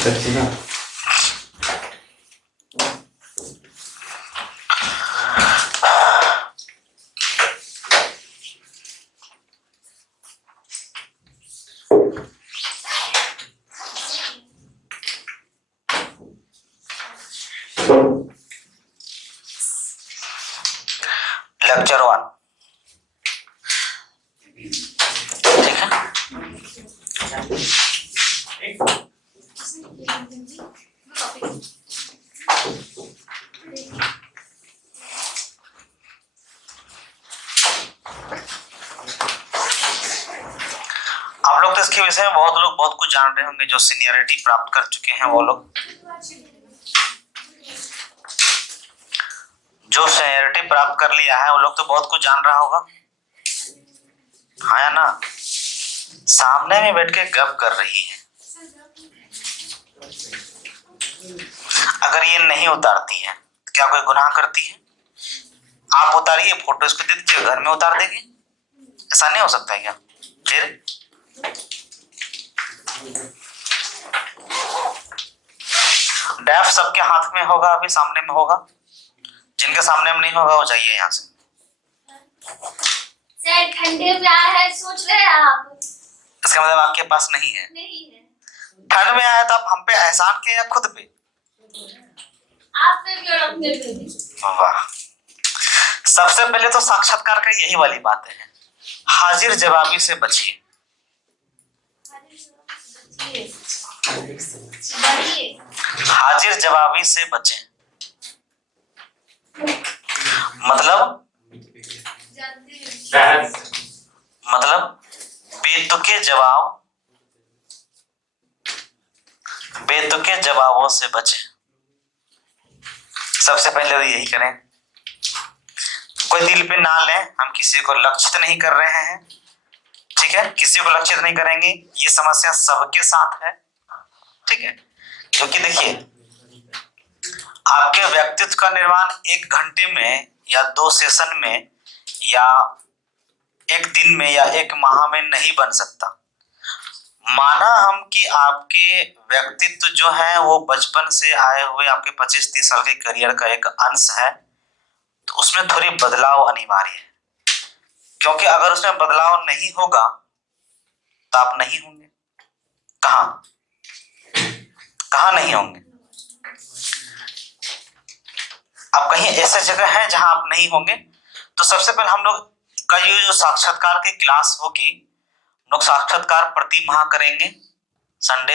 दक्षिणा लेक्चर 1 ठीक है। आप लोग तो इसके विषय में बहुत लोग बहुत कुछ जान रहे होंगे, जो सीनियरिटी प्राप्त कर चुके हैं वो लोग, जो सीनियरिटी प्राप्त कर लिया है वो लोग तो बहुत कुछ जान रहा होगा, हाँ या ना। सामने में बैठ के गप कर रही है, अगर ये नहीं उतारती है तो क्या कोई गुनाह करती है? आप उतारिए, फोटो इसको दे दीजिए, घर में उतार देगी, ऐसा नहीं हो सकता क्या? फिर डैफ सबके हाथ में होगा, अभी सामने में होगा, जिनके सामने में नहीं होगा वो जाइए यहाँ से। सर ठंडे में आया है, सोच रहे हैं आप? इसका मतलब आपके पास नहीं है? नहीं है। ठंड में आया तो आप हम पे एहसान के या खुद पे? आप पे भी और अपने पे भी। वाह, सबसे पहले तो साक्षात्कार का यही वाली बात है, हाजिर जवाबी से बचिए। हाजिर जवाबी से बचें, मतलब बेतुके जवाबों से बचें। सबसे पहले तो यही करें, कोई दिल पे ना लें, हम किसी को लक्षित नहीं कर रहे हैं, ठीक है, किसी को लक्षित नहीं करेंगे, ये समस्या सबके साथ है, ठीक है। क्योंकि देखिए, आपके व्यक्तित्व का निर्माण 1 घंटे में या 2 सेशन में या 1 दिन में या 1 माह में नहीं बन सकता। माना हम कि आपके व्यक्तित्व जो है वो बचपन से आए हुए आपके 25-30 साल के करियर का एक अंश है, तो उसमें थोड़ी बदलाव अनिवार्य है, क्योंकि अगर उसमें बदलाव नहीं होगा तो आप नहीं होंगे। कहां नहीं होंगे? आप कहीं ऐसे जगह है जहां आप नहीं होंगे। तो सबसे पहले हम लोग का ये जो साक्षात्कार की क्लास होगी, लोग साक्षात्कार प्रति माह करेंगे, संडे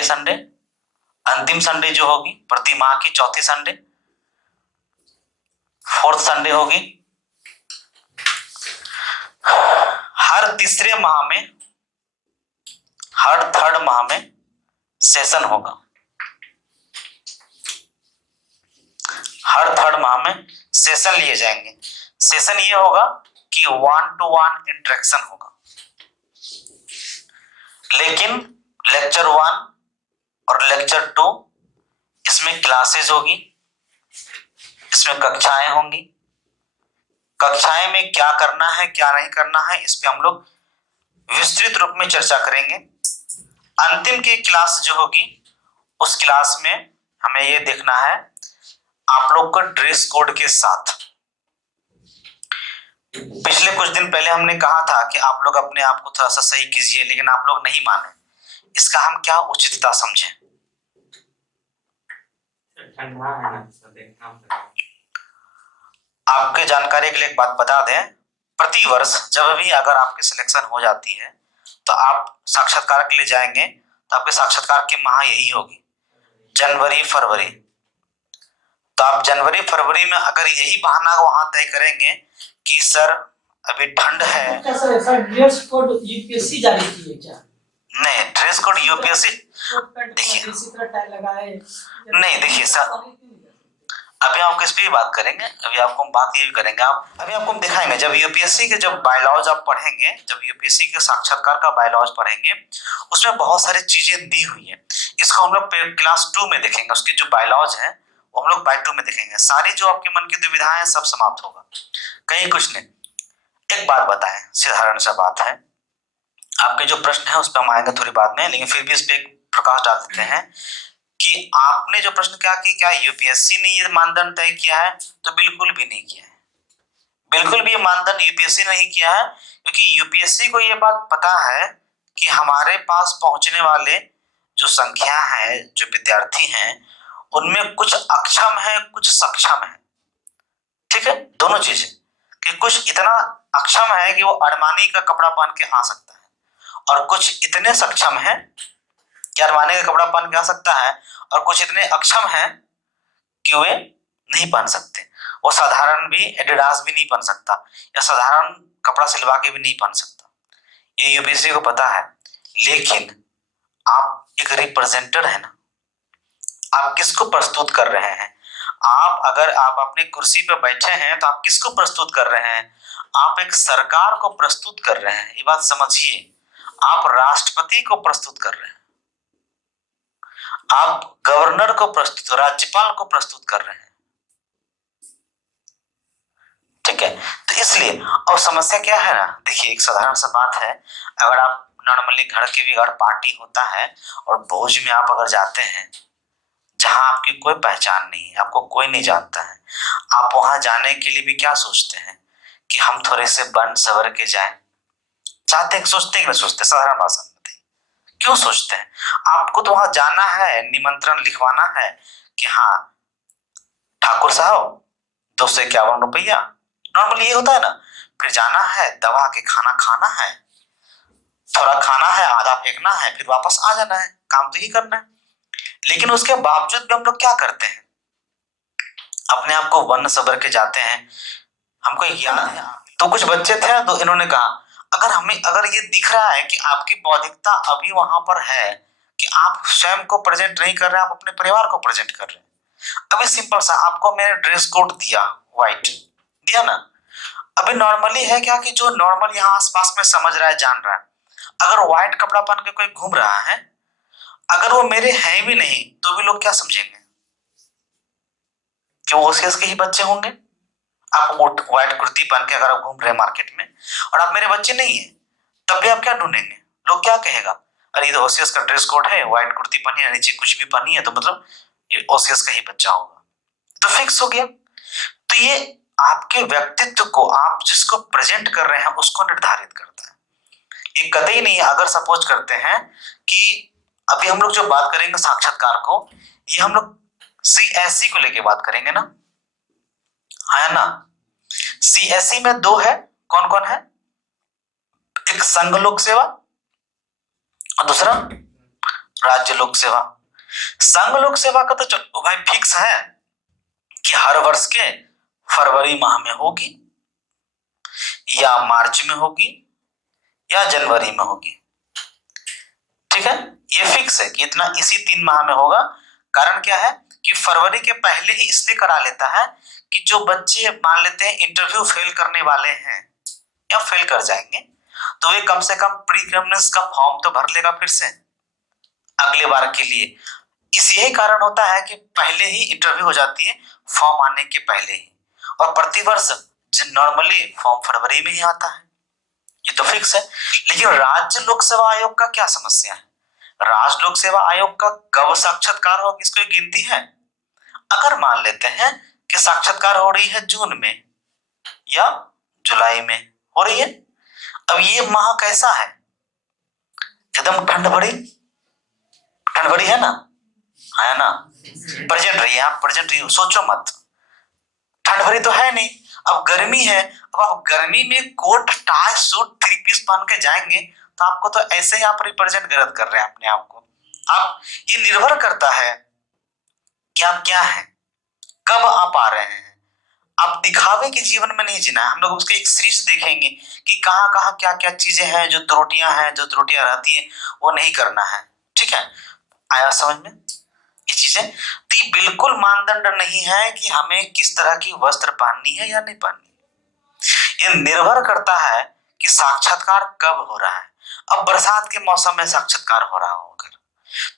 अंतिम संडे जो होगी प्रति माह की, चौथी संडे, 4th संडे होगी। हर तीसरे माह में, हर 3rd माह में सेशन होगा, हर 3rd माह में सेशन लिए जाएंगे। सेशन ये होगा कि 1-to-1 इंटरेक्शन होगा, लेकिन लेक्चर 1 और लेक्चर 2 इसमें क्लासेस होगी, इसमें कक्षाएं होंगी। कक्षाएं में क्या करना है क्या नहीं करना है इस पे हम लोग विस्तृत रूप में चर्चा करेंगे। अंतिम की क्लास जो होगी उस क्लास में हमें ये देखना है आप लोग का ड्रेस कोड के साथ। पिछले कुछ दिन पहले हमने कहा था कि आप लोग अपने आप को थोड़ा सा सही कीजिए, लेकिन आप लोग नहीं माने। इसका हम क्या उचितता समझें? आपके जानकारी के लिए एक बात बता दें, प्रति वर्ष जब भी अगर आपकी सिलेक्शन हो जाती है तो आप साक्षात्कार के लिए जाएंगे, तो आपके साक्षात्कार की माह यही होगी, जनवरी फरवरी। तो आप जनवरी फरवरी में अगर यही बहाना वहां तय करेंगे कि सर अभी ठंड है, ड्रेस कोड यूपीएससी जारी की है क्या? नहीं, ड्रेस कोड यूपीएससी देखिए नहीं, देखिए सर अभी हम किस पे बात करेंगे, अभी आपको हम बात ये भी करेंगे, अभी आपको हम दिखाएंगे। जब यूपीएससी के जब बायलॉज आप पढ़ेंगे, जब यूपीएससी के साक्षात्कार का बायलॉज पढ़ेंगे, उसमें बहुत सारी चीजें दी हुई है। इसको हम लोग क्लास 2 में देखेंगे, उसके जो बायलॉज है वो हम लोग बाय 2 में देखेंगे। सारी जो आपके मन की दुविधाएं हैं सब समाप्त होगा, कहीं कुछ नहीं। एक बात बताएं, साधारण सा बात है, आपके जो प्रश्न है उस पर हम आएंगे थोड़ी बाद में, लेकिन फिर भी इस पे प्रकाश डाल देते हैं कि आपने जो प्रश्न क्या कि क्या यूपीएससी ने ये मानदंड तय किया है, तो बिल्कुल भी नहीं किया है, बिल्कुल भी ये मानदंड यूपीएससी ने नहीं किया है, क्योंकि यूपीएससी को ये बात पता है कि हमारे पास पहुंचने वाले जो संख्या है, जो विद्यार्थी हैं, उनमें कुछ अक्षम है, कुछ सक्षम है, ठीक है, दोनों चीजें, कि कुछ इतना अक्षम है कि वो अरमानी का कपड़ा पहन के आ सकता है, और कुछ इतने सक्षम है कि अरमानी का कपड़ा पहन के आ सकता है, और कुछ इतने अक्षम है कि वे नहीं पहन सकते, वो साधारण भी एडिडास भी नहीं पहन सकता, या साधारण कपड़ा सिलवा के भी नहीं पहन सकता, ये यूपीएससी को पता है। लेकिन आप एक रिप्रेजेंटर है ना, आप किसको प्रस्तुत कर रहे हैं? आप अगर आप अपनी कुर्सी पर बैठे हैं तो आप किसको प्रस्तुत कर रहे हैं? आप एक सरकार को प्रस्तुत कर रहे हैं, ये बात समझिए, आप राष्ट्रपति को प्रस्तुत कर रहे हैं, आप गवर्नर को प्रस्तुत, राज्यपाल को प्रस्तुत कर रहे हैं, ठीक है। तो इसलिए और समस्या क्या है ना, देखिए एक साधारण सा बात है, अगर आप नॉर्मली घर के भी अगर पार्टी होता है और भोज में आप अगर जाते हैं जहां आपकी कोई पहचान नहीं है, आपको कोई नहीं जानता है, आप वहां जाने के लिए भी क्या सोचते हैं कि हम थोड़े से बन सवर के जाएं, चाहते हैं, सोचते हैं कि नहीं सोचते? साधारण भाषा में बताइए, क्यों सोचते हैं? आपको तो वहां जाना है, निमंत्रण लिखवाना है कि हाँ ठाकुर साहब 251 रुपया, नॉर्मली ये होता है ना, फिर जाना है, दबा के खाना खाना है, थोड़ा खाना है, आधा फेंकना है, फिर वापस आ जाना है, काम तो ही करना है। लेकिन उसके बावजूद भी हम लोग क्या करते हैं, अपने आप को वन सबर के जाते हैं। हमको याद है, तो कुछ बच्चे थे तो इन्होंने कहा अगर ये दिख रहा है कि आपकी बौद्धिकता अभी वहां पर है कि आप स्वयं को प्रेजेंट नहीं कर रहे, आप अपने परिवार को प्रेजेंट कर रहे हैं। अभी सिंपल सा आपको मैंने ड्रेस कोड दिया, व्हाइट दिया ना, अभी नॉर्मली है क्या कि जो नॉर्मल यहाँ आसपास में समझ रहा है, जान रहा है, अगर व्हाइट कपड़ा पहन के कोई घूम रहा है, अगर वो मेरे हैं भी नहीं तो भी लोग क्या समझेंगे कि वो ओसीएस के ही बच्चे होंगे। आप व्हाइट कुर्ती पहन के अगर आप घूम रहे हैं मार्केट में और आप मेरे बच्चे नहीं है, तब भी आप क्या ढूंढेंगे? लोग क्या कहेगा, अरे ये तो ओसीएस का ड्रेस कोड है, व्हाइट कुर्ती पहनी है, नीचे कुछ भी पहनी है, तो मतलब ये ओसीएस का ही बच्चा होगा, तो फिक्स हो गया। तो ये आपके व्यक्तित्व को, आप जिसको प्रेजेंट कर रहे हैं उसको निर्धारित करता है। ये कतई नहीं है, अगर सपोज करते हैं कि अभी हम लोग जो बात करेंगे साक्षात्कार को, ये हम लोग सीएससी को लेके बात करेंगे ना, है ना। सीएससी में दो है, कौन कौन है? एक संघ लोक सेवा और दूसरा राज्य लोक सेवा। संघ लोक सेवा का तो चलो भाई फिक्स है कि हर वर्ष के फरवरी माह में होगी, या मार्च में होगी, या जनवरी में होगी, ठीक है, ये फिक्स है कि इतना इसी 3 माह में होगा। कारण क्या है कि फरवरी के पहले ही इसलिए करा लेता है कि जो बच्चे मान लेते हैं इंटरव्यू फेल करने वाले हैं या फेल कर जाएंगे, तो वे कम से कम प्री क्लियरेंस का फॉर्म तो भर लेगा फिर से अगले बार के लिए। इस यही कारण होता है कि पहले ही इंटरव्यू हो जाती है, फॉर्म आने के पहले ही, और प्रतिवर्ष नॉर्मली फॉर्म फरवरी में ही आता है, ये तो फिक्स है। लेकिन राज्य लोक सेवा आयोग का क्या समस्या है? राज्य लोक सेवा आयोग का कब साक्षात्कार होगी, इसको एक गिनती है। अगर मान लेते हैं कि साक्षात्कार हो रही है जून में या जुलाई में हो रही है, अब ये माह कैसा है? एकदम ठंड भरी है ना, है ना, प्रेजेंट रही है, आप प्रेजेंट रही हो, सोचो मत, ठंड भरी तो है नहीं। अब गर्मी है, अब आप गर्मी में कोट टाई सूट 3 पीस पहन के जाएंगे तो आपको तो ऐसे ही आप रिप्रेजेंट गलत कर रहे हैं अपने आप को। आप, ये निर्भर करता है कि आप क्या हैं, कब आप आ रहे हैं। आप दिखावे के जीवन में नहीं जीना है। हम लोग उसके एक सीरीज देखेंगे कि कहाँ कहाँ क्या क्या चीजें हैं, जो त्रुटियां रहती है, वो नहीं करना है, ठीक है। आया समझ में ये चीजें? तो ये बिल्कुल मानदंड नहीं है कि हमें किस तरह की वस्त्र पहननी है या नहीं पहननी, ये निर्भर करता है कि साक्षात्कार कब हो रहा है। अब बरसात के मौसम में साक्षात्कार हो रहा हो अगर,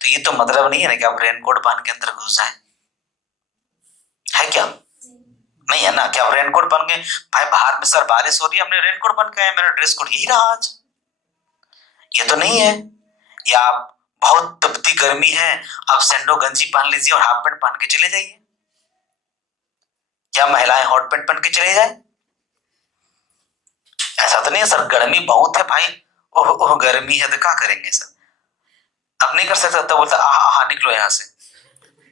तो ये तो मतलब नहीं है ना कि आप रेनकोट पहन के अंदर घुस जाए, है क्या? नहीं है ना, क्या आप रेनकोट पहन के, भाई बाहर में सर बारिश हो रही है, हमने रेनकोट पहन के आए, मेरा ड्रेस कोड यही रहा आज, ये तो नहीं है। या आप बहुत तपती गर्मी है, आप सैंडो गंजी पहन लीजिए और हाफ पैंट पहन के चले जाइए, क्या महिलाएं हॉट पैंट पहन के चले जाए? ऐसा तो नहीं है सर, गर्मी बहुत है भाई, ओह ओह गर्मी है तो क्या करेंगे सर, अब नहीं कर सकता, तो बोलता हाँ निकलो यहाँ से,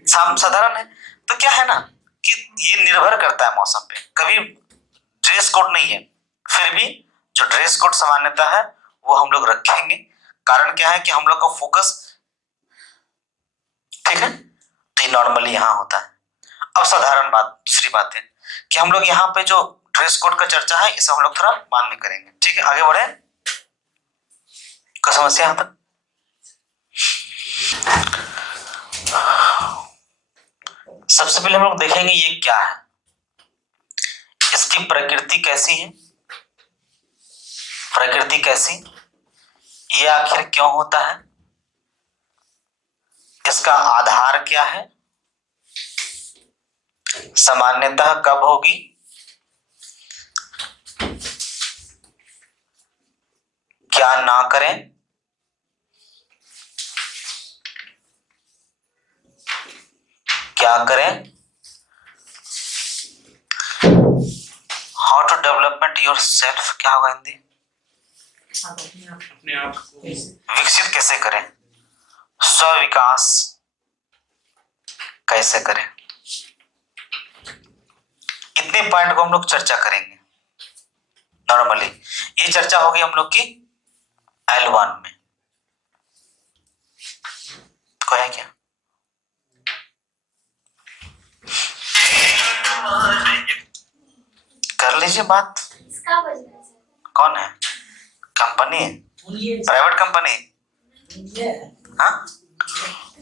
साधारण है। तो क्या है ना कि ये निर्भर करता है मौसम पे, कभी ड्रेस कोड नहीं है, फिर भी जो ड्रेस कोड सामान्यता है वो हम लोग रखेंगे। कारण क्या है कि हम लोग का फोकस, ठीक है, तो ये नॉर्मली यहाँ होता है। अब साधारण बात, दूसरी बात है कि हम लोग यहाँ पे जो ड्रेस कोड का चर्चा है इसे हम लोग थोड़ा बाद में करेंगे, ठीक है, आगे बढ़े। कोई समस्या यहाँ तक? सबसे पहले हम लोग देखेंगे ये क्या है, इसकी प्रकृति कैसी है, प्रकृति कैसी, ये आखिर क्यों होता है, इसका आधार क्या है, सामान्यतः कब होगी, क्या ना करें, क्या करें, how to development your self, क्या होगा हिंदी, अपने आप को विकसित कैसे करें, स्व-विकास कैसे करें, इतने पॉइंट को हम लोग चर्चा करेंगे नॉर्मली। ये चर्चा होगी हम लोग की L1 में, कोई है क्या? कर लीजिए बात। इसका बज रहा है सर। कौन है? कंपनी है, बोलिए प्राइवेट कंपनी, ये हाँ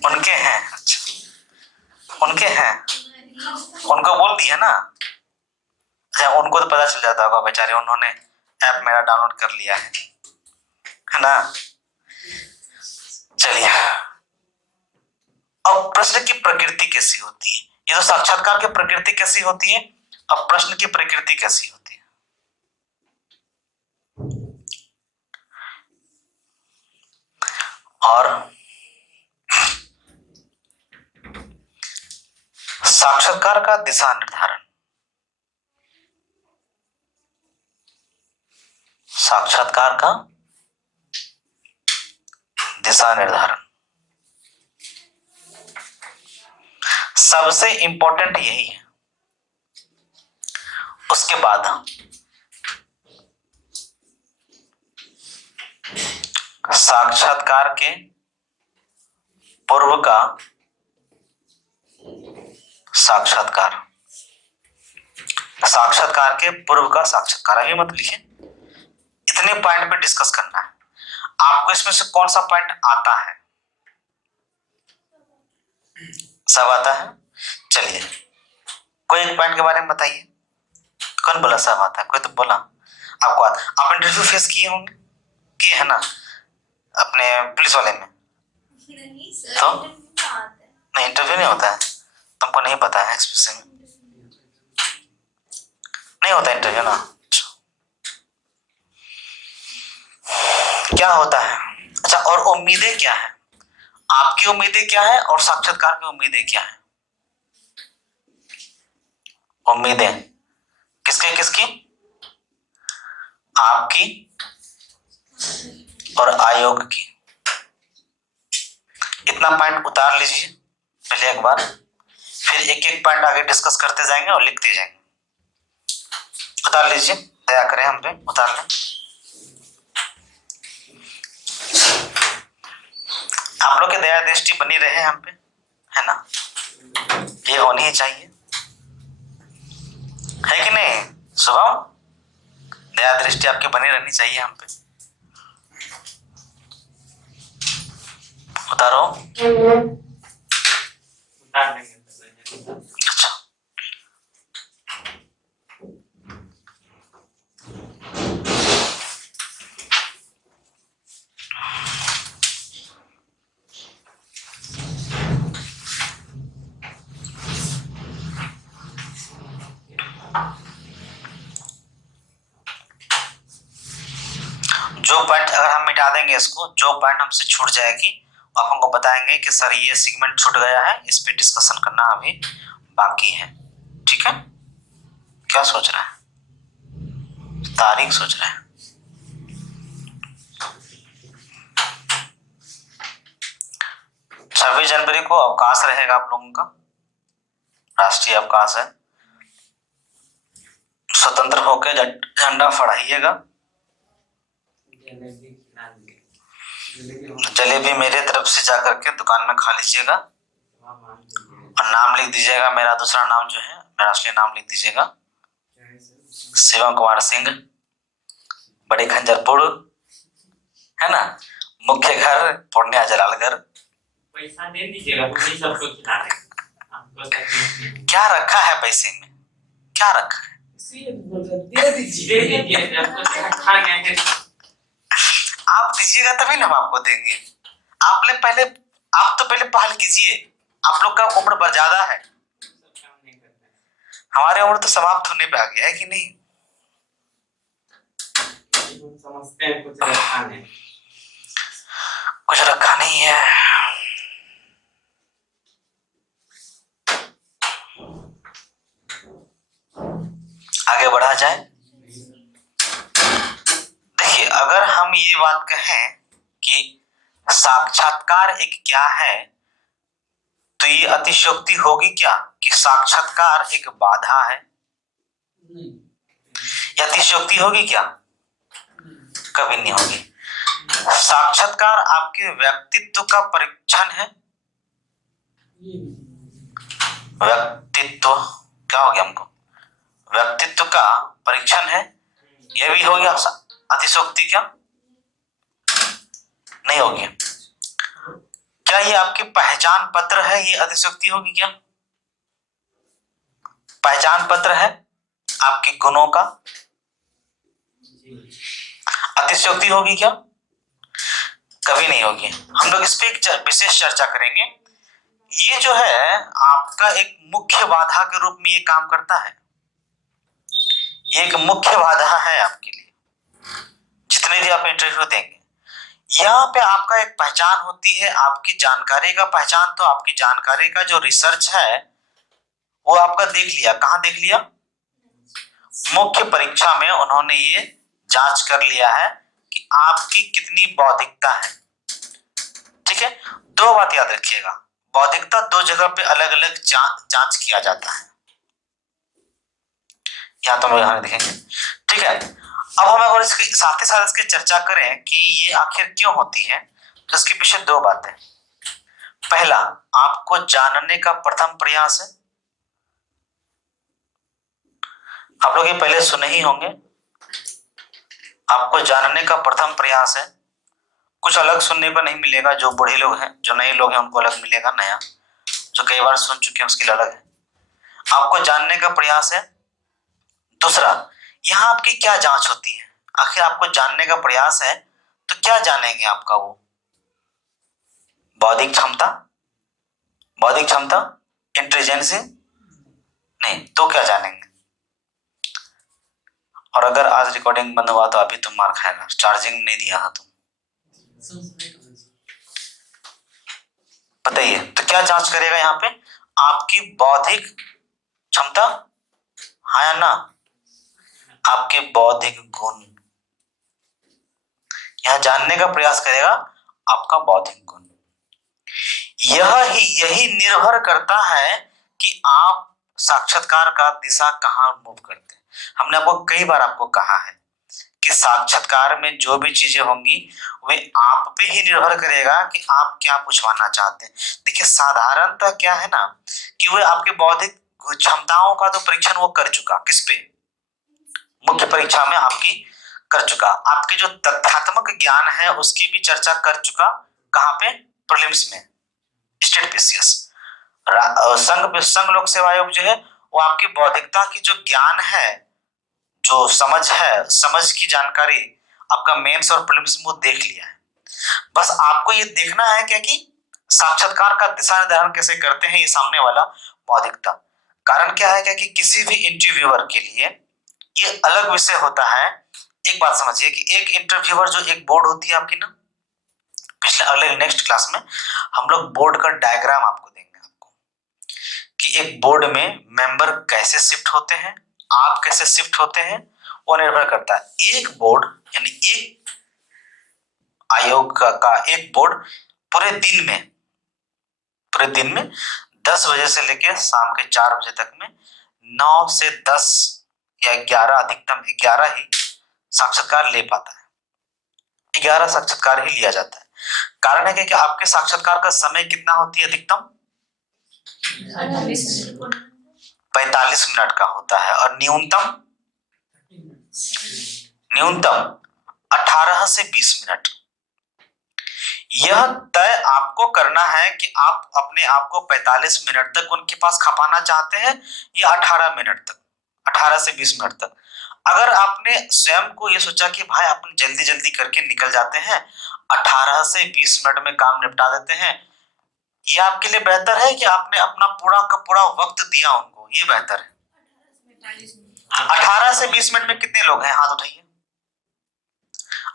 उनके हैं, अच्छा उनके हैं, उनको बोल दिया ना, अच्छा उनको तो पता चल जाता होगा बेचारे, उन्होंने ऐप मेरा डाउनलोड कर लिया है ना। चलिए, अब प्रश्न की प्रकृति कैसी होती है, ये तो साक्षात्कार की प्रकृति कैसी होती है, अब प्रश्न की प्रकृति कैसी होती है। और साक्षात्कार का दिशा निर्धारण, साक्षात्कार का दिशा निर्धारण सबसे इंपॉर्टेंट यही है। उसके बाद साक्षात्कार के पूर्व का साक्षात्कार, साक्षात्कार के पूर्व का साक्षात्कार, अभी मत लिखिए, इतने पॉइंट पे डिस्कस करना है आपको। इसमें से कौन सा पॉइंट आता है? सब आता है। चलिए कोई एक पॉइंट के बारे में बताइए, कौन बोला सब आता है? कोई तो बोला आपको आता। आप इंटरव्यू फेस किए होंगे, किए है ना अपने पुलिस वाले में? नहीं सर, तो? इंटरव्यू कहाँ आता है? नहीं इंटरव्यू नहीं होता है, तुमको नहीं पता है एक्सप्रेशन में नहीं होता इंटरव्यू ना। क्या होता है? अच्छा, और उम्मीदें क्या है, आपकी उम्मीदें क्या है और साक्षात्कार की उम्मीदें क्या है? उम्मीदें किसके किसकी? आपकी और आयोग की। इतना पॉइंट उतार लीजिए पहले एक बार, फिर एक एक पॉइंट आगे डिस्कस करते जाएंगे और लिखते जाएंगे। उतार लीजिए, दया करें हम पे, उतार लें। आप लोग की दया दृष्टि बनी रहे हम पे, है ना, ये होनी ही चाहिए, है कि नहीं शुभम? दया दृष्टि आपकी बनी रहनी चाहिए हम पे। उतारो। अच्छा, जो पॉइंट अगर हम मिटा देंगे इसको, जो पॉइंट हमसे छूट जाएगी आप हमको बताएंगे कि सर ये सेगमेंट छूट गया है, इस पे डिस्कशन करना अभी बाकी है। ठीक है, क्या सोच रहे हैं? तारीख सोच रहे हैं? 26 जनवरी को अवकाश रहेगा आप लोगों का, राष्ट्रीय अवकाश है। स्वतंत्र होकर झंडा फहराइएगा। जलेबी मेरे तरफ से जाकर के दुकान में खा लीजिएगा और नाम लिख दीजिएगा। मेरा दूसरा नाम जो है, मेरा असली नाम लिख दीजिएगा, शिवम कुमार सिंह, बड़े खंजरपुर, है ना, मुख्य घर पूर्णिया जलालगढ़। पैसा दे दीजिएगा, वही सबको खिला देंगे। क्या रखा है पैसे में, क्या रखा है? दे दीजिए। दे दीजिए, आपको खा गए। आप दीजिएगा तभी ना हम आपको देंगे। आप तो पहले पहल कीजिए। आप लोग का उम्र बहुत ज्यादा है, हमारे उम्र तो समाप्त होने पे आ गया है कि नहीं? समझते हैं कुछ रखा नहीं, कुछ रखा नहीं है। आगे बढ़ा जाए। देखिए, अगर हम ये बात कहें कि साक्षात्कार एक क्या है, तो ये अतिशयोक्ति होगी क्या कि साक्षात्कार एक बाधा है? ये अतिशयोक्ति होगी क्या? कभी नहीं होगी। साक्षात्कार आपके व्यक्तित्व का परीक्षण है। व्यक्तित्व क्या हो गया हमको? व्यक्तित्व का परीक्षण है, यह भी हो गया अतिशयोक्ति क्या? नहीं होगी। क्या ये आपकी पहचान पत्र है, ये अतिशयोक्ति होगी क्या? पहचान पत्र है आपके गुणों का, अतिशयोक्ति होगी क्या? कभी नहीं होगी। हम लोग इस पे एक विशेष चर्चा करेंगे। ये जो है आपका एक मुख्य बाधा के रूप में ये काम करता है। ये एक मुख्य बाधा है आपके लिए, जितने भी आप इंटरव्यू देंगे। यहाँ पे आपका एक पहचान होती है, आपकी जानकारी का पहचान। तो आपकी जानकारी का जो रिसर्च है वो आपका देख लिया, कहाँ देख लिया? मुख्य परीक्षा में उन्होंने ये जांच कर लिया है कि आपकी कितनी बौद्धिकता है। ठीक है, दो बात याद रखिएगा, बौद्धिकता दो जगह पे अलग अलग जांच किया जाता है। यहाँ तो हम यहाँ देखेंगे। ठीक है, अब हम अगर इसके साथ ही साथ इसकी चर्चा करें कि ये आखिर क्यों होती है, तो इसके पीछे दो बातें। पहला, आपको जानने का प्रथम प्रयास है। आप लोग ये पहले सुने ही होंगे, आपको जानने का प्रथम प्रयास है। कुछ अलग सुनने को नहीं मिलेगा, जो बूढ़े लोग हैं, जो नए लोग हैं उनको अलग मिलेगा, नया जो कई बार सुन चुके हैं उसके लिए अलग है। आपको जानने का प्रयास है। दूसरा, यहाँ आपकी क्या जांच होती है? आखिर आपको जानने का प्रयास है तो क्या जानेंगे? आपका वो बौद्धिक क्षमता, बौद्धिक क्षमता, इंटेलिजेंस नहीं तो क्या जानेंगे? और अगर आज रिकॉर्डिंग बंद हुआ तो अभी तुम मार खाएगा, चार्जिंग नहीं दिया था तुम, बताइए। तो क्या जांच करेगा यहाँ पे? आपकी बौद्धिक क्षमता, हाँ या ना? आपके बौद्धिक गुण, यह जानने का प्रयास करेगा आपका बौद्धिक गुण। यही निर्भर करता है कि आप साक्षात्कार का दिशा कहाँ मूव करते हैं। हमने आपको कई बार आपको कहा है कि साक्षात्कार में जो भी चीजें होंगी वे आप पे ही निर्भर करेगा कि आप क्या पूछवाना चाहते हैं। देखिए, साधारणतः क्या है ना कि वो आपके बौद्धिक क्षमताओं का तो परीक्षण वो कर चुका, किस पे? मुख्य परीक्षा में आपकी कर चुका। आपके जो तथ्यात्मक ज्ञान है उसकी भी चर्चा कर चुका, कहाँ पे? प्रीलिम्स में, स्टेट पीसीएस। संघ लोक सेवा आयोग जो है वो आपकी बौद्धिकता की जो ज्ञान है, जो समझ है, समझ की जानकारी आपका मेंस और प्रीलिम्स में वो देख लिया है। बस आपको ये देखना है क्या कि साक्षात्कार का दिशा निर्धारण कैसे करते हैं ये सामने वाला बौद्धिकता। कारण क्या है क्या कि किसी भी इंटरव्यूअर के लिए ये अलग विषय होता है। एक बात समझिए कि एक इंटरव्यूअर जो एक बोर्ड होती है आपकी ना, पिछले अगले नेक्स्ट क्लास में हम लोग बोर्ड का डायग्राम आपको देंगे, आपको कि एक बोर्ड में मेंबर कैसे शिफ्ट होते हैं, आप कैसे शिफ्ट होते हैं, वो निर्भर करता है। एक बोर्ड यानी एक आयोग का एक बोर्ड पूरे दिन में 10 बजे से लेकर शाम के 4 बजे तक में 9 से 10 या 11, अधिकतम 11 ही साक्षात्कार ले पाता है। 11 साक्षात्कार ही लिया जाता है। कारण है कि आपके साक्षात्कार का समय कितना होती है? अधिकतम 45 मिनट का होता है और न्यूनतम 18 से 20 मिनट। यह तय आपको करना है कि आप अपने आप को 45 मिनट तक उनके पास खपाना चाहते हैं या 18 मिनट तक, 18 से 20 मिनट तक। अगर आपने स्वयं को ये सोचा कि भाई अपन जल्दी जल्दी करके निकल जाते हैं, 18 से 20 मिनट में काम निपटा देते हैं, ये आपके लिए बेहतर है कि आपने अपना पूरा का पूरा वक्त दिया उनको? ये बेहतर है। 18 से 20 मिनट में कितने लोग हैं? हाथ उठाइए।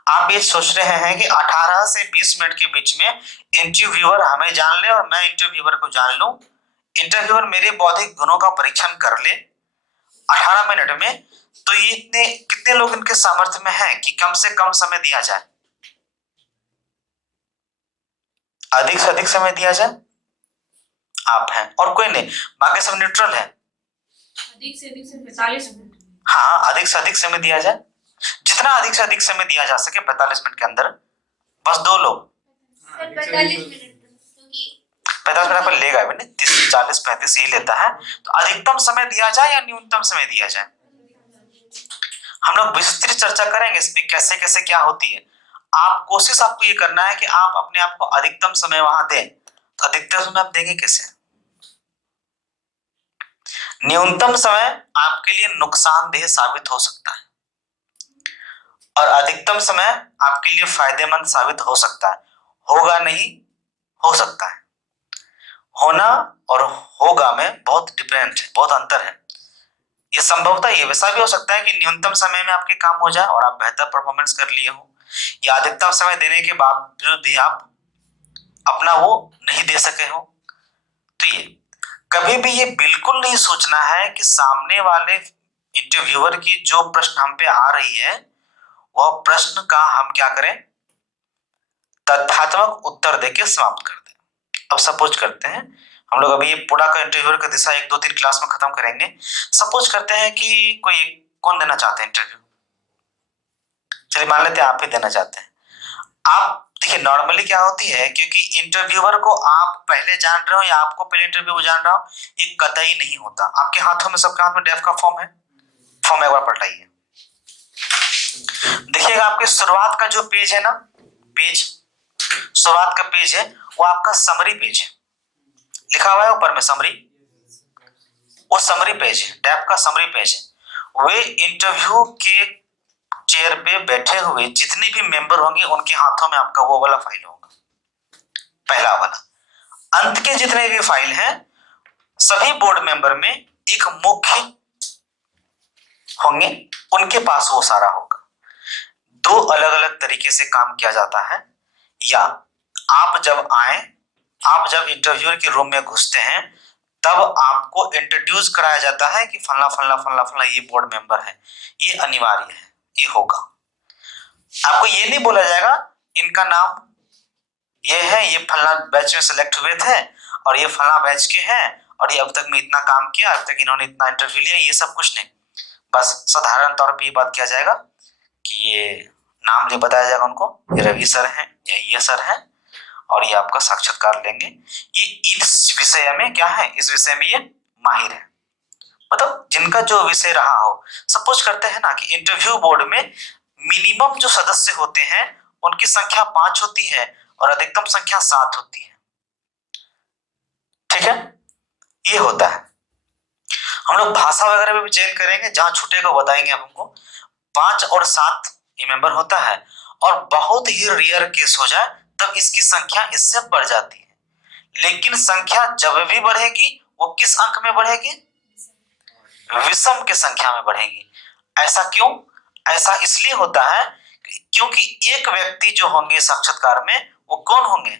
आप ये सोच रहे हैं कि 18 से 20 मिनट के बीच में इंटरव्यूअर हमें जान ले और मैं इंटरव्यूअर को जान लूं, इंटरव्यूअर मेरे बौद्धिक गुणों का परीक्षण कर ले 18 मिनट में, तो ये इतने कितने लोग इनके सामर्थ्य में हैं कि कम से कम समय दिया जाए, अधिक से अधिक समय दिया जाए? आप हैं और कोई नहीं, बाकी सब न्यूट्रल है। अधिक से अधिक से 45 मिनट। हाँ, अधिक से अधिक समय दिया जाए, जितना अधिक से अधिक समय दिया जा सके 45 मिनट के अंदर। बस 2 लोग 45 मिनट, क्योंकि 45 मिनट पर लेगा भी नहीं, 30, 40, 35 ही लेता है। तो अधिकतम समय दिया जाए या न्यूनतम समय दिया जाए? हम लोग विस्तृत चर्चा करेंगे इस पे, कैसे कैसे क्या होती है। आप कोशिश आपको ये करना है कि आप अपने आप को अधिकतम समय वहां दें। तो अधिकतम समय आप देंगे कैसे? न्यूनतम समय आपके लिए नुकसानदेह साबित हो सकता है और अधिकतम समय आपके लिए फायदेमंद साबित हो सकता है। होगा नहीं, हो सकता है। होना और होगा में बहुत डिफरेंट है, बहुत अंतर है। ये संभवतः ये वैसा भी हो सकता है कि न्यूनतम समय में आपके काम हो जाए और आप बेहतर परफॉर्मेंस कर लिए हो, या अधिकतम समय देने के बावजूद भी आप अपना वो नहीं दे सके हो। तो ये कभी भी ये बिल्कुल नहीं सोचना है कि सामने वाले इंटरव्यूअर की जो प्रश्न हम पे आ रही है वह प्रश्न का हम क्या करें, तथ्यात्मक उत्तर देके समाप्त कर दें। अब सपोज करते हैं हम लोग अभी ये पूरा का इंटरव्यूअर का दिशा 1, 2, 3 क्लास में खत्म करेंगे। सपोज करते हैं कि कोई कौन देना चाहते हैं इंटरव्यू? चलिए मान लेते हैं आप ही देना चाहते हैं। आप देखिए, नॉर्मली क्या होती है, क्योंकि इंटरव्यूअर को आप पहले जान रहे हो या आपको पहले इंटरव्यू जान रहा हो, ये कतई नहीं होता। आपके हाथों में, सबके हाथ में डेफ का फॉर्म है, फॉर्म एक बार पलटाइए। देखिएगा आपके शुरुआत का जो पेज है ना, पेज शुरुआत का पेज है, वो आपका समरी पेज है, लिखा हुआ है ऊपर में समरी, वो समरी पेज है, डेफ का समरी पेज है। वे इंटरव्यू के चेयर पे बैठे हुए जितने भी मेंबर होंगे उनके हाथों में आपका वो वाला फाइल होगा, पहला वाला। अंत के जितने भी फाइल हैं सभी बोर्ड मेंबर में एक मुख्य होंगे, उनके पास वो सारा होगा। 2 अलग अलग तरीके से काम किया जाता है। या आप जब इंटरव्यूअर के रूम में घुसते हैं तब आपको इंट्रोड्यूस कराया जाता है कि फला फला फला फला ये बोर्ड मेंबर है, ये अनिवार्य है, ये होगा। आपको ये नहीं बोला जाएगा इनका नाम ये है, ये फला बैच में सिलेक्ट हुए थे और ये फला बैच के हैं और ये अब तक में इतना काम किया, अब तक इन्होंने इतना इंटरव्यू लिया, ये सब कुछ नहीं। बस साधारण तौर पे ये बात किया जाएगा कि ये नाम जो बताया जाएगा उनको, ये रवि सर हैं या ये सर हैं और ये आपका साक्षात्कार लेंगे। ये इस विषय में क्या है, इस विषय में ये माहिर है, मतलब जिनका जो विषय रहा हो। सपोज करते हैं ना कि इंटरव्यू बोर्ड में मिनिमम जो सदस्य होते हैं उनकी संख्या 5 होती है और अधिकतम संख्या 7 होती है। ठीक है, ये होता है। हम लोग भाषा वगैरह में भी चयन करेंगे, जहां छूटेगा बताएंगे हमको। 5 और 7 ये मेंबर होता है और बहुत ही रेयर केस हो जाए तब इसकी संख्या इससे बढ़ जाती है। लेकिन संख्या जब भी बढ़ेगी वो किस अंक में बढ़ेगी? विषम के संख्या में बढ़ेगी। ऐसा क्यों? ऐसा इसलिए होता है क्योंकि एक व्यक्ति जो होंगे साक्षात्कार में वो कौन होंगे?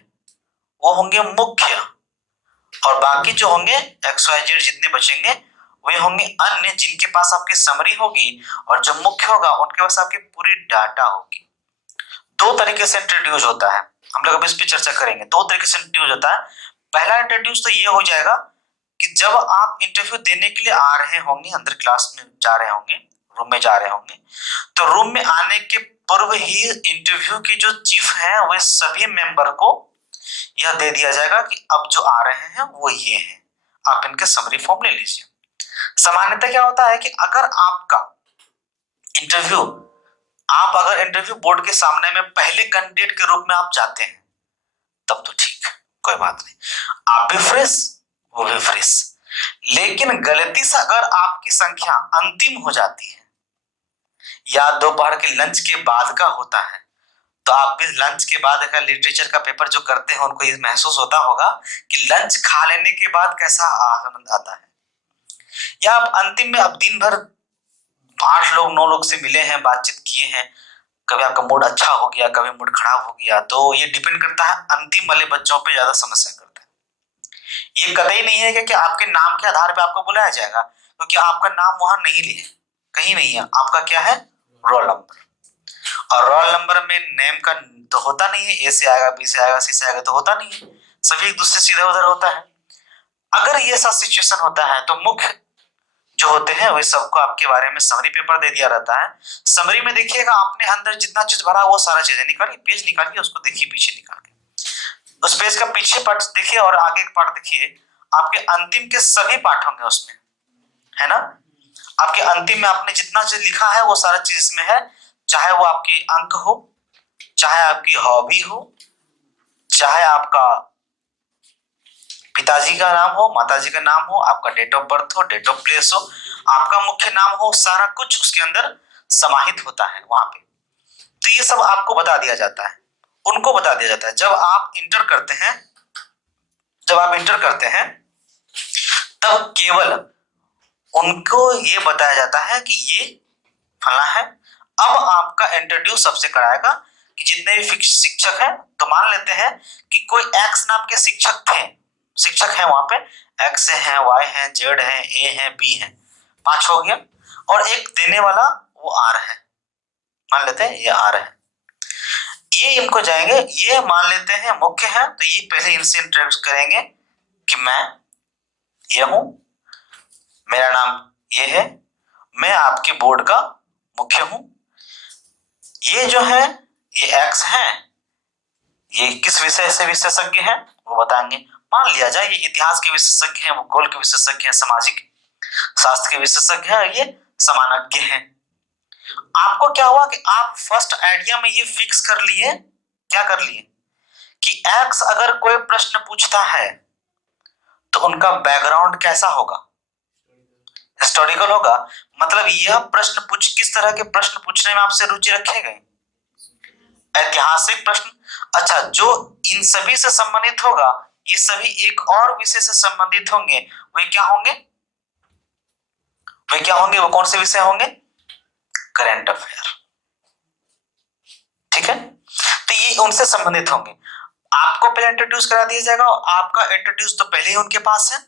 वो होंगे मुख्य, और बाकी जो होंगे XYZ जितने बचेंगे वे होंगे अन्य, जिनके पास आपकी समरी होगी, और जो मुख्य होगा उनके पास आपकी पूरी डाटा होगी। दो तरीके से इंट्रोड्यूस होता है, हम लोग अब इस पे चर्चा करेंगे। दो तरीके से इंट्रोड्यूस होता है। पहला इंट्रोड्यूस तो ये हो जाएगा कि जब आप इंटरव्यू देने के लिए आ रहे होंगे, अंदर क्लास में जा रहे होंगे, रूम में जा रहे होंगे, तो रूम में आने के पूर्व ही इंटरव्यू के जो चीफ हैं वे सभी मेंबर को यह दे दिया जाएगा कि अब जो आ रहे हैं वो ये हैं, आप इनके समरी फॉर्म ले लीजिए। सामान्यतः क्या होता है कि अगर आपका इंटरव्यू, आप अगर इंटरव्यू बोर्ड के सामने में पहले कैंडिडेट के रूप में आप जाते हैं तब तो ठीक, कोई बात नहीं, आप भी फ्रेश वो भी फ्रेश। लेकिन गलती से अगर आपकी संख्या अंतिम हो जाती है या दोपहर के लंच के बाद का होता है, तो आप भी लंच के बाद अगर लिटरेचर का पेपर जो करते हैं उनको ये महसूस होता होगा कि लंच खा लेने के बाद कैसा आनंद आता है। या आप अंतिम में अब दिन भर 8 लोग 9 लोग से मिले हैं, बातचीत किए हैं, कभी आपका मूड अच्छा हो गया, कभी मूड खराब हो गया, तो ये डिपेंड करता है अंतिम वाले बच्चों पे ज्यादा समस्या करता है। ये कतई नहीं है कि आपके नाम के आधार पे आपको बुलाया जाएगा, क्योंकि आपका नाम वहां नहीं है, कहीं नहीं है। आपका क्या है? Roll number. और रोल नंबर में नेम का तो होता नहीं है, ए से आएगा, बी से आएगा, सी से आएगा, तो होता नहीं है, सभी एक दूसरे से इधर उधर होता है। अगर ये सब सिचुएशन होता है तो मुख्य जो होते हैं वे सबको आपके बारे में समरी पेपर दे दिया रहता है। समरी में देखिएगा आपने अंदर जितना चीज भरा वो सारा चीजें निकालिए, पेज निकालिए, उसको देखिए पीछे निकाल के, उस पेज का पीछे पार्ट देखिए और आगे का पार्ट देखिए, आपके अंतिम के सभी पार्ट होंगे उसमें, है ना। आपके अंतिम में आपने जितना चीज लिखा है वो सारा चीज इसमें है, चाहे वो आपके अंक हो, चाहे आपकी हॉबी हो, चाहे आपका पिताजी का नाम हो, माताजी का नाम हो, आपका डेट ऑफ बर्थ हो, डेट ऑफ प्लेस हो, आपका मुख्य नाम हो, सारा कुछ उसके अंदर समाहित होता है वहां पे। तो ये सब आपको बता दिया जाता है, उनको बता दिया जाता है। जब आप इंटर करते हैं तब केवल उनको ये बताया जाता है कि ये फला है। अब आपका इंट्रोड्यूस सबसे कराएगा कि जितने भी शिक्षक हैं, तो मान लेते हैं कि कोई एक्स नाम के शिक्षक हैं वहां पे, एक्स है, वाई है, जेड है, ए है, बी है, 5 हो गया, और एक देने वाला वो आर है, मान लेते हैं ये आर है। ये इनको जाएंगे, ये मान लेते हैं मुख्य है, तो ये पहले इनसे इंट्रोड्यूस करेंगे कि मैं ये हूं, मेरा नाम ये है, मैं आपके बोर्ड का मुख्य हूं, ये जो है ये एक्स है, ये किस विषय से विशेषज्ञ है वो बताएंगे। मान लिया जाए ये इतिहास के विशेषज्ञ हैं, भूगोल के विशेषज्ञ हैं, सामाजिक शास्त्र के विशेषज्ञ हैं, ये समानज्ञ हैं। आपको क्या हुआ कि आप फर्स्ट आइडिया में ये फिक्स कर लिए, क्या कर लिए कि एक्स अगर कोई प्रश्न पूछता है तो उनका बैकग्राउंड कैसा होगा? हिस्टोरिकल होगा। मतलब यह प्रश्न किस तरह के प्रश्न पूछने में आपसे रुचि रखेंगे? ऐतिहासिक प्रश्न। अच्छा, जो इन सभी से संबंधित होगा, ये सभी एक और विषय से संबंधित होंगे, वे क्या होंगे? वो कौन से विषय होंगे? Current affair. ठीक है, तो ये उनसे संबंधित होंगे। आपको पहले इंट्रोड्यूस करा दिया जाएगा, और आपका इंट्रोड्यूस तो पहले ही उनके पास है,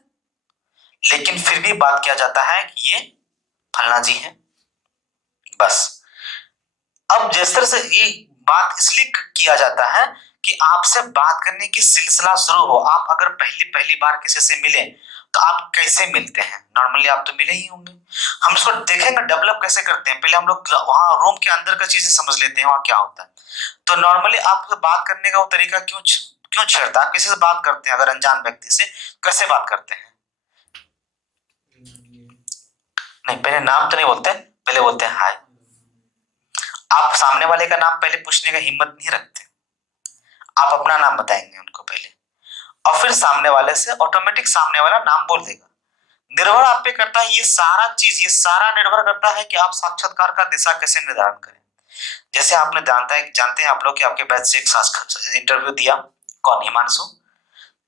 लेकिन फिर भी बात किया जाता है कि ये फलना जी हैं, बस। अब जिस तरह से ये बात इसलिए किया जाता है कि आपसे बात करने की सिलसिला शुरू हो। आप अगर पहली बार किसी से मिले तो आप कैसे मिलते हैं? नॉर्मली आप तो मिले ही होंगे। हम इसको देखेंगे डेवलप कैसे करते हैं। पहले हम लोग वहां रूम के अंदर का चीजें समझ लेते हैं वहां क्या होता है। तो नॉर्मली आपको बात करने का वो तरीका क्यों छेड़ता है? किसी से बात करते हैं अगर अनजान व्यक्ति से, कैसे बात करते हैं? नहीं, पहले नाम तो नहीं बोलते, पहले बोलते हैं हाय। आप सामने वाले का नाम पहले पूछने का हिम्मत नहीं रखते, आप अपना नाम बताएंगे उनको पहले, और फिर सामने वाले से ऑटोमेटिक सामने वाला नाम बोल देगा। निर्भर आप पे करता है ये सारा निर्भर करता है कि आप साक्षात्कार का दिशा कैसे निर्धारण करें। जैसे आपने जानते हैं आप लोग कि आपके बैच से एक इंटरव्यू दिया, कौन? हिमांशु।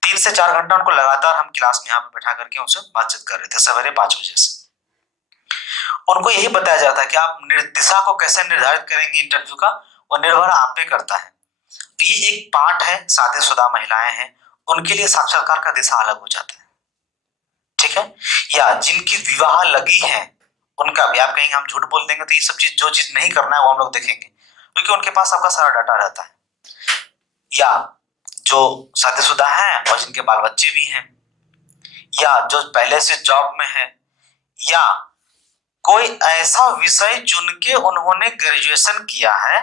3 से 4 घंटा उनको लगातार हम क्लास में यहाँ पे बैठा करके उनसे बातचीत कर रहे थे सवेरे 5 बजे से। उनको यही बताया जाता है कि आप दिशा को कैसे निर्धारित करेंगे इंटरव्यू का, वो निर्भर आप पे करता है। ये एक पार्ट है, शादीशुदा महिलाएं हैं, उनके लिए साक्षात्कार का दिशा अलग हो जाता है, ठीक है। या जिनकी विवाह लगी है उनका भी, आप कहेंगे हम झूठ बोल देंगे तो ये सब चीज, जो चीज नहीं करना है वो हम लोग देखेंगे, क्योंकि उनके पास आपका सारा डाटा रहता है। या जो शादीशुदा हैं और जिनके बाल बच्चे भी हैं, या जो पहले से जॉब में है, या कोई ऐसा विषय चुन के उन्होंने ग्रेजुएशन किया है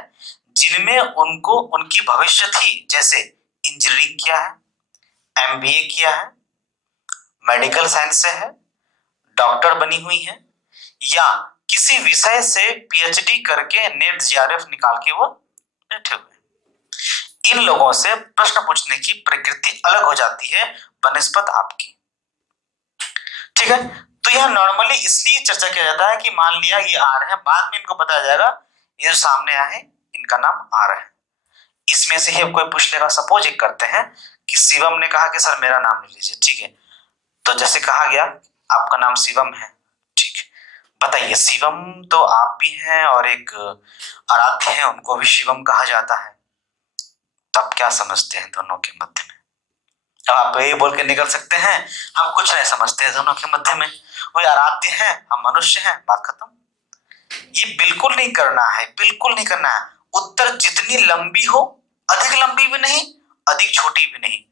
जिनमें उनको उनकी भविष्य थी, जैसे इंजीनियरिंग किया है, एमबीए किया है, मेडिकल साइंस से है, डॉक्टर बनी हुई है, या किसी विषय से पीएचडी करके नेट जीआरएफ निकाल के वो बैठे हुए। इन लोगों से प्रश्न पूछने की प्रकृति अलग हो जाती है बनिस्बत आपकी, ठीक है। तो यह नॉर्मली इसलिए चर्चा किया जाता है कि मान लिया ये आर है, बाद में इनको बताया जाएगा ये जो सामने आए हैं इनका नाम आर है, इसमें से ही कोई पूछ लेगा। सपोज एक करते हैं कि शिवम ने कहा कि सर मेरा नाम ले लीजिए, ठीक है। तो जैसे कहा गया आपका नाम शिवम है, ठीक है, बताइए शिवम तो आप भी हैं और एक आराध्य है, उनको भी शिवम कहा जाता है, तो आप क्या समझते हैं दोनों के मध्य में? अब आप ये बोल के निकल सकते हैं हम कुछ नहीं समझते हैं दोनों के मध्य में, वो आराध्य हैं हम मनुष्य हैं, बात खत्म। ये बिल्कुल नहीं करना है, बिल्कुल नहीं करना है। उत्तर जितनी लंबी हो, अधिक लंबी भी नहीं, अधिक छोटी भी नहीं,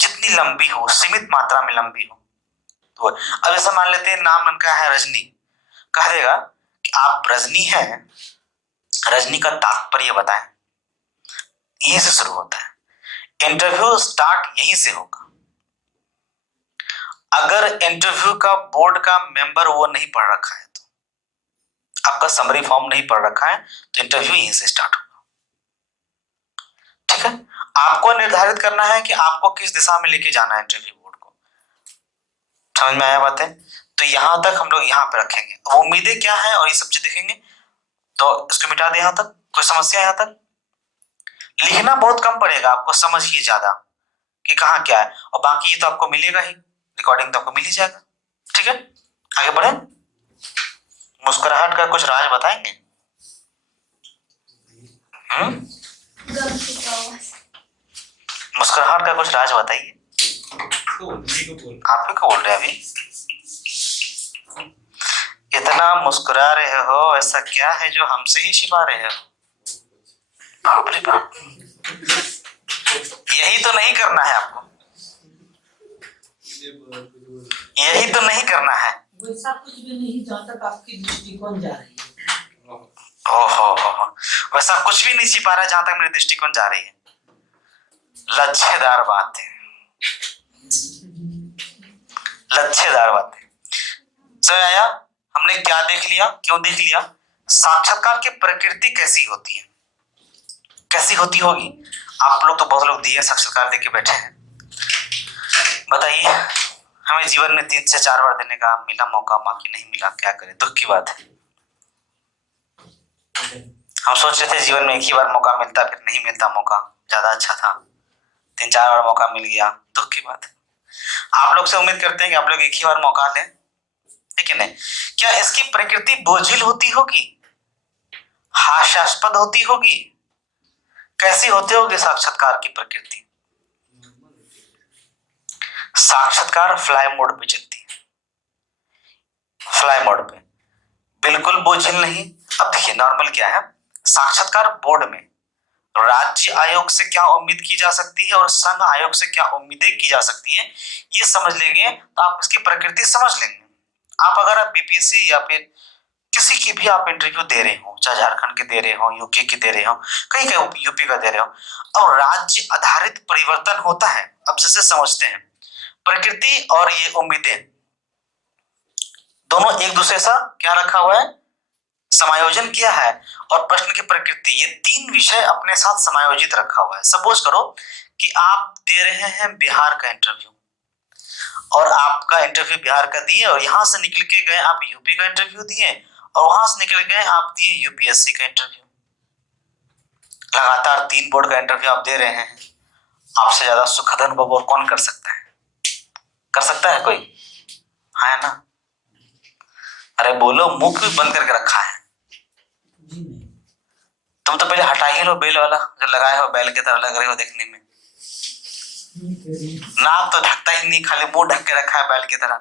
जितनी लंबी हो, सीमित मात्रा में लंबी हो। तो अब ऐसा मान लेते हैं नाम उनका है रजनी, कह देगा कि आप रजनी हैं, रजनी का तात्पर्य बताएं, यहीं से शुरू होता है। इंटरव्यू स्टार्ट यहीं से होगा। अगर इंटरव्यू का बोर्ड का मेंबर वो नहीं पढ़ रखा है, तो आपका समरी फॉर्म नहीं पढ़ रखा है, तो इंटरव्यू यहीं से स्टार्ट होगा, ठीक है। आपको निर्धारित करना है कि आपको किस दिशा में लेके जाना है इंटरव्यू बोर्ड को, समझ में आया बात है? तो यहां तक हम लोग यहाँ पे रखेंगे, उम्मीदें क्या है और ये सब चीज देखेंगे। तो इसको मिटा दे, यहां तक कोई समस्या? यहां तक लिखना बहुत कम पड़ेगा आपको, समझिए ज्यादा कि कहाँ क्या है, और बाकी ये तो आपको मिलेगा ही, रिकॉर्डिंग तो आपको मिल ही जाएगा, ठीक है। आगे बढ़े। मुस्कुराहट का कुछ राज बताएंगे? मुस्कुराहट का कुछ राज बताइए। आप ही को बोल रहे हैं अभी, इतना मुस्कुरा रहे हो, ऐसा क्या है जो हमसे ही छिपा रहे हो? बाप रे बाप, यही तो नहीं करना है आपको, यही तो नहीं करना है। वैसा कुछ भी नहीं जहाँ तक आपकी दृष्टिकोण जा रही है। ओहो, वैसा कुछ भी नहीं छिपा रहा है जहां तक मेरी दृष्टिकोण जा रही है। लच्छेदार बात है, लच्छेदार बात है। समझ आया हमने क्या देख लिया, क्यों देख लिया? साक्षात्कार की प्रकृति कैसी होती है, कैसी होती होगी? आप लोग तो बहुत लोग दिए साक्षात्कार देके बैठे हैं, बताइए हमें जीवन में 3 से 4 बार देने का मिला मौका, बाकी नहीं मिला, क्या करें? दुख की बात है। हम सोच रहे थे जीवन में एक ही बार मौका मिलता, फिर नहीं मिलता मौका, ज्यादा अच्छा था। 3-4 बार मौका मिल गया, दुख की बात है। आप लोग से उम्मीद करते हैं कि आप लोग एक ही बार मौका लें, ठीक है नहीं? क्या इसकी प्रकृति बोझिल होती होगी, हास्यास्पद होती होगी, कैसी होती होगी साक्षात्कार की प्रकृति? साक्षात्कार फ्लाई मोड पे चलती है, फ्लाई मोड पे, बिल्कुल बोझिल नहीं। अब देखिए नॉर्मल क्या है, साक्षात्कार बोर्ड में राज्य आयोग से क्या उम्मीद की जा सकती है और संघ आयोग से क्या उम्मीदें की जा सकती है, ये समझ लेंगे तो आप इसकी प्रकृति समझ लेंगे। आप अगर आप बीपीएससी या फिर किसी की भी आप इंटरव्यू दे रहे हो, चाहे झारखंड के दे रहे हो, यूके के दे रहे हो, कहीं कहीं यूपी का दे रहे हो, और राज्य आधारित परिवर्तन होता है। अब जैसे समझते हैं प्रकृति और ये उम्मीदें दोनों एक दूसरे से क्या रखा हुआ है, समायोजन किया है, और प्रश्न की प्रकृति, ये 3 विषय अपने साथ समायोजित रखा हुआ है। सपोज करो कि आप दे रहे हैं बिहार का इंटरव्यू, और आपका इंटरव्यू बिहार का दिए, और यहां से निकल के गए आप यूपी का इंटरव्यू दिए, और वहां से निकल गए आप दिए यूपीएससी का इंटरव्यू। लगातार 3 बोर्ड का इंटरव्यू आप दे रहे हैं। आपसे ज्यादा सुखद अनुभव और कौन कर सकता है? कर सकता है कोई? है ना? अरे बोलो, मुख भी बंद करके रखा है। तुम तो पहले हटा ही लो बेल वाला जो लगाए हो, बैल की तरह लग रहे हो देखने में। नाक तो ढकता ही नहीं, खाली मुंह ढक के रखा है बैल की तरह।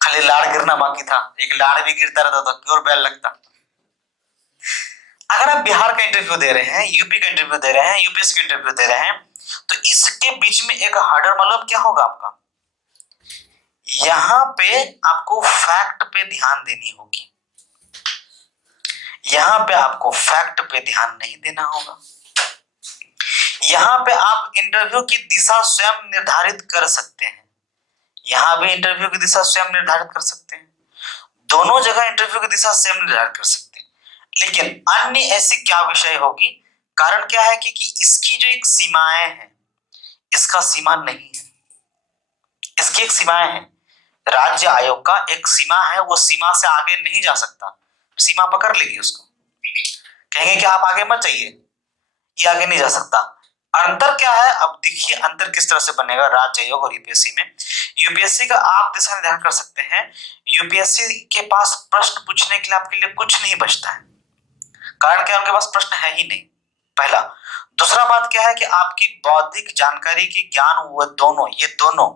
खाली लाड़ गिरना बाकी था, एक लाड़ भी गिरता रहता तो प्योर बैल लगता। अगर आप बिहार का इंटरव्यू दे रहे हैं, यूपी का इंटरव्यू दे रहे हैं, यूपीएससी का इंटरव्यू दे रहे हैं, तो इसके बीच में एक हर्डल मतलब क्या होगा आपका, यहां पे आपको फैक्ट पे ध्यान देनी होगी। यहां पे आपको फैक्ट पे ध्यान नहीं देना होगा। यहां पे आप इंटरव्यू की दिशा स्वयं निर्धारित कर सकते हैं। यहां भी इंटरव्यू की दिशा स्वयं निर्धारित कर सकते हैं। दोनों जगह इंटरव्यू की दिशा स्वयं निर्धारित कर सकते हैं। लेकिन अन्य ऐसी क्या विषय होगी, कारण क्या है कि इसकी जो एक सीमाएं हैं, इसका सीमा नहीं है। इसकी एक सीमाएं हैं, राज्य आयोग का एक सीमा है, वो सीमा से आगे नहीं जा सकता। सीमा पकड़ लेगी उसको, कहेंगे कि आप आगे मत जाइए, ये आगे नहीं जा सकता। अंतर क्या है, अब देखिए अंतर किस तरह से बनेगा राज्य आयोग और यूपीएससी में। यूपीएससी का आप दिशा निर्धारण कर सकते हैं, यूपीएससी के पास प्रश्न पूछने के लिए आपके लिए कुछ नहीं बचता है। कारण क्या, उनके पास प्रश्न है ही नहीं, पहला। दूसरा बात क्या है कि आपकी बौद्धिक जानकारी की ज्ञान, वो दोनों, ये दोनों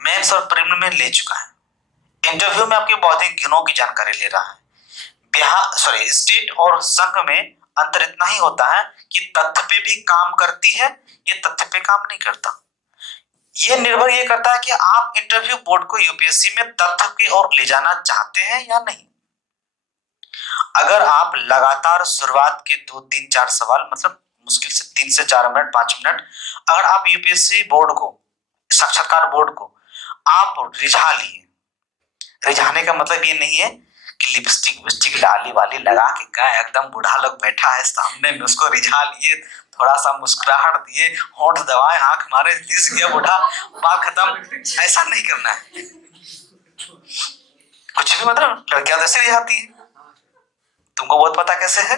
मेंस और प्रीलिम में ले चुका है। इंटरव्यू में आपके बौद्धिक गुणों की जानकारी ले रहा है। बिहार स्टेट और संघ में अंतर इतना ही होता है कि तथ्य पे भी काम करती है, ये तथ्य पे काम नहीं करता। ये निर्भर ये करता है कि आप इंटरव्यू बोर्ड को यूपीएससी में तथ्य की ओर ले जाना चाहते हैं या नहीं। अगर आप लगातार शुरुआत के 2-3-4 सवाल, मतलब मुश्किल से 3 से 4 मिनट 5 मिनट, अगर आप यूपीएससी बोर्ड को, साक्षात्कार बोर्ड को आप रिझा लिए, रिझाने का मतलब ये नहीं है कि लिपस्टिक विस्टिक लाली वाली लगा के गए, एकदम बूढ़ा लोग बैठा है सामने में, उसको रिझा लिए, थोड़ा सा मुस्कुराहट दिए, होंठ दबाए, आंख मारे, दिस गया बूढ़ा, बात खत्म, ऐसा नहीं करना है। कुछ भी मतलब लड़कियां तो ऐसे रिझाती है, तुमको बहुत पता कैसे है?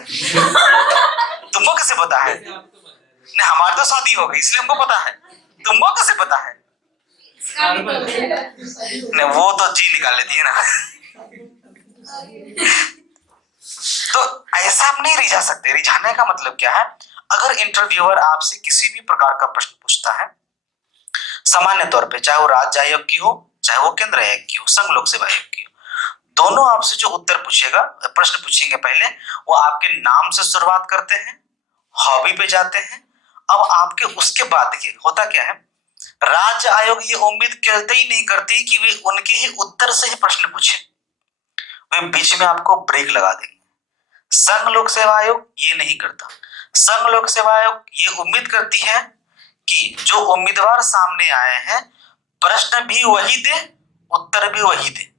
तुमको कैसे पता है? नहीं, हमारी तो शादी हो गई इसलिए हमको पता है, तुमको कैसे पता है? नहीं, वो तो जी निकाल लेती है ना। तो ऐसा आप नहीं रिझा सकते। रिझाने का मतलब क्या है, अगर इंटरव्यूअर आपसे किसी भी प्रकार का प्रश्न पूछता है, सामान्य तौर पे चाहे वो राज्य आयोग की हो, चाहे वो केंद्र आयोग की हो, संघ लोक सेवा आयोग की हो, दोनों आपसे जो उत्तर पूछेगा, प्रश्न पूछेंगे पहले, वो आपके नाम से शुरुआत करते हैं, हॉबी पे जाते हैं। अब आपके उसके बाद देखिए होता क्या है, राज्य आयोग ये उम्मीद करते ही नहीं करती कि वे उनके ही उत्तर से ही प्रश्न पूछे, वे बीच में आपको ब्रेक लगा देंगे। संघ लोक सेवा आयोग ये नहीं करता। संघ लोक सेवा आयोग ये उम्मीद करती है कि जो उम्मीदवार सामने आए हैं, प्रश्न भी वही दे, उत्तर भी वही दे।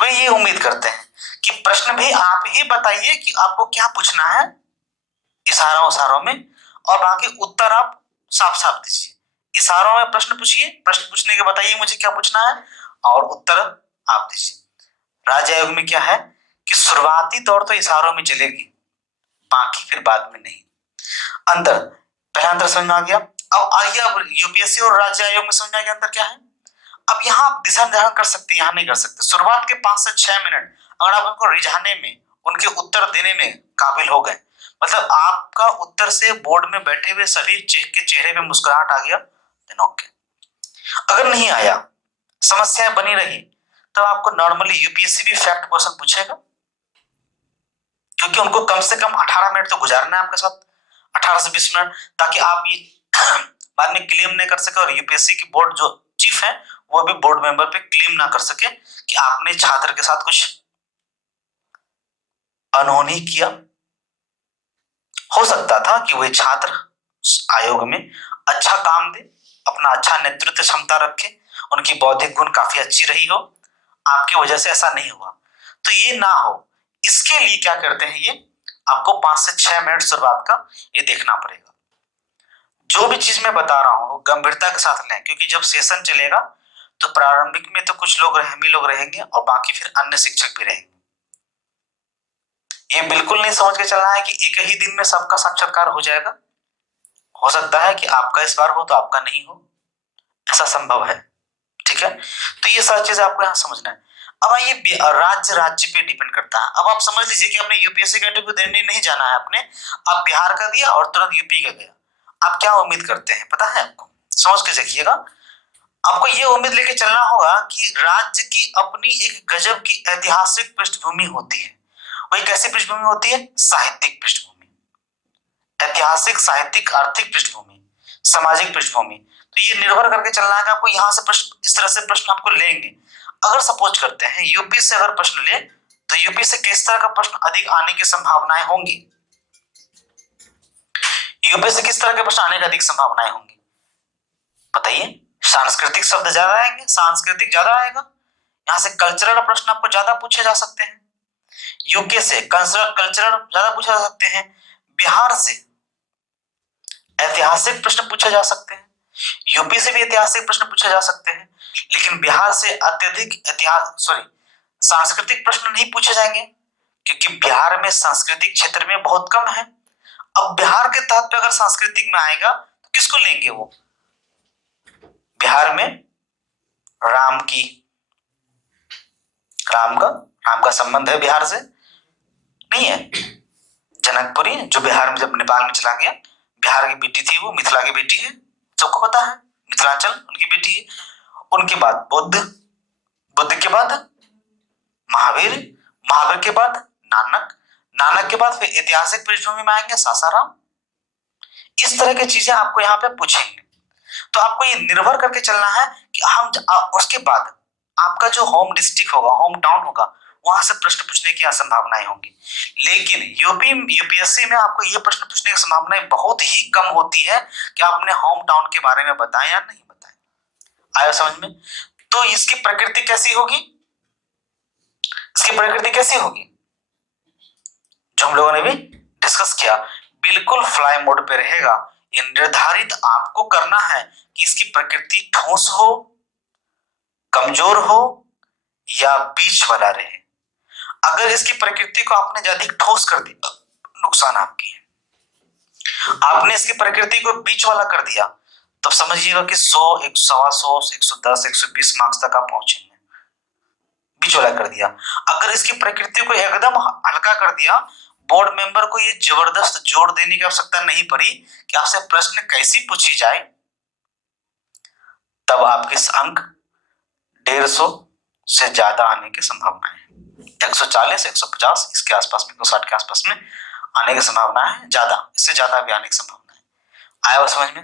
वे ये उम्मीद करते हैं कि प्रश्न भी आप ही बताइए कि आपको क्या पूछना है इशारों में, और बाकी उत्तर आप साफ साफ दीजिए। इशारों में प्रश्न पूछिए, प्रश्न पूछने के बताइए मुझे क्या पूछना है, और उत्तर आप दीजिए। राज्य आयोग में क्या है कि शुरुआती दौर तो इशारों में चलेगी, बाकी फिर बाद में नहीं। अंतर, पहला अंतर समझ में आ गया। अब आइए अब यूपीएससी और राज्य आयोग में समझ में आ गया अंतर क्या है। अब यहाँ आप दिशा निर्धारण कर सकते हैं, यहाँ नहीं कर सकते। शुरुआत के 5 से 6 मिनट अगर आप उनको रिझाने में, उनके उत्तर देने में काबिल हो गए, मतलब आपका उत्तर से बोर्ड में बैठे हुए सभी के चेहरे पे मुस्कुराहट आ गया, देन ओके। अगर नहीं आया, समस्याएं बनी रही, तो आपको नॉर्मली यूपीएससी भी फैक्ट क्वेश्चन पूछेगा, क्योंकि उनको कम से कम 18 मिनट तो गुजारना है आपके साथ, 18 से 20 मिनट, ताकि आप ये बाद में क्लेम नहीं कर सके, और यूपीएससी की बोर्ड जो चीफ है वो भी बोर्ड मेंबर पे क्लेम ना कर सके कि आपने छात्र के साथ कुछ अनहोनी किया। हो सकता था कि वे छात्र आयोग में अच्छा काम दे, अपना अच्छा नेतृत्व क्षमता रखे, उनकी बौद्धिक गुण काफी अच्छी रही हो, आपकी वजह से ऐसा नहीं हुआ। तो ये ना हो, इसके लिए क्या करते हैं, ये आपको 5 से 6 मिनट शुरुआत का ये देखना पड़ेगा। जो भी चीज मैं बता रहा हूं गंभीरता के साथ लें, क्योंकि जब सेशन चलेगा तो प्रारंभिक में तो कुछ लोग हम ही लोग रहेंगे, और बाकी फिर अन्य शिक्षक भी रहेंगे। ये बिल्कुल नहीं समझ के चलना है कि एक ही दिन में सबका साक्षात्कार हो जाएगा। हो सकता है कि आपका इस बार हो तो आपका नहीं हो, ऐसा संभव है। ठीक है, तो ये सारी चीजें आपको यहाँ समझना है। अब आइए राज्य राज्य पे डिपेंड करता है। अब आप समझ लीजिए कि आपने यूपीएससी कैटेगरी देने नहीं जाना है आपने, आप बिहार का दिया और तुरंत यूपी का गया, आप क्या उम्मीद करते हैं पता है आपको? समझ के देखिएगा, आपको ये उम्मीद लेके चलना होगा कि राज्य की अपनी एक गजब की ऐतिहासिक पृष्ठभूमि होती है। वही कैसी पृष्ठभूमि होती है? साहित्यिक पृष्ठभूमि, ऐतिहासिक, साहित्यिक, आर्थिक पृष्ठभूमि, सामाजिक पृष्ठभूमि। तो ये निर्भर करके चलना है कि आपको यहाँ से प्रश्न, इस तरह से प्रश्न आपको लेंगे। अगर सपोज करते हैं यूपी से अगर प्रश्न ले तो यूपी से किस तरह का प्रश्न अधिक आने की संभावनाएं होंगी? यूपी से किस तरह के प्रश्न आने की अधिक संभावनाएं होंगी बताइए? सांस्कृतिक शब्द ज्यादा आएंगे, सांस्कृतिक ज्यादा आएगा, यहाँ से कल्चरल प्रश्न आपको ज्यादा पूछे जा सकते हैं, यूके से कल्चरल ज्यादा पूछे जा सकते हैं, बिहार से ऐतिहासिक प्रश्न पूछे जा सकते हैं, यूपी से भी ऐतिहासिक प्रश्न पूछे जा सकते हैं, लेकिन बिहार से अत्यधिक सांस्कृतिक प्रश्न नहीं पूछे जाएंगे क्योंकि बिहार में सांस्कृतिक क्षेत्र में बहुत कम है। अब बिहार के तहत पे अगर सांस्कृतिक में आएगा तो किसको लेंगे? वो बिहार में राम का संबंध है बिहार से नहीं है? जनकपुरी जो बिहार में जब नेपाल में चला गया, बिहार की बेटी थी, वो मिथिला की बेटी है, सबको पता है, मिथिलांचल उनकी बेटी है। उनके बाद बुद्ध के बाद महावीर के बाद नानक के बाद फिर ऐतिहासिक पृष्ठभूमि में आएंगे सासाराम। इस तरह की चीजें आपको यहाँ पे पूछेंगे। तो आपको ये निर्भर करके चलना है कि हम उसके बाद आपका जो होम डिस्ट्रिक्ट होगा, होम टाउन होगा, वहां से प्रश्न पूछने की संभावनाएं होंगी। लेकिन यूपीएससी में आपको ये प्रश्न पूछने की संभावनाएं बहुत ही कम होती है कि आप अपने होम टाउन के बारे में बताएं या नहीं बताएं। आया समझ में? तो इसकी प्रकृति कैसी होगी? जो हम लोगों ने भी डिस्कस किया, बिल्कुल फ्लाई मोड पे रहेगा। ये निर्धारित आपको करना है कि इसकी प्रकृति ठोस हो, कमजोर हो या बीच वाला रहे। अगर इसकी प्रकृति को आपने ज्यादा ठोस कर दिया, नुकसान आपकी है। आपने इसकी प्रकृति को बीच वाला कर दिया, तब समझिएगा कि 100, 100, 110, 120 मार्क्स तक आप पहुंचेंगे। बीच वाला कर दिया। अगर इसकी प्रकृति को एकदम हल्का कर दिया, बोर्ड मेंबर को ये जबरदस्त जोर देने की आवश्यकता नहीं पड़ी कि आपसे प्रश्न कैसी पूछी जाए, तब आपके अंक 150 से ज्यादा आने की संभावना है। 140, 150 इसके आसपास में, 160 के आसपास में आने की संभावना है, ज्यादा, इससे ज्यादा भी आने की संभावना है। आया वो समझ में?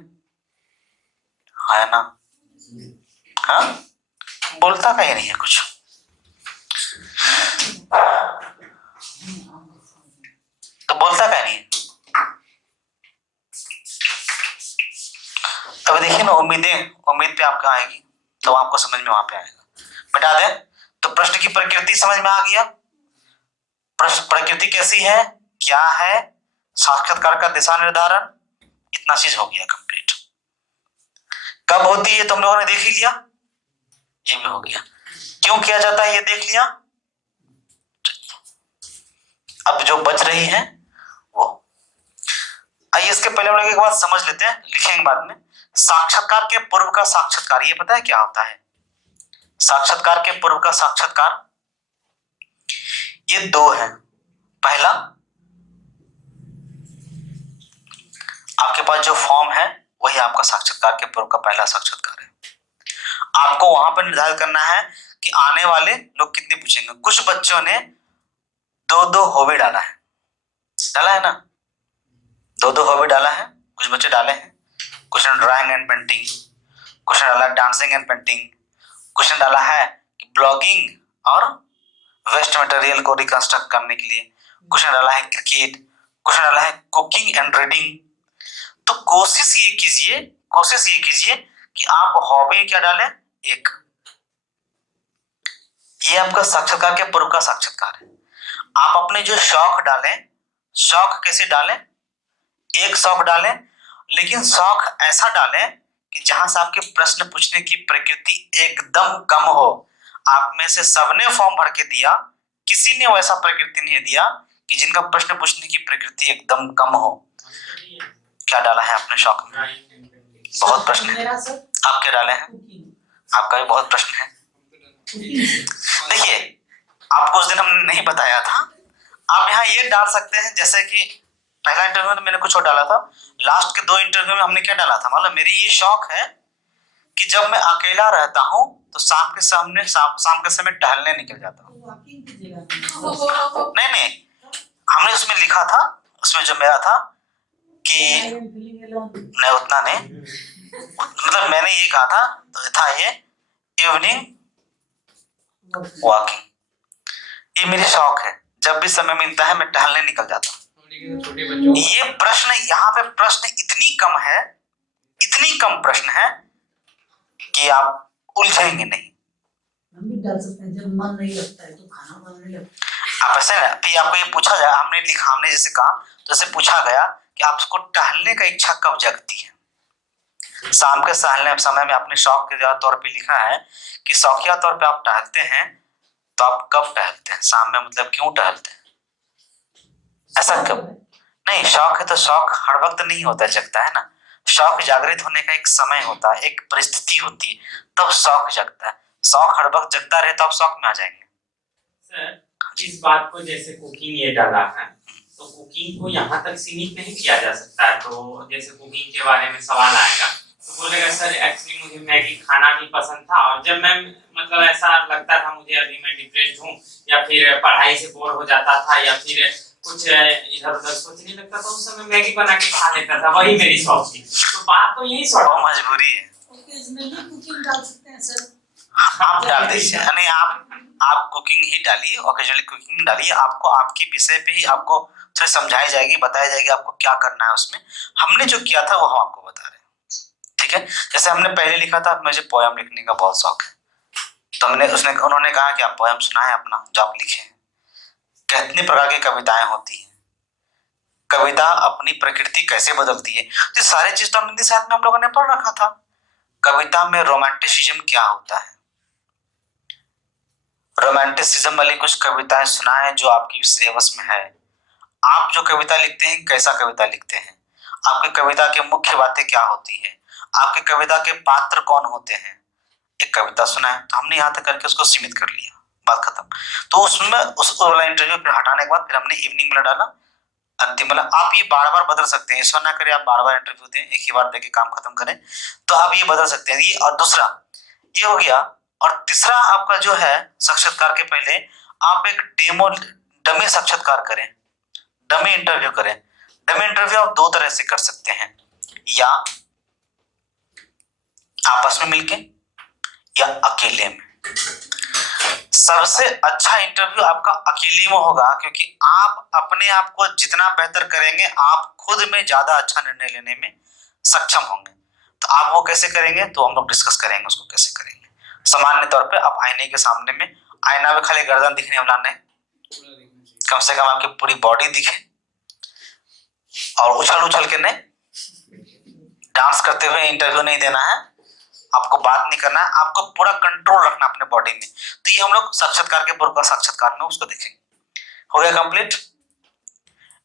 आया ना? हाँ, बोलता का ही नहीं है कुछ। तो बोलता क्या नहीं है। अब देखिए ना, उम्मीद पे आपका आएगी तो आपको समझ में वहां पे आएगा। बता दें तो प्रश्न की प्रकृति समझ में आ गया। प्रश्न प्रकृति कैसी है, क्या है, साक्षात्कार का दिशा निर्धारण, इतना चीज हो गया कंप्लीट। कब होती है तुम लोगों ने देख ही लिया, ये भी हो गया। क्यों किया जाता है ये देख लिया। अब जो बच रही है वो आइए, इसके पहले हम लोग एक बात समझ लेते हैं, लिखेंगे बाद में। साक्षात्कार के पूर्व का साक्षात्कार, ये पता है क्या होता है? साक्षात्कार के पूर्व का साक्षात्कार ये दो है। पहला, आपके पास जो फॉर्म है वही आपका साक्षात्कार के पूर्व का पहला साक्षात्कार है। आपको वहां पर निर्धारित करना है कि आने वाले लोग कितने पूछेंगे। कुछ बच्चों ने 2-2 हॉबी डाला है ना, 2-2 हॉबी डाला है, कुछ बच्चे डाले हैं। कुछ ने ड्राइंग एंड पेंटिंग, कुछ ने डाला डांसिंग एंड पेंटिंग, कुछ ने डाला है ब्लॉगिंग और वेस्ट मटेरियल को रिकंस्ट्रक्ट करने के लिए, कुछ ने डाला है क्रिकेट, कुछ ने डाला है कुकिंग एंड रीडिंग। तो कोशिश ये कीजिए कि आप हॉबी क्या डालें, एक। ये आपका साक्षात्कार के पूर्व का साक्षात्कार है। आप अपने जो शौक डालें, शौक कैसे डालें, एक शौक डालें, लेकिन शौक ऐसा डालें कि जहां से आपके प्रश्न पूछने की प्रकृति एकदम कम हो। आप में से सबने फॉर्म भर के दिया, किसी ने वैसा प्रकृति नहीं दिया कि जिनका प्रश्न पूछने की प्रकृति एकदम कम हो। क्या डाला है आपने शौक में? बहुत प्रश्न है। आप क्या डाले हैं? आपका भी बहुत प्रश्न है। देखिए देखिए आपको उस दिन हमने नहीं बताया था, आप यहाँ ये डाल सकते हैं, जैसे कि पहला इंटरव्यू में मैंने कुछ और डाला था, लास्ट के 2 इंटरव्यू में हमने क्या डाला था, मतलब मेरी ये शौक है कि जब मैं अकेला रहता हूँ तो शाम के समय टहलने निकल जाता हूँ। वॉकिंग कीजिएगा। नहीं, हमने उसमें लिखा था, उसमें जो मेरा था कि नहीं उतना नहीं, मतलब मैंने ये कहा था, तो था ये इवनिंग वॉकिंग, ये मेरी शौक है, जब भी समय मिलता है मैं टहलने निकल जाता हूँ। ये प्रश्न, यहाँ पे प्रश्न इतनी कम प्रश्न है कि आप उलझेंगे नहीं। हम भी डाल सकते हैं, जब मन नहीं लगता है तो खाना बनाने लगता आप ऐसे फिर आपको ये पूछा जाए, हमने जैसे कहा, तो जैसे पूछा गया कि आपको टहलने का इच्छा कब जगती है, शाम के समय में आपने शौक के तौर पे लिखा है कि शौकिया तौर पे आप टहलते हैं, तो आप कब टहलते हैं शाम में, मतलब क्यों टहलते हैं, ऐसा कब? नहीं, शौक है तो शौक हर वक्त नहीं होता, जगता है ना, शौक जागृत होने का एक समय होता है, एक परिस्थिति होती है, तब शौक जगता है। शौक हर वक्त जगता रहे तो आप शौक में आ जाएंगे। सर इस बात को जैसे कुकिंग ये डाला है, तो कुकिंग को यहाँ तक सीमित नहीं किया जा सकता है, तो जैसे कुकिंग के बारे में सवाल आएगा तो बोलेगा सर एक्चुअली मुझे मैगी खाना भी पसंद था, और जब मैं मतलब ऐसा लगता था मुझे अभी मैं डिप्रेस्ड हूँ, या फिर पढ़ाई से बोर हो जाता था, या फिर कुछ इधर उधर सोचने लगता था, उस समय मैगी बना के खा लेता था, वही मेरी शौक थी। तो बात तो यही शौक, मजबूरी है। ओकेजनली कुकिंग डाल सकते हैं सर, आप डाल दीजिए, नहीं आप कुकिंग ही डालिए, ओकेजनली कुकिंग डालिए, आपको आपके विषय पे ही आपको थोड़ी समझाई जाएगी, बताया जाएगी आपको क्या करना है उसमें। हमने जो किया था वो हम आपको बता रहे हैं, ठीक है। जैसे हमने पहले लिखा था मुझे पोयम लिखने का बहुत शौक है, तो उन्होंने कहा कि आप पोयम सुनाएं अपना जो आप लिखे हैं। कितने प्रकार की कविताएं होती हैं, कविता अपनी प्रकृति कैसे बदलती है, तो सारी चीज तो हिंदी साहित्य में हम लोगों ने पढ़ रखा था। कविता में रोमांटिसिज्म क्या होता है, रोमांटिसिज्म वाली कुछ कविताएं सुनाएं जो आपकी सिलेबस में है। आप जो कविता लिखते हैं कैसा कविता लिखते हैं, आपकी कविता की मुख्य बातें क्या होती है, आपकी कविता के पात्र कौन होते हैं, एक कविता सुनाएं। तो हमने यहाँ तक करके उसको सीमित कर लिया, बात खत्म। तो उसमें उस वाला इंटरव्यू फिर हटाने के बाद फिर हमने इवनिंग वाला डाला, अंतिम वाला। आप ये बार बार बदल सकते हैं, ऐसा ना करें आप बार बार इंटरव्यू दें, एक ही बार देके काम खत्म करें, तो आप ये बदल सकते हैं। ये और दूसरा ये हो गया, और तीसरा आपका जो है साक्षात्कार के पहले आप एक डमी साक्षात्कार करें, डमी इंटरव्यू करें। डमी इंटरव्यू आप 2 तरह से कर सकते हैं, या आपस में मिलके या अकेले में। सबसे अच्छा इंटरव्यू आपका अकेले में होगा, क्योंकि आप अपने आप को जितना बेहतर करेंगे आप खुद में ज्यादा अच्छा निर्णय लेने में सक्षम होंगे। तो आप वो कैसे करेंगे तो हम लोग डिस्कस करेंगे उसको कैसे करेंगे। सामान्य तौर पे आप आईने के सामने में, आईना में खाली गर्दन दिखने वाला नहीं, कम से कम आपकी पूरी बॉडी दिखे, और उछल के नहीं, डांस करते हुए इंटरव्यू नहीं देना है, आपको बात नहीं करना है, आपको पूरा कंट्रोल रखना अपने बॉडी में। तो ये हम लोग साक्षात्कार के पूर्व का साक्षात्कार में उसको देखेंगे। हो गया कंप्लीट।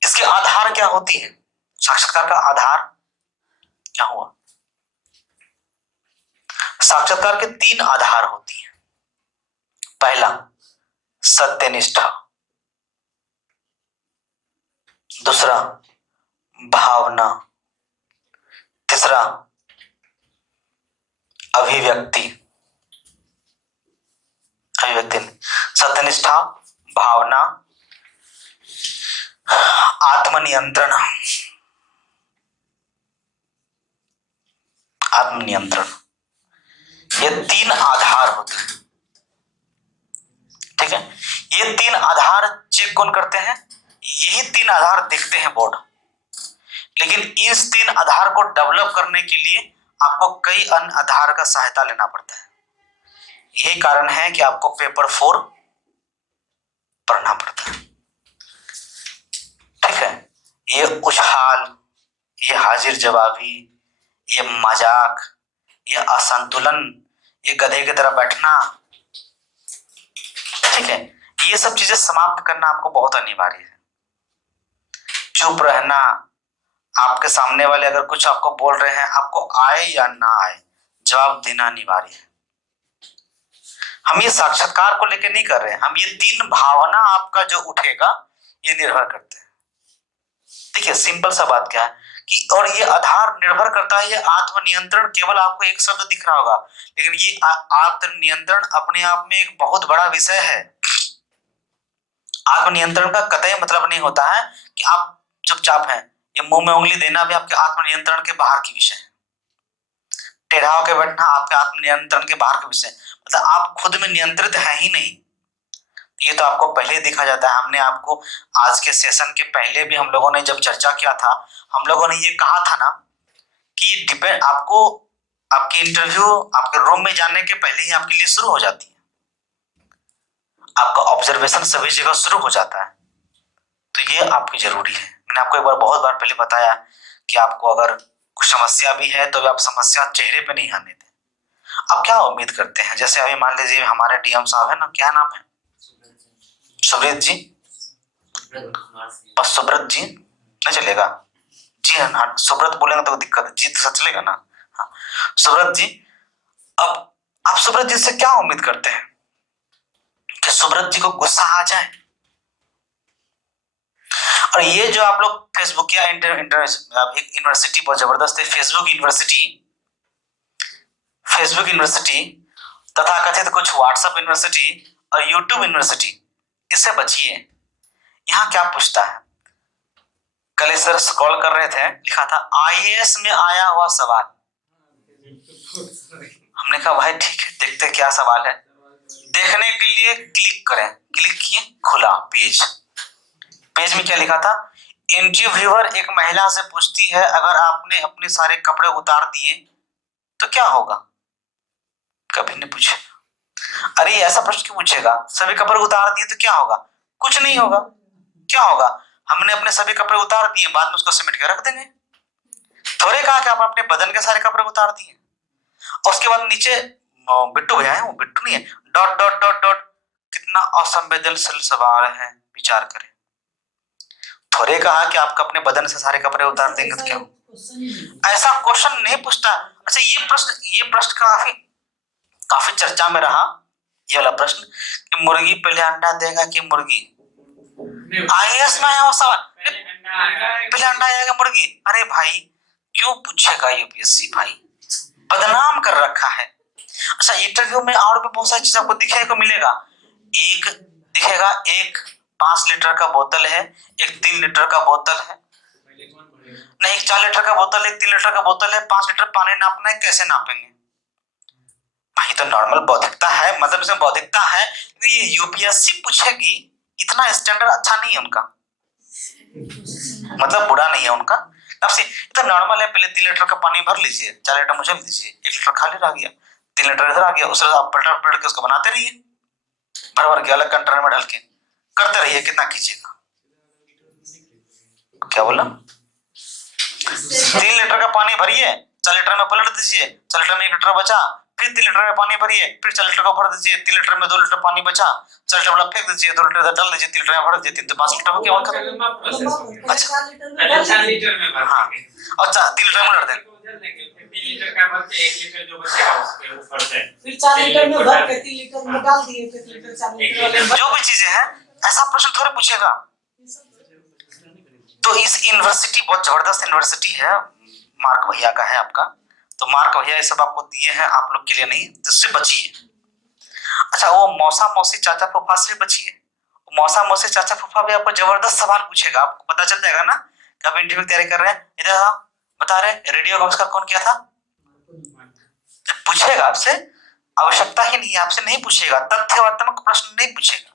इसके आधार क्या होती है, साक्षात्कार का आधार क्या हुआ। साक्षात्कार के 3 आधार होती है। पहला सत्यनिष्ठा, दूसरा भावना, तीसरा अभिव्यक्ति। सत्यनिष्ठा, भावना, आत्मनियंत्रण, ये 3 आधार होते हैं, ठीक है। ये 3 आधार चेक कौन करते हैं, यही 3 आधार देखते हैं बोर्ड, लेकिन इस 3 आधार को डेवलप करने के लिए आपको कई अन्य आधार का सहायता लेना पड़ता है। यही कारण है कि आपको पेपर 4 पढ़ना पड़ता है, ठीक है। ये उछाल, ये हाजिर जवाबी, ये मजाक, ये असंतुलन, ये गधे की तरह बैठना, ठीक है, ये सब चीजें समाप्त करना आपको बहुत अनिवार्य है। चुप रहना, आपके सामने वाले अगर कुछ आपको बोल रहे हैं, आपको आए या ना आए जवाब देना अनिवार्य है। हम ये साक्षात्कार को लेकर नहीं कर रहे हैं, हम ये 3 भावना आपका जो उठेगा ये निर्भर करते हैं। देखिए सिंपल सा बात क्या है कि, और ये आधार निर्भर करता है, ये आत्मनियंत्रण केवल आपको एक शब्द दिख रहा होगा, लेकिन ये आत्मनियंत्रण अपने आप में एक बहुत बड़ा विषय है। आत्मनियंत्रण का कतई मतलब नहीं होता है कि आप चुपचाप हैं, ये मुंह में उंगली देना भी आपके आत्मनियंत्रण के बाहर की विषय है। टेढ़ा होकर बैठना आपके आत्मनियंत्रण के बाहर का विषय, मतलब आप खुद में नियंत्रित है ही नहीं। ये तो आपको पहले ही दिखा जाता है। हमने आपको आज के सेशन के पहले भी हम लोगों ने जब चर्चा किया था, हम लोगों ने ये कहा था ना कि डिपेंड आपको आपकी इंटरव्यू आपके रूम में जाने के पहले ही आपके लिए शुरू हो जाती है, आपका ऑब्जर्वेशन सभी जगह शुरू हो जाता है। तो ये आपकी जरूरी है। मैंने आपको एक बार बहुत बार पहले बताया कि आपको अगर कुछ समस्या भी है तो आप समस्या चेहरे पे नहीं आने दें। अब क्या उम्मीद करते हैं, जैसे अभी मान लीजिए हमारे डीएम साहब है ना, क्या नाम है, सुब्रत जी, बस सुब्रत जी नहीं चलेगा जी, हाँ सुब्रत बोलेंगे तो दिक्कत है, जी तो चलेगा ना, हाँ सुब्रत जी। अब आप सुब्रत जी से क्या उम्मीद करते हैं कि सुब्रत जी को गुस्सा आ जाए? और ये जो आप लोग फेसबुक या एक यूनिवर्सिटी बहुत जबरदस्त है, फेसबुक यूनिवर्सिटी तथा कथित कुछ व्हाट्सएप यूनिवर्सिटी और यूट्यूब यूनिवर्सिटी, इससे बचिए। यहाँ क्या पूछता है, कल सर स्क्रॉल कर रहे थे, लिखा था आईएएस में आया हुआ सवाल। हमने कहा भाई ठीक है, देखते क्या सवाल है। देखने के लिए क्लिक करें, क्लिक किए, खुला पेज में क्या लिखा था, इंटरव्यूअर एक महिला से पूछती है अगर आपने अपने सारे कपड़े उतार दिए तो क्या होगा? कभी नहीं पूछे। अरे ऐसा प्रश्न क्यों पूछेगा, सभी कपड़े उतार दिए तो क्या होगा? कुछ नहीं होगा। क्या होगा, हमने अपने सभी कपड़े उतार दिए, बाद में उसको समेट के रख देंगे। थोड़े कहा कि आप अपने बदन के सारे कपड़े उतार दिए, और उसके बाद नीचे बिट्टू भैया है, वो बिट्टू नहीं है, डॉट डॉट डॉट डॉट, कितना असंवेदनशील सवाल है, विचार करें। थोड़े कहा कि आपका अपने बदन से सारे कपड़े उतार देंगे तो क्या होगा? ऐसा क्वेश्चन नहीं पूछता। अच्छा ये प्रश्न काफी चर्चा में रहा, ये वाला प्रश्न कि मुर्गी पहले अंडा देगा कि मुर्गी? आईएएस में है वो सवाल, पहले अंडा आएगा मुर्गी? अरे भाई क्यों पूछेगा यूपीएससी, भाई बदनाम कर रखा है। अच्छा इंटरव्यू में और भी बहुत सारी चीज आपको दिखने को मिलेगा, एक दिखेगा एक 5 लीटर का बोतल है, एक 3 लीटर का बोतल है, नहीं एक 4 लीटर का बोतल है, एक 3 लीटर का बोतल है, 5 लीटर पानी नापना है, कैसे नापेंगे भाई? तो नॉर्मल बौद्धिकता है, मतलब इसमें बौद्धिकता है, ये यूपीएससी पूछेगी, इतना स्टैंडर्ड अच्छा नहीं है उनका, मतलब बुरा नहीं है उनका, आपसे तो नॉर्मल है। पहले 3 लीटर का पानी भर लीजिए, 4 लीटर मुझे दीजिए, 1 लीटर खाली रह गया, 3 लीटर इधर आ गया, उसके बाद आप पलट के उसको बनाते रहिए, भर के अलग कंटेनर में डाल के करते रहिए, कितना कीजिएगा? क्या बोला? 3 लीटर का पानी भरिए, 4 लीटर में पलट दीजिए, 4 लीटर में 1 लीटर बचा, फिर 3 लीटर में पानी भरिए, फिर 4 लीटर को भर दीजिए, 3 लीटर में 2 लीटर पानी बचा, 4 लीटर वाला फेंक दीजिए, 2 लीटर डाल दीजिए, 3 लीटर में भर दीजिए, 3 तो 5 लीटर हो गया। अच्छा 4 लीटर में भर देंगे, अच्छा 3 लीटर में भर देंगे, 3 लीटर का भर के 1 लीटर जो बचेगा उसके ऊपर से फिर 4 लीटर में भर के 3 लीटर में डाल दिए, फिर लीटर 4 लीटर जो भी चीजें हैं, ऐसा प्रश्न थोड़े पूछेगा। तो इस यूनिवर्सिटी बहुत जबरदस्त यूनिवर्सिटी है, मार्क भैया का है आपका, तो मार्क भैया ये सब आपको दिए हैं, आप लोग के लिए नहीं, जिससे बचिए। अच्छा वो मौसा मौसी चाचा फूफा से बचिए, मौसा मौसी चाचा फूफा भी आपको जबरदस्त सवाल पूछेगा, आपको पता चल जाएगा ना कि आप इंटरव्यू की तैयारी कर रहे हैं। इधर बता रहे रेडियो का आविष्कार कौन किया था, पूछेगा आपसे, आवश्यकता ही नहीं है, आपसे नहीं पूछेगा, तथ्यवात्मक प्रश्न नहीं पूछेगा।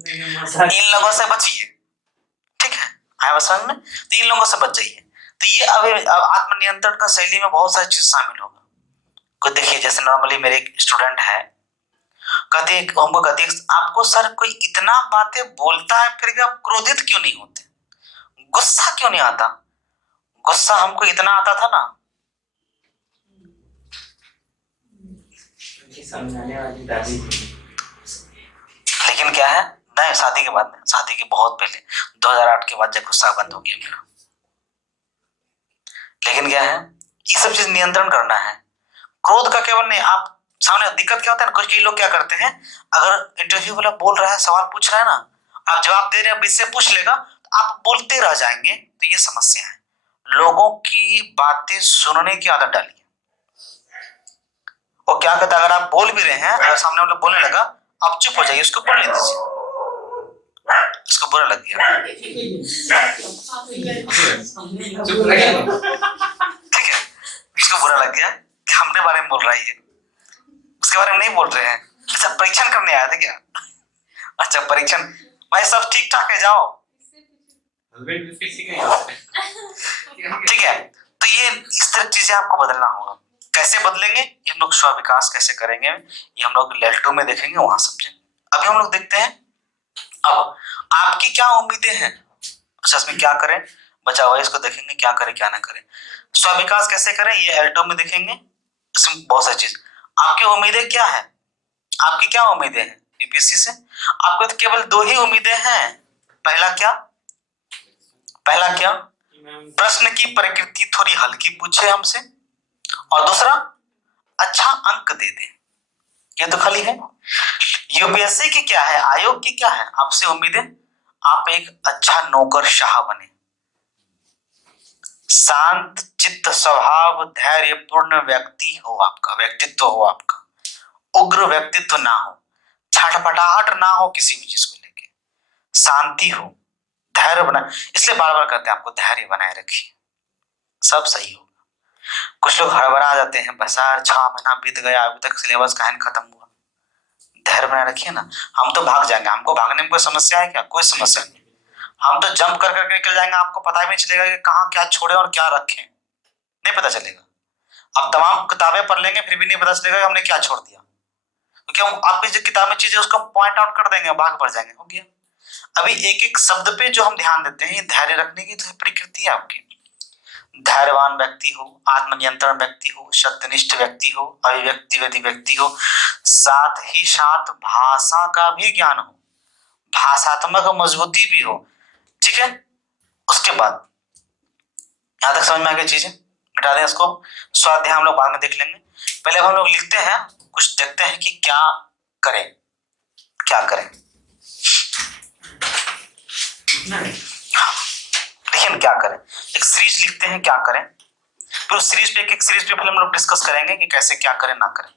इन लोगों से बचिए, ठीक है, आया समझ में? तो इन लोगों से बच जाइए। तो ये अब आत्मनियंत्रण का शैली में बहुत सारी चीज शामिल होगा। कोई देखिए जैसे नॉर्मली मेरे एक स्टूडेंट है, कहते आपको सर कोई इतना बातें बोलता है फिर भी आप क्रोधित क्यों नहीं होते, गुस्सा क्यों नहीं आता? गुस्सा हमको इतना आता था ना, समझाने वाली दादी, लेकिन क्या है नहीं, शादी के बाद, शादी के बहुत पहले 2008 के बाद जब गुस्सा बंद हो गया मेरा। लेकिन क्या है, ये सब चीज नियंत्रण करना है। क्रोध का केवल नहीं, आप सामने दिक्कत क्या होता है ना, कुछ कई लोग क्या करते हैं, अगर इंटरव्यू वाला बोल रहा है, सवाल पूछ रहा है ना, आप जवाब दे रहे हैं, इससे पूछ लेगा तो आप बोलते रह जाएंगे, तो ये समस्या है। लोगों की बातें सुनने की आदत डालिए। और क्या कहता है, अगर आप बोल भी रहे हैं, अगर सामने वाला बोलने लगा, आप चुप हो जाइए, उसको बोलने दीजिए। उसको बुरा लग गया, ठीक है, उसको बुरा लग गया कि हमने बारे में बोल रहा है, ये उसके बारे में नहीं बोल रहे हैं। अच्छा, परीक्षण करने आया था क्या? अच्छा, परीक्षण, भाई सब ठीक ठाक है, जाओ। ठीक है, तो ये इस तरह चीजें आपको बदलना होगा। कैसे बदलेंगे, ये हम लोग स्व विकास कैसे करेंगे, ये हम लोग लेवल 2 में देखेंगे, वहां समझेंगे। अभी हम लोग देखते हैं, अब आपकी क्या उम्मीदें हैं, अच्छा इसमें क्या करें, बचा हुआ इसको देखेंगे, क्या करें क्या ना करें। स्व विकास कैसे करें, ये L2 में देखेंगे। इसमें बहुत सारी चीज, आपकी उम्मीदें क्या है, आपकी क्या उम्मीदें हैं यूपीएससी से? आपको तो केवल 2 ही उम्मीदें हैं। पहला क्या, प्रश्न की प्रकृति थोड़ी हल्की पूछे हमसे, और दूसरा अच्छा अंक दे दे। ये तो खाली है। यूपीएससी की क्या है, आयोग की क्या है आपसे उम्मीदें? आप एक अच्छा नौकरशाह बने, शांत चित्त स्वभाव, धैर्यपूर्ण व्यक्ति हो, आपका व्यक्तित्व हो, आपका उग्र व्यक्तित्व ना हो, छटपटाहट ना हो किसी भी चीज को लेके, शांति हो, धैर्य बना, इसलिए बार बार कहते हैं आपको धैर्य बनाए रखिए, सब सही होगा। कुछ लोग हड़बड़ा जाते हैं, बस यार 6 महीना बीत गया, अभी तक सिलेबस कहीं खत्म हुआ। धैर्य बनाए रखिए ना, हम तो भाग जाएंगे, हमको भागने में कोई समस्या है क्या? कोई समस्या नहीं, हम तो जंप कर करके निकल जाएंगे, आपको पता भी नहीं चलेगा कि कहाँ क्या छोड़े और क्या रखें, नहीं पता चलेगा। आप तमाम किताबें पढ़ लेंगे, फिर भी नहीं पता चलेगा कि हमने क्या छोड़ दिया, क्योंकि हम आपकी जो किताब में चीजें उसको पॉइंट आउट कर देंगे, भाग पड़ जाएंगे, हो गया। अभी एक एक शब्द पे जो हम ध्यान देते हैं, ये धैर्य रखने की तो प्रकृति है आपकी। धैर्यवान व्यक्ति हो, आत्मनियंत्रण व्यक्ति हो, सत्यनिष्ठ व्यक्ति हो, अभिव्यक्तिवादी व्यक्ति हो, साथ ही साथ भाषा का भी ज्ञान हो, भाषात्मक मजबूती भी हो, ठीक है। उसके बाद यहां तक समझ में आ गई चीजें, मिटा दें इसको, स्वाध्याय हम लोग बाद में देख लेंगे। पहले हम लोग लिखते हैं, कुछ देखते हैं कि क्या करें, क्या करें। देखिए क्या करें, एक सीरीज लिखते हैं, क्या करें, फिर उस सीरीज पे एक सीरीज पे हम लोग डिस्कस करेंगे कि कैसे क्या करें ना करें।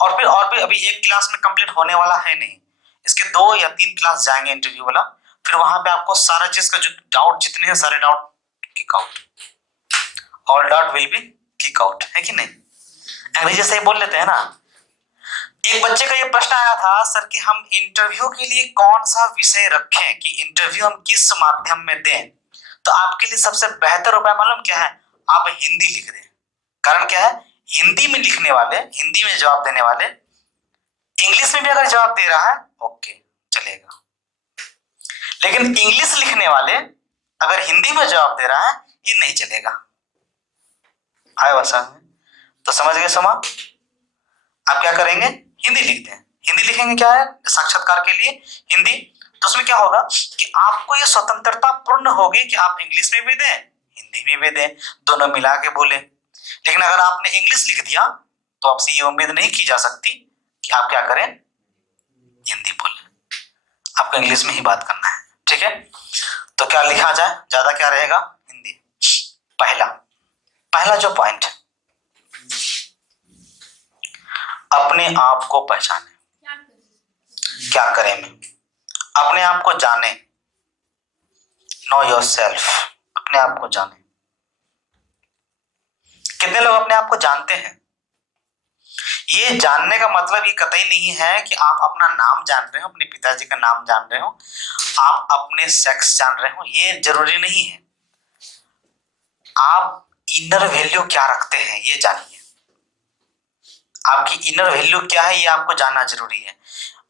और भी अभी एक क्लास में कंप्लीट होने वाला है नहीं, इसके 2 या 3 क्लास जाएंगे इंटरव्यू वाला, फिर वहां पे आपको सारा चीज का जो डाउट जितने हैं सारे doubt kick out, all doubt will be kick out, है कि नहीं? अंग्रेजी से बोल लेते हैं ना। एक बच्चे का ये प्रश्न आया था, सर कि हम इंटरव्यू के लिए कौन सा विषय रखें, कि इंटरव्यू हम किस माध्यम में दें? तो आपके लिए सबसे बेहतर उपाय मालूम क्या है? आप हिंदी लिख दें। कारण क्या है, हिंदी में लिखने वाले, हिंदी में जवाब देने वाले, इंग्लिश में भी अगर जवाब दे रहा है ओके चलेगा, लेकिन इंग्लिश लिखने वाले अगर हिंदी में जवाब दे रहा है ये नहीं चलेगा। आए भाषा में तो समझ गए समा। आप क्या करेंगे, हिंदी लिख दें। हिंदी लिखेंगे क्या है, साक्षात्कार के लिए हिंदी, तो उसमें क्या होगा कि आपको ये स्वतंत्रता पूर्ण होगी कि आप इंग्लिश में भी दें, हिंदी में भी दें, दोनों मिला के बोले। लेकिन अगर आपने इंग्लिश लिख दिया तो आपसे ये उम्मीद नहीं की जा सकती कि आप क्या करें, हिंदी बोले, आपको इंग्लिश में ही बात करना है, ठीक है। तो क्या लिखा जाए, ज्यादा क्या रहेगा, हिंदी। पहला जो पॉइंट है, अपने आप को पहचाने, क्या करें में, अपने आप को जाने, नो योरसेल्फ, अपने आप को जाने। कितने लोग अपने आप को जानते हैं? ये जानने का मतलब ये कतई नहीं है कि आप अपना नाम जान रहे हो, अपने पिताजी का नाम जान रहे हो, आप अपने सेक्स जान रहे हो, ये जरूरी नहीं है। आप इनर वैल्यू क्या रखते हैं ये जानिए, आपकी इनर वैल्यू क्या है ये आपको जानना जरूरी है।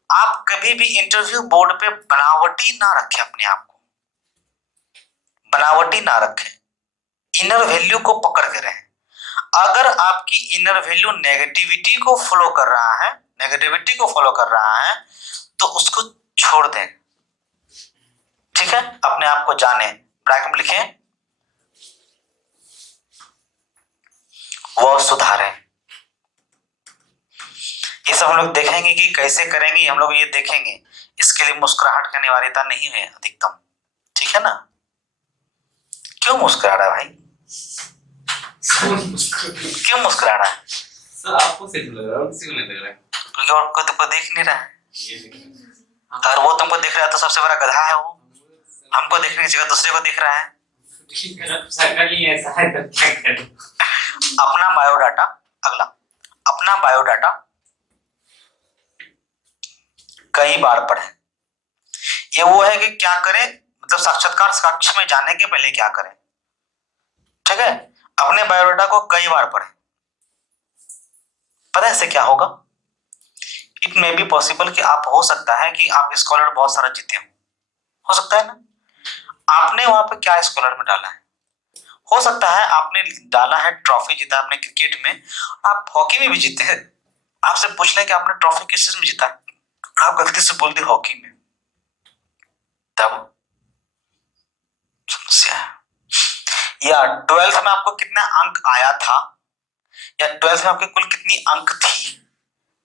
आप कभी भी इंटरव्यू बोर्ड पे बनावटी ना रखें, अपने आप को बनावटी ना रखें, इनर वैल्यू को पकड़ के रहें। अगर आपकी इनर वैल्यू नेगेटिविटी को फॉलो कर रहा है, नेगेटिविटी को फॉलो कर रहा है तो उसको छोड़ दें, ठीक है। अपने आप को जाने, ब्रैकेट में लिखें, वो सुधारें। सब हम लोग देखेंगे कि कैसे करेंगे, हम लोग ये देखेंगे। इसके लिए मुस्कुराहट की अनिवार्यता नहीं है अधिकतम, ठीक है ना। क्यों मुस्कुरा रहा है भाई, क्यों मुस्कुरा रहा है? सर आपको सही लग रहा है, किसी को नहीं लग रहा है। क्योंकि और कोई तुमको देख नहीं रहा है। ये देखिए। अगर वो तुमको देख रहा है तो सबसे बड़ा गधा है वो। हमको देखने की जगह दूसरे को देख रहा है। सर्कल ही ऐसा है तो क्या करें। अपना बायोडाटा, अगला, अपना बायोडाटा कई बार पढ़ें। ये वो है कि क्या करें, मतलब साक्षात्कार कक्ष में जाने के पहले क्या करें, ठीक है। अपने बायोडाटा को कई बार पढ़ें। पता है इससे क्या होगा? इट मे बी पॉसिबल कि आप, हो सकता है कि आप स्कॉलर बहुत सारा जीते हो सकता है ना। आपने वहां पे क्या स्कॉलर में डाला है? हो सकता है आपने डाला है ट्रॉफी जीता आपने क्रिकेट में, आप हॉकी में भी जीते हैं। आपसे पूछ लें कि आपने ट्रॉफी किस चीज में जीता, आप गलती से बोल दी हॉकी में, तब समस्या है। या 12th में आपको कितना अंक आया था, या 12th में आपके कुल कितनी अंक थी,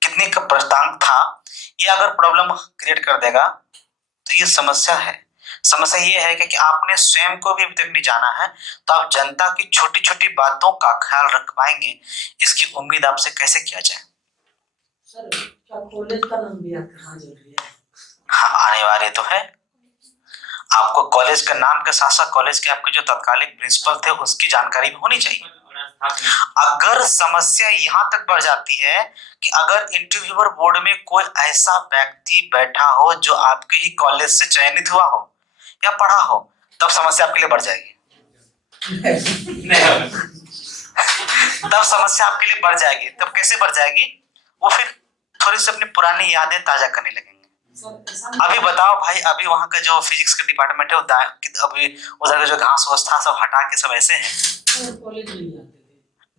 कितने का प्रश्नांक था, ये अगर प्रॉब्लम क्रिएट कर देगा तो ये समस्या है। समस्या ये है कि आपने स्वयं को भी अभी तक नहीं जाना है, तो आप जनता की छोटी छोटी बातों का ख्याल रख पाएंगे, इसकी उम्मीद आपसे कैसे किया जाए? सर क्या कॉलेज का नाम भी कहाँ जरूरी है? हाँ, अनिवार्य तो है। आपको कॉलेज का नाम के साथ साथ कॉलेज के आपके जो तत्कालिक प्रिंसिपल थे उसकी जानकारी भी होनी चाहिए। अगर समस्या यहाँ तक बढ़ जाती है कि अगर इंटरव्यूअर बोर्ड में कोई ऐसा व्यक्ति बैठा हो जो आपके ही कॉलेज से चयनित हुआ हो या पढ़ा हो, तब समस्या आपके लिए बढ़ जाएगी। तब समस्या आपके लिए बढ़ जाएगी। तब कैसे बढ़ जाएगी? वो फिर थोड़ी सी अपनी पुरानी यादें ताजा करने लगेंगे। अभी बताओ भाई, अभी वहां का जो फिजिक्स का डिपार्टमेंट है अभी उधर का जो घास वास था सब हटा के सब ऐसे हैं। कॉलेज नहीं जाते थे।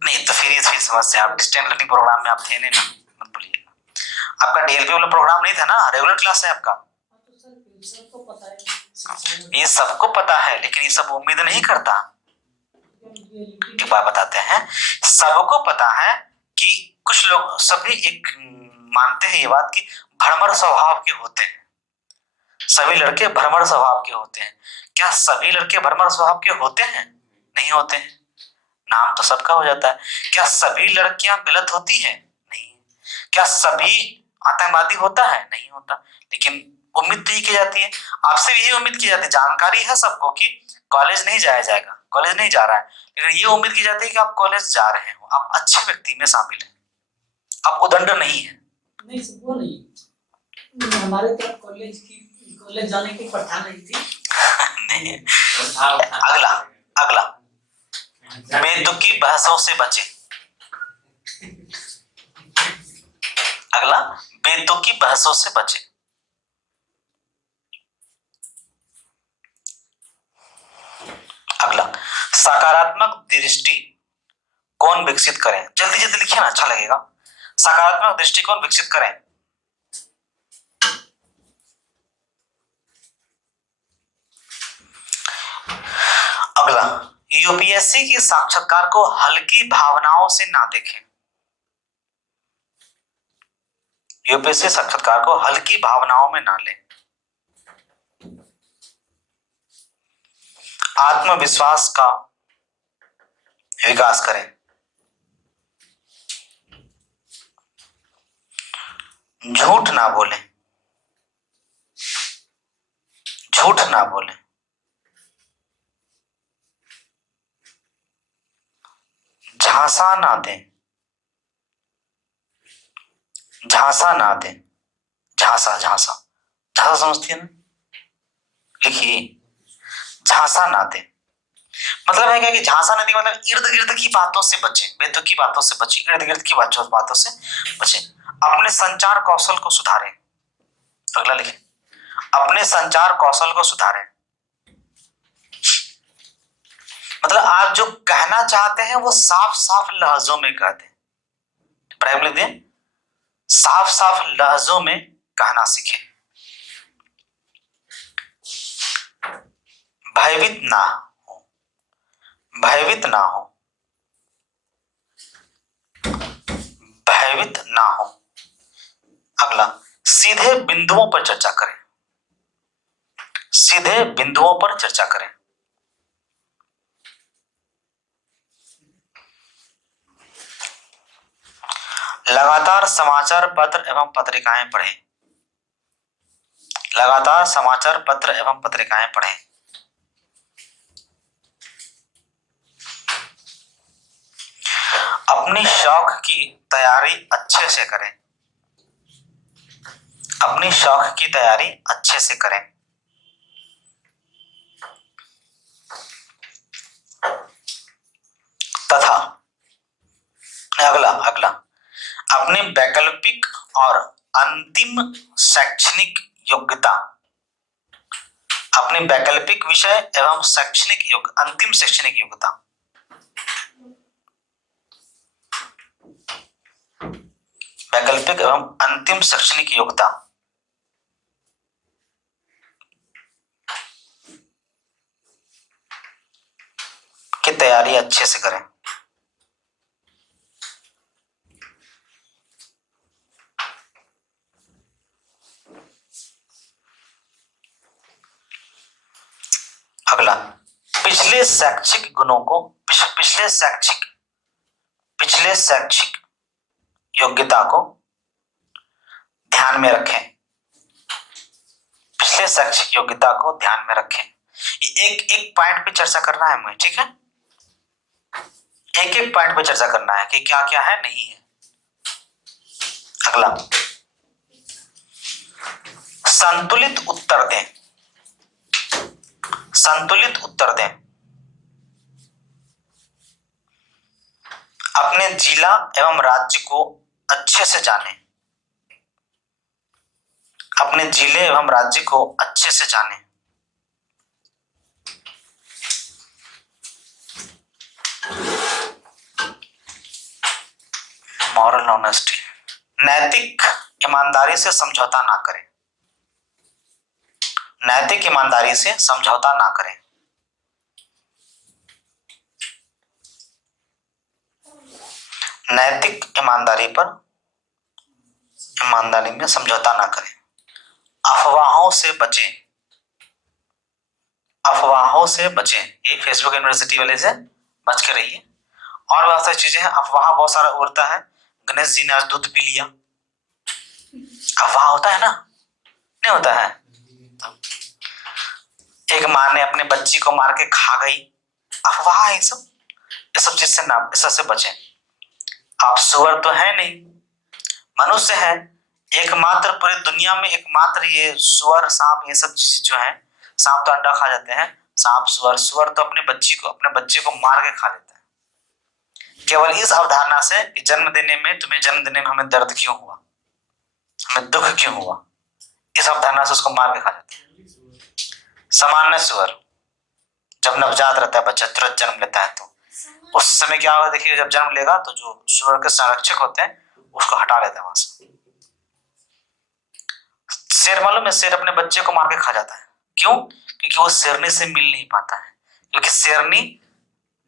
नहीं तो फिर समस्या, आप डिस्टेंस लर्निंग प्रोग्राम में आप थे नहीं ना, मत बोलिएगा। आपका डीएलपी वाला प्रोग्राम नहीं था ना, रेगुलर क्लास है आपका। तो सर सबको पता है, ये सबको पता है, लेकिन ये सब उम्मीद नहीं करता। एक बात बताते हैं, सबको पता है कि कुछ लोग, सभी एक मानते हैं ये बात कि भ्रमर स्वभाव के होते हैं। सभी लड़के भ्रमर स्वभाव के होते हैं। क्या सभी लड़के भ्रमर स्वभाव के होते हैं? नहीं होते हैं। नाम तो सबका हो जाता है। क्या सभी लड़कियां गलत होती हैं? नहीं। क्या सभी आतंकवादी होता है? नहीं होता। लेकिन उम्मीद तो ये की जाती है, आपसे भी यही उम्मीद की जाती है, जानकारी है सबको कि कॉलेज नहीं जाया जाएगा, कॉलेज नहीं जा रहा है, लेकिन ये उम्मीद की जाती है कि आप कॉलेज जा रहे हो, आप अच्छे व्यक्ति में शामिल हैं, आप उदंड नहीं है। नहीं सर वो नहीं, हमारे तरफ कॉलेज जाने की प्रथा नहीं थी। नहीं। अगला, अगला, बेतुकी बहसों से बचे। अगला, बेतुकी बहसों से बचे। अगला, सकारात्मक दृष्टि कौन विकसित करें। जल्दी जल्दी लिखिए ना, अच्छा लगेगा। सकारात्मक दृष्टिकोण विकसित करें। अगला, यूपीएससी के साक्षात्कार को हल्की भावनाओं से ना देखें। यूपीएससी साक्षात्कार को हल्की भावनाओं में ना लें। आत्मविश्वास का विकास करें। झूठ ना बोलें, झूठ ना बोलें। झांसा ना दें, झांसा ना दें। झांसा, झांसा, झांसा समझती है ना, लिखिए। झांसा ना दें मतलब है क्या कि झांसा ना दें मतलब इर्द गिर्द की बातों से बचें, बेतुकी बातों से बचें, इर्द गिर्द की बातों से बचें। अपने संचार कौशल को सुधारें। अगला लिखें, अपने संचार कौशल को सुधारें। मतलब आप जो कहना चाहते हैं वो साफ साफ लहजों में कह दें। प्राइम लिख दें, साफ साफ लहजों में कहना सीखें। भयभीत ना हो, भयभीत ना हो, भयभीत ना हो। अगला, सीधे बिंदुओं पर चर्चा करें। सीधे बिंदुओं पर चर्चा करें। लगातार समाचार पत्र एवं पत्रिकाएं पढ़ें। लगातार समाचार पत्र एवं पत्रिकाएं पढ़ें। अपनी शौक की तैयारी अच्छे से करें। अपनी शौक की तैयारी अच्छे से करें। तथा अगला अपनी वैकल्पिक और अंतिम शैक्षणिक योग्यता, अपनी वैकल्पिक विषय एवं अंतिम शैक्षणिक योग्यता, वैकल्पिक एवं अंतिम शैक्षणिक योग्यता की तैयारी अच्छे से करें। अगला, पिछले शैक्षिक गुणों को पिछले शैक्षिक योग्यता को ध्यान में रखें। पिछले शैक्षिक योग्यता को ध्यान में रखें। एक एक पॉइंट पे चर्चा करना है मुझे, ठीक है? एक एक पॉइंट पे चर्चा करना है कि क्या क्या है, नहीं है। अगला, संतुलित उत्तर दें। संतुलित उत्तर दें। अपने जिला एवं राज्य को अच्छे से जानें। अपने जिले एवं राज्य को अच्छे से जानें। मॉरल ऑनेस्टी, नैतिक ईमानदारी से समझौता ना करें। नैतिक ईमानदारी से समझौता ना करें। नैतिक ईमानदारी में समझौता ना करें। अफवाहों से बचें। अफवाहों से बचें। ये फेसबुक यूनिवर्सिटी वाले से बच के रहिए। और बहुत सारी चीजें हैं, अफवाह बहुत सारा उड़ता है। गणेश जी ने आज दूध पी लिया, अफवाह होता है ना, नहीं होता है? एक माँ ने अपने बच्ची को मार के खा गई, अफवाह है। ये सब चीज से ना, इस से बचें। आप सुअर तो है नहीं, मनुष्य है एकमात्र, पूरी दुनिया में एकमात्र ये सुअर, सांप, ये सब चीज जो है, सांप तो अंडा खा जाते हैं, सांप, सुअर तो अपने बच्चे को मार के खा लेता है। केवल इस अवधारणा से तुम्हें जन्म देने में हमें दर्द क्यों हुआ, हमें दुख क्यों हुआ, इस अवधारणा से उसको मार के खा जाते हैं। सामान्य सुअर जब नवजात रहता है, बच्चा तुरंत जन्म लेता है, तो उस समय क्या होगा देखिए, जब जन्म लेगा तो जो सुअर के संरक्षक होते हैं उसको हटा लेते हैं वहां से। शेर मालूम है, शेर अपने बच्चे को मार के खा जाता है। क्यों? क्योंकि वो शेरनी से मिल नहीं पाता है, क्योंकि शेरनी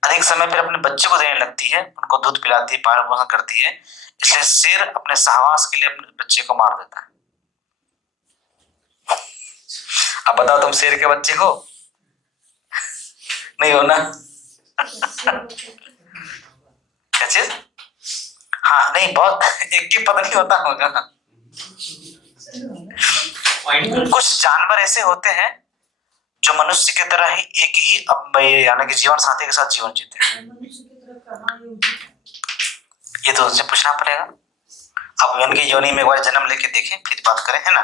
अधिक समय फिर अपने बच्चे को देने लगती है, उनको दूध पिलाती है, पालन पोषण करती है, इसलिए शेर अपने सहवास के लिए अपने बच्चे को मार देता है। अब बताओ, तुम शेर के बच्चे हो? नहीं हो ना? क्या चीज? हाँ, नहीं, बहुत एक ही पता नहीं होता होगा। कुछ जानवर ऐसे होते हैं जो मनुष्य की तरह ही एक ही यानी कि जीवन साथी के साथ जीवन जीते हैं। ये तो उनसे पूछना पड़ेगा। अब उनकी योनि में एक बार जन्म लेके देखें, फिर बात करें, है ना?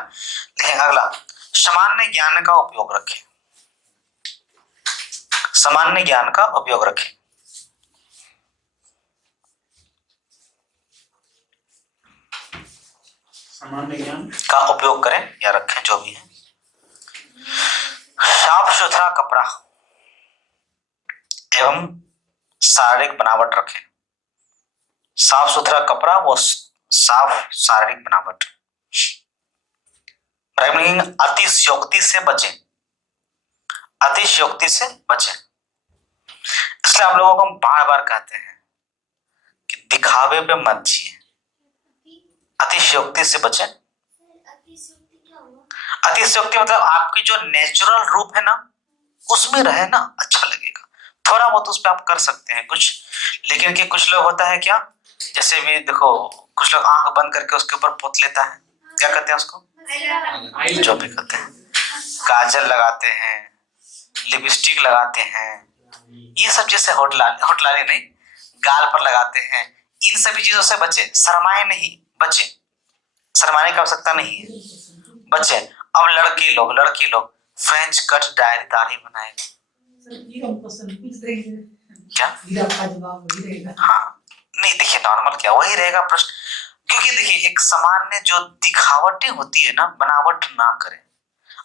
लेकिन अगला, सामान्य ज्ञान का उपयोग रखें। सामान्य ज्ञान का उपयोग रखें। सामान्य ज्ञान का उपयोग करें या रखें, जो भी है। साफ सुथरा कपड़ा एवं शारीरिक बनावट रखें। साफ सुथरा कपड़ा व साफ शारीरिक बनावट। अतिशयोक्ति से बचें। अतिशयोक्ति से बचें। इसलिए आप लोगों को हम बार बार कहते हैं कि दिखावे पे मत जिए, अतिशयोक्ति से बचें, अतिशयोक्ति मतलब आपकी जो नेचुरल रूप है ना उसमें रहे ना, अच्छा लगेगा। थोड़ा बहुत उस पर आप कर सकते हैं कुछ, लेकिन कि कुछ लोग होता है क्या, जैसे भी देखो कुछ लोग आंख बंद करके उसके ऊपर पोत लेता है, क्या कहते हैं उसको, जो भी कहते हैं, काजल लगाते हैं, लिपस्टिक लगाते हैं, ये सब जैसे होटलाली नहीं, गाल पर लगाते हैं, इन सभी चीजों से बचे, शर्माए नहीं, बचे, शर्माने की आवश्यकता नहीं है, बचे। अब लड़की लोग फ्रेंच कट दाढ़ी बनाएगा, क्या हाँ नहीं, देखिए नॉर्मल क्या वही रहेगा प्रश्न, क्योंकि देखिए एक सामान्य जो दिखावटें होती है ना, बनावट ना करें।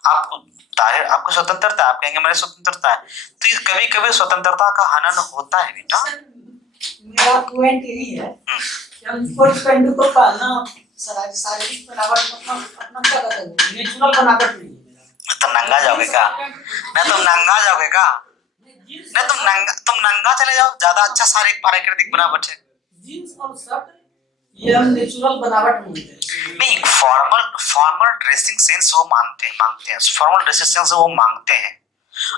आपको जाहिर आपको स्वतंत्रता, आप कहेंगे मेरी स्वतंत्रता है, तो ये कभी कभी स्वतंत्रता का हनन होता है बेटा। मेरा पॉइंट यही है कि हम कोट पैंट को पहनना शारीरिक बनावट अपना क्या कहते हैं, नेचुरल बनावट नहीं है। तुम नंगा जाओगे क्या, नहीं तुम नंगा जाओगे क्या, नहीं तुम नंगा चले जाओ, ज्यादा अच्छा शारीरिक प्राकृतिक बनावट है। जींस और शर्ट ये हम नेचुरल बनावट बोलते हैं। नहीं, फॉर्मल ड्रेसिंग सेंस वो मांगते हैं, फॉर्मल ड्रेसिंग सेंस वो मांगते हैं।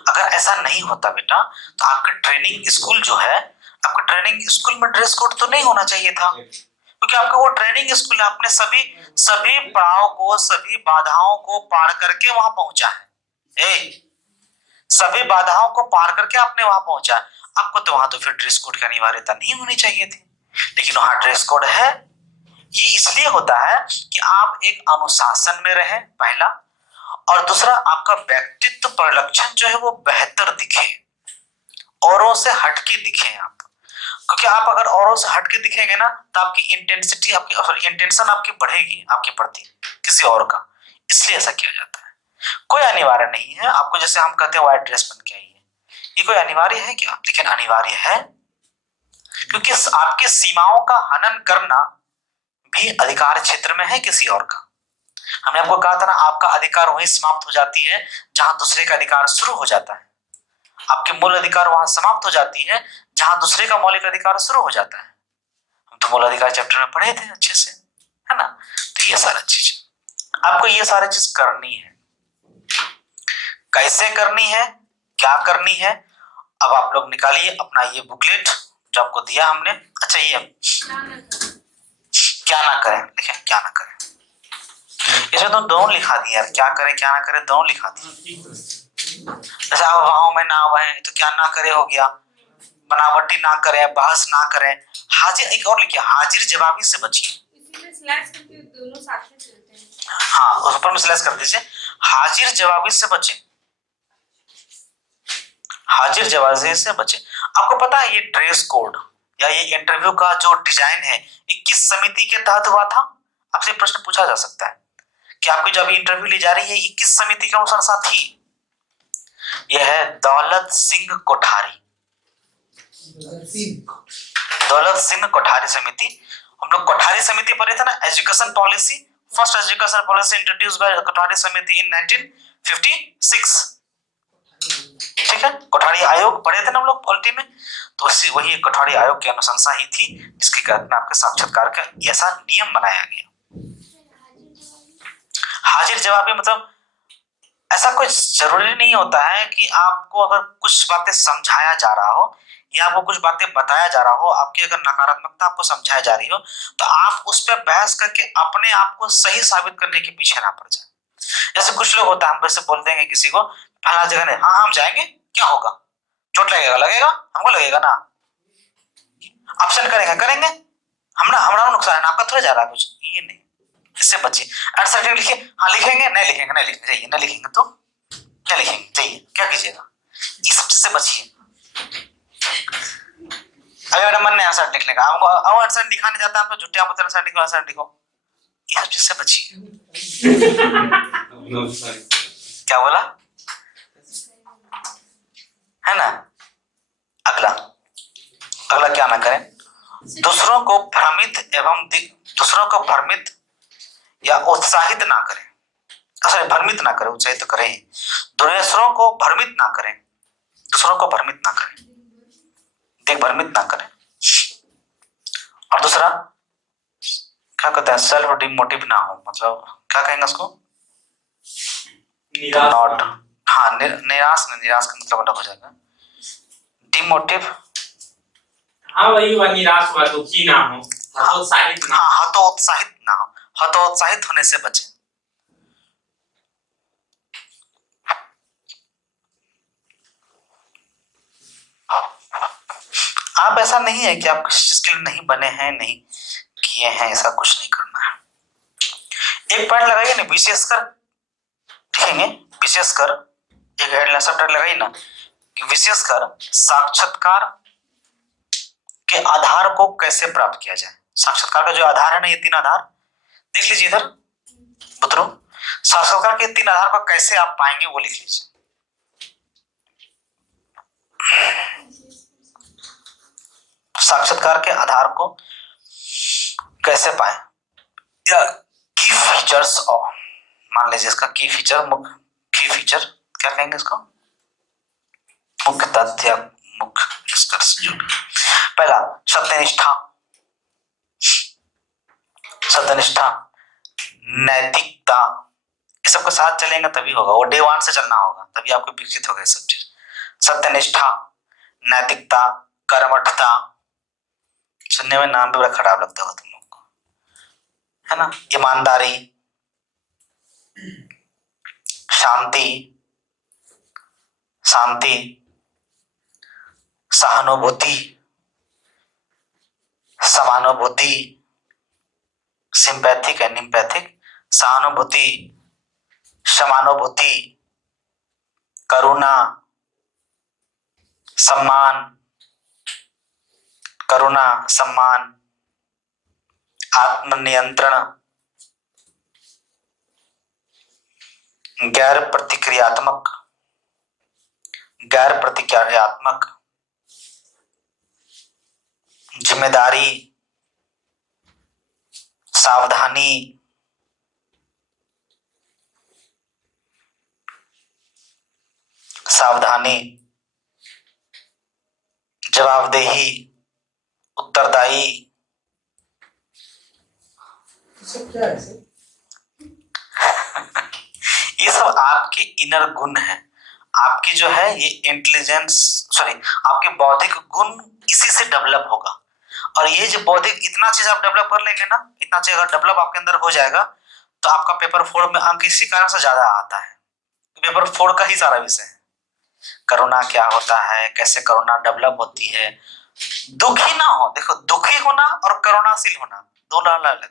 अगर ऐसा नहीं होता बेटा तो आपका ट्रेनिंग स्कूल जो है, आपका ट्रेनिंग स्कूल में ड्रेस कोड तो नहीं होना चाहिए था, क्योंकि आपका वो ट्रेनिंग स्कूल, आपने सभी पड़ाव को, सभी बाधाओं को पार करके वहां पहुंचा है, सभी बाधाओं को पार करके आपने वहां पहुंचा। आपको तो वहां तो फिर ड्रेस कोड की अनिवार्यता नहीं होनी चाहिए थी, लेकिन वहां ड्रेस कोड है। ये इसलिए होता है कि आप एक अनुशासन में रहें पहला, और दूसरा आपका व्यक्तित्व परिलक्षण जो है वो बेहतर दिखे, औरों से हटके दिखे आप, क्योंकि आप अगर औरों से हटके दिखेंगे ना तो आपकी इंटेंसिटी, आपकी इंटेंशन आपकी बढ़ेगी आपके प्रति किसी और का, इसलिए ऐसा किया जाता है। कोई अनिवार्य नहीं है आपको, जैसे हम कहते हैं व्हाइट ड्रेस बन के आइए, ये कोई अनिवार्य है क्या, लेकिन अनिवार्य है, क्योंकि आपकी सीमाओं का हनन करना भी अधिकार क्षेत्र में है किसी और का। हमने आपको कहा था ना, आपका अधिकार वहीं समाप्त हो जाती है जहां दूसरे का अधिकार शुरू हो जाता है, आपके मूल अधिकार वहां समाप्त हो जाती है जहां दूसरे का मौलिक अधिकार शुरू हो जाता है। हम तो मूल अधिकार चैप्टर में पढ़े थे अच्छे से, है ना। तो ये सारा चीज आपको, ये सारी चीज करनी है, कैसे करनी है, क्या करनी है, अब आप लोग निकालिए अपना ये बुकलेट जो आपको दिया हमने। अच्छा ये क्या ना करें, लिखें क्या ना करें, इसमें तो दोनों लिखा दिया यार, क्या करें क्या ना करें दोनों लिखा दिया। जैसे आप वहां में ना वह तो क्या ना करे हो गया, बनावटी ना करें, बहस ना करें, हाजिर, एक और लिखिए हाजिर जवाबी से बचिए, दोनों साथ में चलते हैं। हाँ उस ऊपर में स्लैश कर दीजिए, हाजिर जवाबी से बचे, हाजिर जवाबी से बचे। आपको पता है ये ड्रेस कोड या ये इंटरव्यू का जो डिजाइन है ये किस समिति के तहत हुआ था, आपसे प्रश्न पूछा जा सकता है कि आपकी जो अभी इंटरव्यू ली जा रही है ये किस समिति के अनुसार थी। यह है दौलत सिंह कोठारी, दौलत सिंह कोठारी समिति। हम लोग कोठारी समिति पढ़े थे ना, education policy, first education policy introduce by Kothari समिति इन 1956, ठीक है। कोठारी आयोग पढ़े थे ना हम लोग पॉलिटी में, तो वही कोठारी आयोग की अनुशंसा ही थी जिसके कारण आपके साक्षात्कार का ऐसा नियम बनाया गया। हाजिर जवाबी मतलब ऐसा कोई जरूरी नहीं होता है कि आपको अगर कुछ बातें समझाया जा रहा हो या आपको कुछ बातें बताया जा रहा हो, आपकी अगर नकारात्मकता आपको समझाई जा रही हो तो आप उस पर बहस करके अपने आप को सही साबित करने के पीछे ना पड़ जाए। जैसे कुछ लोग होता है, हम वैसे बोल देंगे किसी को फला जगह नहीं, हाँ हम जाएंगे, क्या होगा, चोट लगेगा हमको लगेगा ना, ऑप्शन करेंगे हमारा नुकसान है ना, आपका थोड़ा जा रहा है कुछ, ये नहीं, इससे बचिए। अनसर्टेन लिखिए, हाँ लिखेंगे नहीं लिखेंगे नहीं लिखेंगे तो क्या लिखेंगे, जाइए क्या कीजिएगा, ये सब चीज से बचिए। अगर मेरा मन नहीं आंसर लिखने का, हमको आंसर दिखाने जाता है, हमको झूठे आप आंसर लिखो, ये सब चीज से बचिए। क्या बोला है ना। अगला क्या ना करें, दूसरों को भ्रमित या उत्साहित ना करें, भ्रमित ना करें, उत्साहित तो करें, दूसरों को भ्रमित ना करें, भ्रमित ना करें। और दूसरा क्या कहते हैं, सेल्फ डिमोटिव ना हो, मतलब क्या कहेंगे उसको, निराश नॉट, होना। हाँ निराश नहीं, निराश का मतलब अलग हो जाएगा। डिमोटिव, हाँ वही हुआ, निराश हुआ, दुखी ना हो, हतोत्साहित ना हाँ हतोत्साहित ना हो, हतोत्साहित होने से बचें। आप ऐसा नहीं है कि आप किसी चीज के लिए नहीं बने हैं, नहीं किए हैं, ऐसा कुछ नहीं करना है। एक पॉइंट लगाइए ना, विशेषकर लिखेंगे, विशेषकर एक हेडलाइन सब टैग लगाइए ना कि विशेषकर साक्षात्कार के आधार को कैसे प्राप्त किया जाए। साक्षात्कार का जो आधार है ना, ये 3 आधार देख लीजिए इधर बतरो, साक्षात्कार के 3 आधार को कैसे आप पाएंगे वो लिख लीजिए। साक्षात्कार के आधार को कैसे पाए, या की फीचर्स ऑफ, मान लीजिए इसका की फीचर, मुख्य की फीचर क्या कहेंगे इसको, मुख्य तथ्य, मुख्य निष्कर्ष जो। पहला सत्यनिष्ठा, सत्यनिष्ठा, नैतिकता, ये सबके साथ चलेंगे तभी होगा, वो डे 1 से चलना होगा, तभी आपको विकसित होगा ये सब चीज। सत्यनिष्ठा, नैतिकता, कर्मठता, सुनने में नाम भी बड़ा खराब लगता होगा तुम लोग को, है ना। ईमानदारी, शांति, शांति, सहानुभूति, समानुभूति, सिंपैथिक एंड निम्पैथिक, सहानुभूति, समानुभूति, करुणा, सम्मान, करुणा, सम्मान, आत्मनियंत्रण, गैर प्रतिक्रियात्मक, गैर प्रतिक्रियात्मक, जिम्मेदारी, सावधानी, सावधानी, जवाबदेही, उत्तरदायी। क्या है सर? ये सब आपके इनर गुण है, आपकी जो है ये इंटेलिजेंस, सॉरी आपके बौद्धिक गुण इसी से डेवलप होगा। और ये जो बौद्धिक इतना चीज आप डेवलप कर लेंगे ना, इतना चीज अगर डेवलप आपके अंदर हो जाएगा तो आपका पेपर 4 में अंक इसी कारण से ज्यादा आता है। पेपर 4 का ही सारा विषय है, करुणा क्या होता है, कैसे करुणा डेवलप होती है, दुखी ना हो, देखो दुखी होना और करुणाशील होना दोनों अलग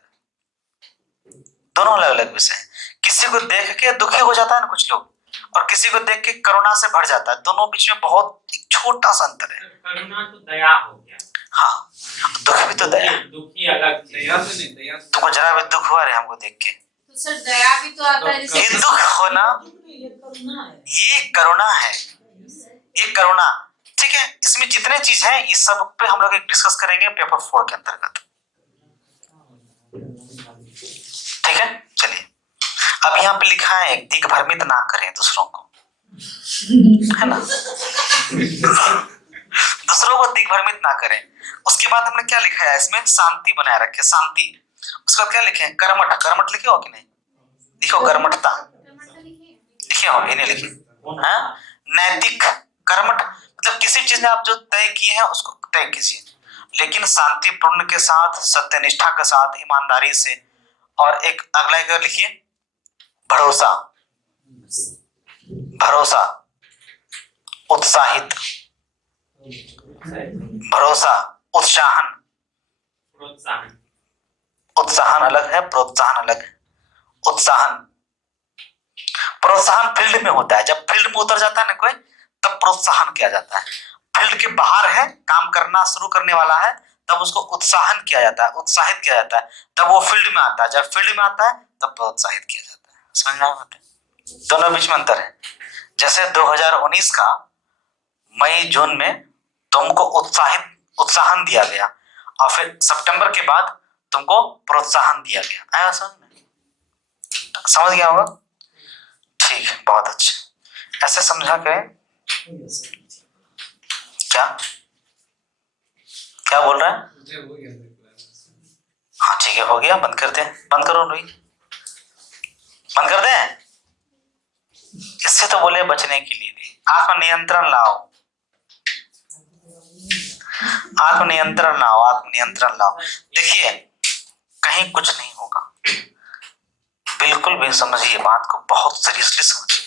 अलग विषय है। किसी को देख के दुखी हो जाता है ना कुछ लोग, और किसी को देख के करुणा से भर जाता है, दोनों बीच में बहुत एक छोटा सा अंतर है। करुणा तो दया हो गया, हाँ दुख भी तो दया, दुखी अलग, दया से नहीं, दया से तुमको जरा भी दुख हुआ रे हमको देख के, तो सर दया भी तो आता है जैसे ये दुख होना, ये करुणा है। ये करुणा है, ये करुणा, ठीक है। इसमें जितने चीज है इस सब पे हम लोग डिस्कस करेंगे पेपर 4 के अंतर्गत, ठीक है। चलिए अब यहाँ पे लिखा है दिग्भ्रमित ना करें दूसरों को, है ना, दूसरों को दिग्भ्रमित ना करें। उसके बाद हमने क्या लिखा है इसमें, शांति बनाए रखे, शांति। उसके बाद क्या लिखे, कर्मठ, कर्मठ लिखे हो कि नहीं, लिखो कर्मठता, लिखे हो, ये नहीं लिखे, हाँ? नैतिक, कर्मठ मतलब किसी चीज में आप जो तय किए हैं उसको तय कीजिए, लेकिन शांतिपूर्ण के साथ, सत्यनिष्ठा के साथ, ईमानदारी से। और एक अगला एक लिखिए, भरोसा, भरोसा, उत्साहित, भरोसा, उत्साहन, प्रोत्साहन, उत्साहन अलग है, प्रोत्साहन अलग है। उत्साहन, प्रोत्साहन फील्ड में होता है, जब फील्ड में उतर जाता है ना कोई तब प्रोत्साहन किया जाता है। फील्ड के बाहर है, काम करना शुरू करने वाला है, तब उसको उत्साहन किया जाता है, उत्साहित किया जाता है, तब वो फील्ड में आता है। जब फील्ड में आता है तब प्रोत्साहित किया जाता है। समझ में आता है, दोनों बीच में अंतर है। जैसे 2019 का मई जून में तुमको उत्साहन दिया गया और फिर सितंबर के बाद तुमको प्रोत्साहन दिया गया, आया समझ में, समझ गया होगा, ठीक, बहुत अच्छा, ऐसे समझा करें। क्या क्या बोल रहा है, मुझे हो गया था हाँ ठीक है, हो गया, बंद करते हैं, बंद करो भाई, बंद कर दें, इससे तो बोले बचने के लिए भी आत्मनियंत्रण लाओ, आत्मनियंत्रण लाओ, आत्मनियंत्रण लाओ। देखिए कहीं कुछ नहीं होगा, बिल्कुल भी समझिए बात को, बहुत सीरियसली समझिए।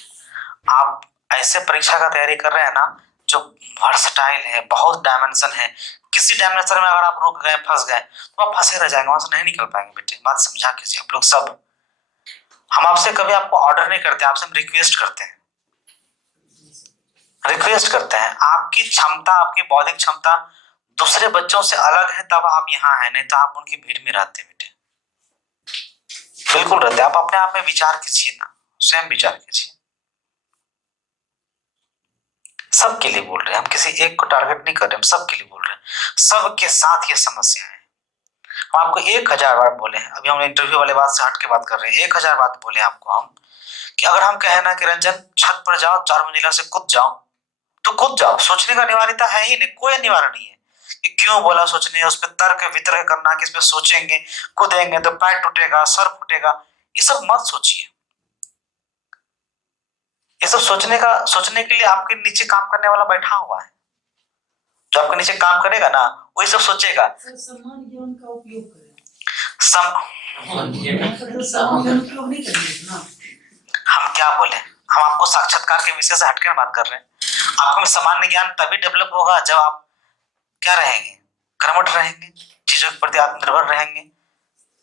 आप ऐसे परीक्षा का तैयारी कर रहे हैं ना जो वर्सटाइल है, बहुत डायमेंशन है, किसी डायमेंशन में अगर आप रुक गए, फंस गए तो आप फंसे रह जाएंगे, वहां से नहीं निकल पाएंगे बेटे। बात समझा कीजिए आप लोग सब। हम आपसे कभी आपको ऑर्डर नहीं करते, आपसे हम रिक्वेस्ट करते हैं, रिक्वेस्ट करते हैं। आपकी क्षमता, आपकी बौद्धिक क्षमता दूसरे बच्चों से अलग है, तब आप यहाँ हैं, नहीं तो आप उनकी भीड़ में रहते बेटे, बिल्कुल रहते। आप अपने आप में विचार कीजिए ना, स्वयं विचार कीजिए। सबके लिए बोल रहे हैं हम, किसी एक को टारगेट नहीं कर रहे, हम सबके लिए बोल रहे हैं। सबके साथ ये समस्या है। हम आपको 1000 बार बोले हैं, अभी हम इंटरव्यू वाले बात से हट के बात कर रहे हैं। 1000 बात बोले आपको हम कि अगर हम कहें ना कि रंजन छत पर जाओ, 4 मंजिला से कूद जाओ, तो कूद जाओ। सोचने का अनिवार्यता है ही नहीं, कोई अनिवार्य नहीं है कि क्यों बोला सोचने, उस पर तर्क वितर्क करना कि इस पे सोचेंगे कूदेंगे तो पैर टूटेगा, सर फूटेगा, ये सब मत सोचिए। ये सब सोचने के लिए आपके नीचे काम करने वाला बैठा हुआ है, जो आपके नीचे काम करेगा ना वही सब सोचेगा। सम्मान ज्ञान का उपयोग करें, हाँ, ये सम्मान ज्ञान उपयोग नहीं करेंगे ना। हम क्या बोले, हम आपको साक्षात्कार के विषय से हटकर बात कर रहे हैं। आपको सामान्य ज्ञान तभी डेवलप होगा जब आप क्या रहेंगे, कर्मठ रहेंगे, चीजों के प्रति आत्मनिर्भर रहेंगे,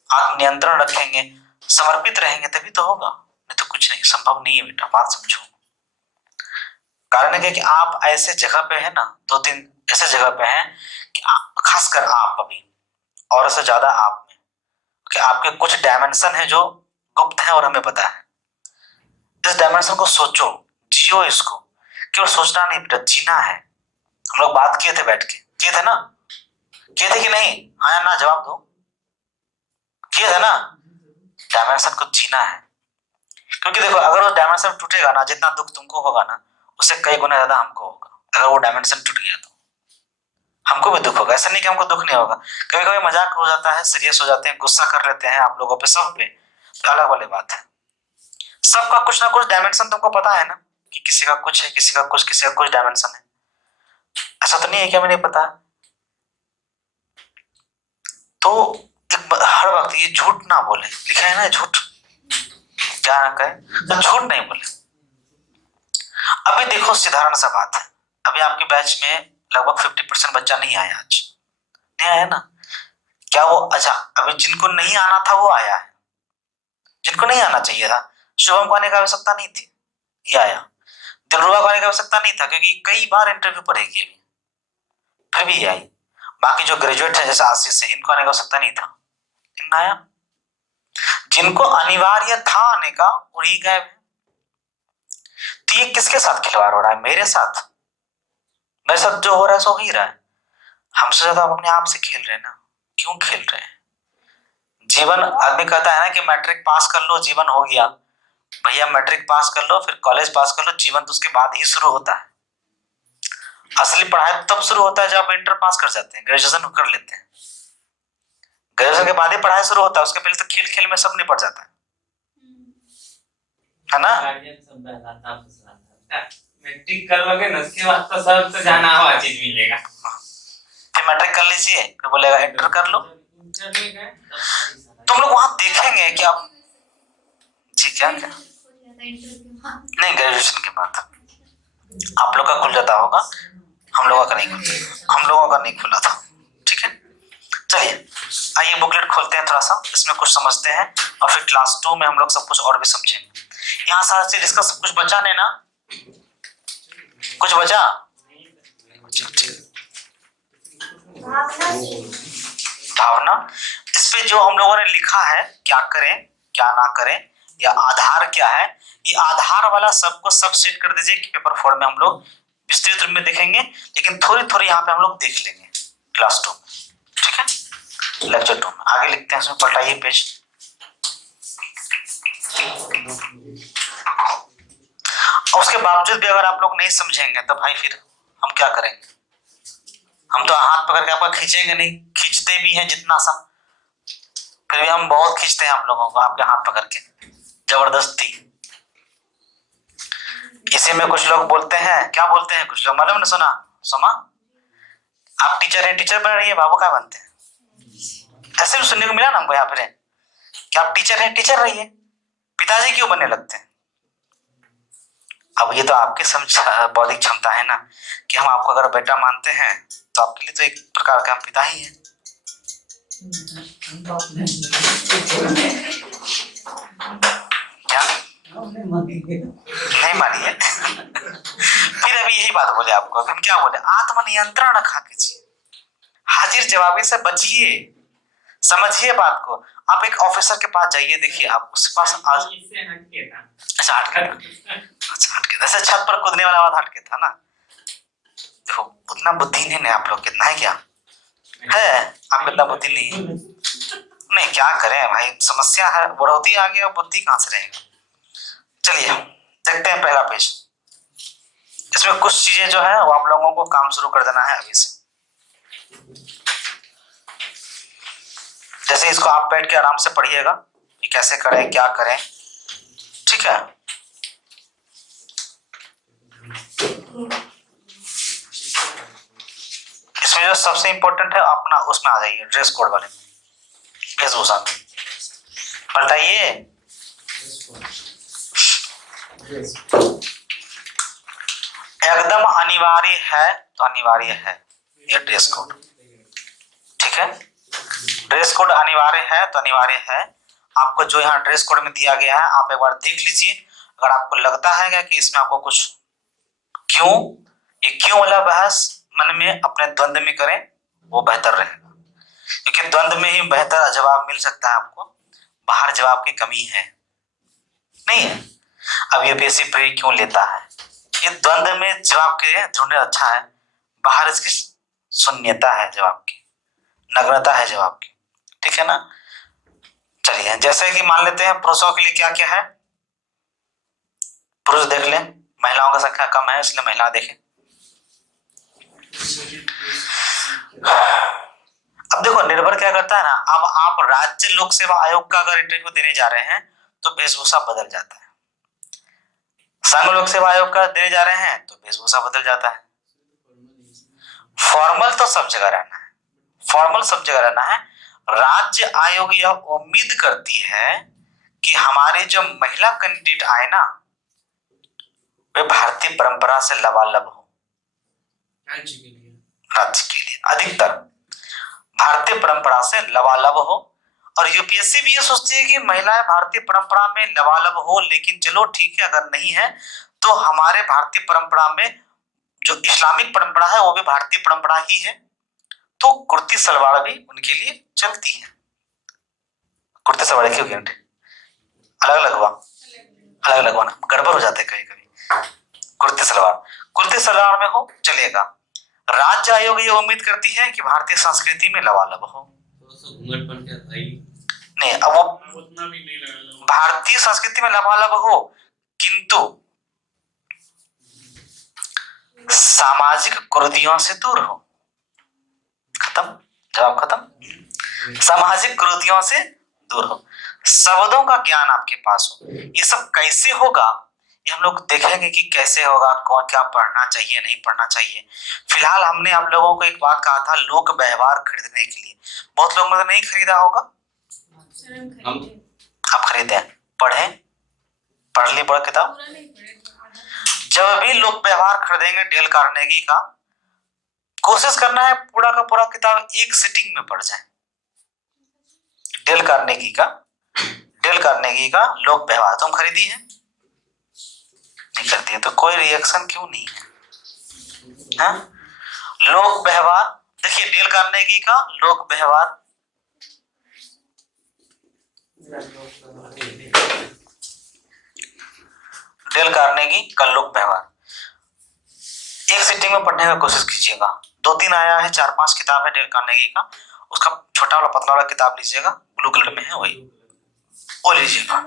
आत्मनियंत्रण रखेंगे, समर्पित रहेंगे, तभी तो होगा, नहीं तो कुछ नहीं, संभव नहीं है बेटा। बात समझो। कारण है कि आप ऐसे जगह पे है ना, 2-3 ऐसे जगह पे हैं कि खासकर आप अभी और से ज्यादा आप में कि आपके कुछ डायमेंशन है जो गुप्त है और हमें पता है। इस डायमेंशन को सोचो, जियो इसको, केवल सोचना नहीं बेटा, जीना है। हम लोग बात किए थे बैठ के, किए थे ना, किए थे कि नहीं? हाँ या ना जवाब दो, किए थे ना। डायमेंशन को जीना है, क्योंकि देखो अगर वो डायमेंशन टूटेगा ना, जितना दुख तुमको होगा ना उससे कई गुना ज्यादा हमको होगा। अगर वो डायमेंशन टूट गया तो हमको भी दुख होगा, ऐसा नहीं कि हमको दुख नहीं होगा। कभी कभी मजाक हो जाता है, सीरियस हो जाते हैं, गुस्सा कर लेते हैं आप लोगों पे, सब पे, तो अलग वाली बात है। सबका कुछ ना कुछ डायमेंशन तुमको पता है ना, कि किसी का कुछ है, किसी का कुछ, किसी का कुछ डायमेंशन है। ऐसा तो नहीं है कि हमें नहीं पता। तो हर वक्त ये झूठ ना बोले, लिखा है ना झूठ क्या ना कहे, तो झूठ नहीं बोले। अभी देखो साधारण सा बात है, अभी आपके बैच में लगभग 50% बच्चा नहीं आया, आज नहीं आया ना। क्या वो, अच्छा अभी जिनको नहीं आना था वो आया है, जिनको नहीं आना चाहिए था, शुभम को आने की आवश्यकता नहीं थी, ये आया। दिलरुबा को आने की आवश्यकता नहीं था, क्योंकि कई बार इंटरव्यू पढ़ेगी अभी, फिर भी आई। बाकी जो ग्रेजुएट है जैसे आशीष है, इनको आने की आवश्यकता नहीं था, इनका आया। जिनको अनिवार्य था आने का वही गए। तो ये किसके साथ खिलवाड़ हो रहा है? मेरे साथ जो हो रहा है सो ही रहा है। हमसे ज्यादा आप अपने आप से खेल रहे हैं ना, क्यों खेल रहे हैं? जीवन, आदमी कहता है ना कि मैट्रिक पास कर लो जीवन हो गया। भैया मैट्रिक पास कर लो, फिर कॉलेज पास कर लो, जीवन तो उसके बाद ही शुरू होता है। असली पढ़ाई तब शुरू होता है जब आप इंटर पास कर जाते हैं, ग्रेजुएशन कर लेते हैं। ग्रेजुएशन के बाद ही पढ़ाई शुरू होता है, उसके पहले तो खेल खेल में सब निपट जाता है ना। गार्जियन सब बहलाता फुसलाता, मैट्रिक कर लोगे ना उसके बाद तो सब तो जाना हुआ चीज मिलेगा। फिर मैट्रिक कर लीजिए, फिर बोलेगा इंटर कर लो। इंटर में गए तुम लोग वहां देखेंगे कि आप जी क्या क्या नहीं, ग्रेजुएशन के बाद आप लोग का खुल जाता होगा, हम लोगों का नहीं खुलता, हम लोगों का नहीं खुला था। ठीक है, चलिए आइए बुकलेट खोलते हैं, थोड़ा सा इसमें कुछ समझते हैं और फिर क्लास 2 में हम लोग सब कुछ और भी समझेंगे। यहाँ सारा चीज इसका सब कुछ बचा नहीं ना, कुछ बचा? भावना, इस पे जो हम लोगों ने लिखा है क्या करें क्या ना करें या आधार क्या है, ये आधार वाला सबको सब सेट कर दीजिए कि पेपर 4 में हम लोग विस्तृत रूप में देखेंगे, लेकिन थोड़ी थोड़ी यहाँ पे हम लोग देख लेंगे क्लास 2 में। ठीक है, लेक्चर 2 में आगे लिखते हैं, इसमें पलटाइए पेज। और उसके बावजूद भी अगर आप लोग नहीं समझेंगे तो भाई फिर हम क्या करेंगे? हम तो हाथ पकड़ के आपका खींचेंगे नहीं, खींचते भी हैं जितना सा, फिर भी हम बहुत खींचते हैं आप लोगों को, आपके हाथ पकड़ के जबरदस्ती। इसी में कुछ लोग बोलते हैं, क्या बोलते हैं कुछ लोग, मालूम ना, सुना सुमा, आप टीचर हैं, टीचर बन रही है, बाबू क्या बनते हैं, ऐसे भी सुनने को मिला ना हमको यहाँ पर, कि आप टीचर हैं, टीचर रहिए, पिताजी क्यों बनने लगते हैं। अब ये तो आपकी बौद्धिक क्षमता है ना, कि हम आपको अगर बेटा मानते हैं तो आपके लिए तो एक प्रकार का हम पिता ही हैं। क्या नहीं मानिए? फिर अभी यही बात बोले आपको, हम क्या बोले, आत्मनियंत्रण रखा कीजिए, हाजिर जवाबी से बचिए, समझिए बात को। आप एक ऑफिसर के पास जाइए, देखिए आप उसके पास आज इससे हटके था। अच्छा हटके, ऐसे छत पर कूदने वाला बात हटके था ना। देखो उतना बुद्धि नहीं है आप लोग, कितना है क्या है, आप इतना बुद्धि नहीं है, नहीं क्या करें भाई, समस्या है, बढ़ोतरी आ गया, बुद्धि कहाँ से रहेगा। चलिए देखते हैं पहला पेज। इसमें कुछ चीजें जो है वो आप लोगों को काम शुरू कर देना है अभी से। जैसे इसको आप बैठ के आराम से पढ़िएगा कि कैसे करें, क्या करें, ठीक है। इसमें जो सबसे इंपॉर्टेंट है अपना, उसमें आ जाइए ड्रेस कोड वाले में, वेशभूषा में पलटाइए। एकदम अनिवार्य है तो अनिवार्य है ये ड्रेस कोड, ठीक है। ड्रेस कोड अनिवार्य है तो अनिवार्य है। आपको जो यहाँ ड्रेस कोड में दिया गया है आप एक बार देख लीजिए। अगर आपको लगता है कि इसमें आपको कुछ क्यों वाला बहस मन में अपने द्वंद्व में करें, वो बेहतर रहेगा, क्योंकि द्वंद्व में ही बेहतर जवाब मिल सकता है आपको। बाहर जवाब की कमी है नहीं है। अब यूपीएससी प्री क्यों लेता है, ये द्वंद्व में जवाब के ढूंढने अच्छा है, बाहर इसकी शून्यता है जवाब की, नग्नता है जवाब की, ठीक है ना। चलिए जैसे कि मान लेते हैं पुरुषों के लिए क्या क्या है, पुरुष देख लें, महिलाओं की संख्या कम है इसलिए महिला देखें। अब देखो निर्भर क्या करता है ना, अब आप राज्य लोक सेवा आयोग का अगर इंटरव्यू देने जा रहे हैं तो वेशभूषा बदल जाता है, संघ लोक सेवा आयोग का देने जा रहे हैं तो वेशभूषा बदल जाता है। फॉर्मल तो सब जगह रहना है, फॉर्मल सब जगह रहना है। राज्य आयोग यह उम्मीद करती है कि हमारे जो महिला कैंडिडेट आए ना वे भारतीय परंपरा से लबालब हो, राज्य के लिए अधिकतर भारतीय परंपरा से लबालब हो। और यूपीएससी भी ये सोचती है कि महिलाएं भारतीय परंपरा में लबालब हो, लेकिन चलो ठीक है, अगर नहीं है तो हमारे भारतीय परंपरा में जो इस्लामिक परंपरा है वो भी भारतीय परंपरा ही है, तो कुर्ती सलवार भी उनके लिए चलती है। कुर्ती सलवार क्यों घंटे अलग अलग हुआ ना, गड़बड़ हो जाते कभी कभी। कुर्ती सलवार में हो चलेगा। राज्य आयोग ये उम्मीद करती है कि भारतीय संस्कृति में लबालब हो, घूंघट पहन के भाई नहीं अब वो उतना भी नहीं लगा, भारतीय संस्कृति में लबालब हो, किंतु सामाजिक कुरीतियों से दूर हो। खत्म, जवाब खत्म। सामाजिक कुरीतियों से दूर हो, शब्दों का ज्ञान आपके पास हो। ये सब कैसे होगा ये हम लोग देखेंगे कि कैसे होगा, कौन क्या पढ़ना चाहिए नहीं पढ़ना चाहिए। फिलहाल हमने आप लोगों को एक बात कहा था, लोक व्यवहार खरीदने के लिए। बहुत लोगों ने नहीं खरीदा होगा, आप खरीदे, पढ़े, पढ़ लिए बड़ा किताब। जब भी लोक व्यवहार खरीदेंगे डेल कार्नेगी का, कोशिश करना है पूरा का पूरा किताब एक सिटिंग में पढ़ जाए। डेल कार्नेगी का लोक व्यवहार तुम खरीदी है नहीं करती है तो कोई रिएक्शन क्यों नहीं है, हाँ? लोक व्यवहार देखिए, डेल कार्नेगी का लोक व्यवहार, डेल कार्नेगी का लोक व्यवहार एक सिटिंग में पढ़ने की कोशिश कीजिएगा। 2-3 आया है, 4-5 किताब है डेल कार्नेगी का, उसका छोटा वाला पतला वाला किताब लीजिएगा, ब्लू कलर में है वही, वो लीजिएगा।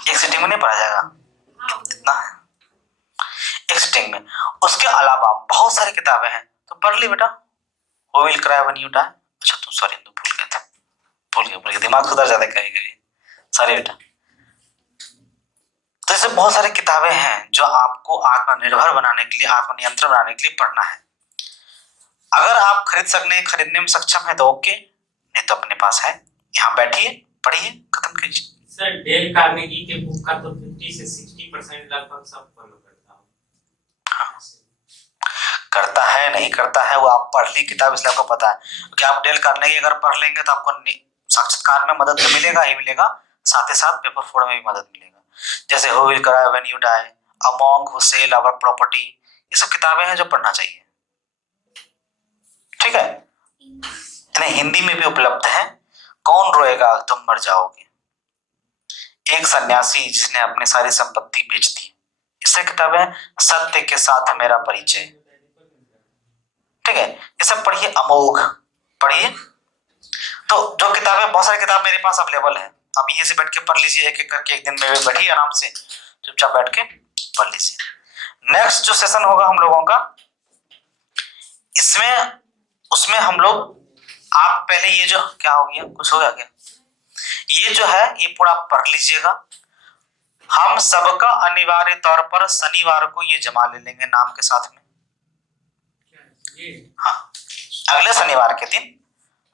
एक सिटिंग में नहीं पढ़ा जाएगा, इतना है एक सिटिंग में। उसके अलावा बहुत सारी किताबें हैं तो पढ़ ली बेटा। Who will cry when you die? अच्छा तुम सॉरी तुम भूल गए, दिमाग सुधर जाता है कभी कभी, सॉरी बेटा। बहुत सारी किताबें हैं जो आपको आत्मनिर्भर बनाने के लिए, आत्मनियंत्रण बनाने के लिए पढ़ना है। अगर आप खरीदने में सक्षम है तो ओके, नहीं तो अपने पास है, यहाँ बैठिए, पढ़िए, खत्म कीजिए। सर डेल कार्नेगी के बुक का तो 50 से 60% लगभग सब फॉलो करता हूँ। करता है नहीं करता है वो आप पढ़ ली किताब, इसलिए आपको पता है। क्योंकि आप डेल कार्नेगी अगर पढ़ लेंगे तो आपको साक्षात्कार में मदद तो मिलेगा ही मिलेगा, साथ ही साथ पेपर 4 में भी मदद मिलेगा। जैसे who will cry when you die, a monk who sell our property, ये सब किताबें हैं जो पढ़ना चाहिए। ठीक है, इतने हिंदी में भी उपलब्ध है। कौन रोएगा तुम मर जाओगे, एक सन्यासी जिसने अपनी सारी संपत्ति बेच दी, इससे किताबें, सत्य के साथ मेरा परिचय। ठीक है, ये सब पढ़िए, अमोघ पढ़िए। तो जो किताबें, बहुत सारी किताब मेरे पास अवेलेबल है, आप यहीं से बैठ के पढ़ लीजिए, एक एक करके। एक दिन में बैठिए आराम से, चुपचाप बैठ के पढ़ लीजिए। नेक्स्ट जो सेशन होगा हम लोगों का, उसमें हम लोग, आप पहले ये जो क्या हो गया, कुछ हो गया क्या, ये जो है ये पूरा पढ़ लीजिएगा। हम सबका अनिवार्य तौर पर शनिवार को ये जमा ले लेंगे नाम के साथ में। हाँ, अगले शनिवार के दिन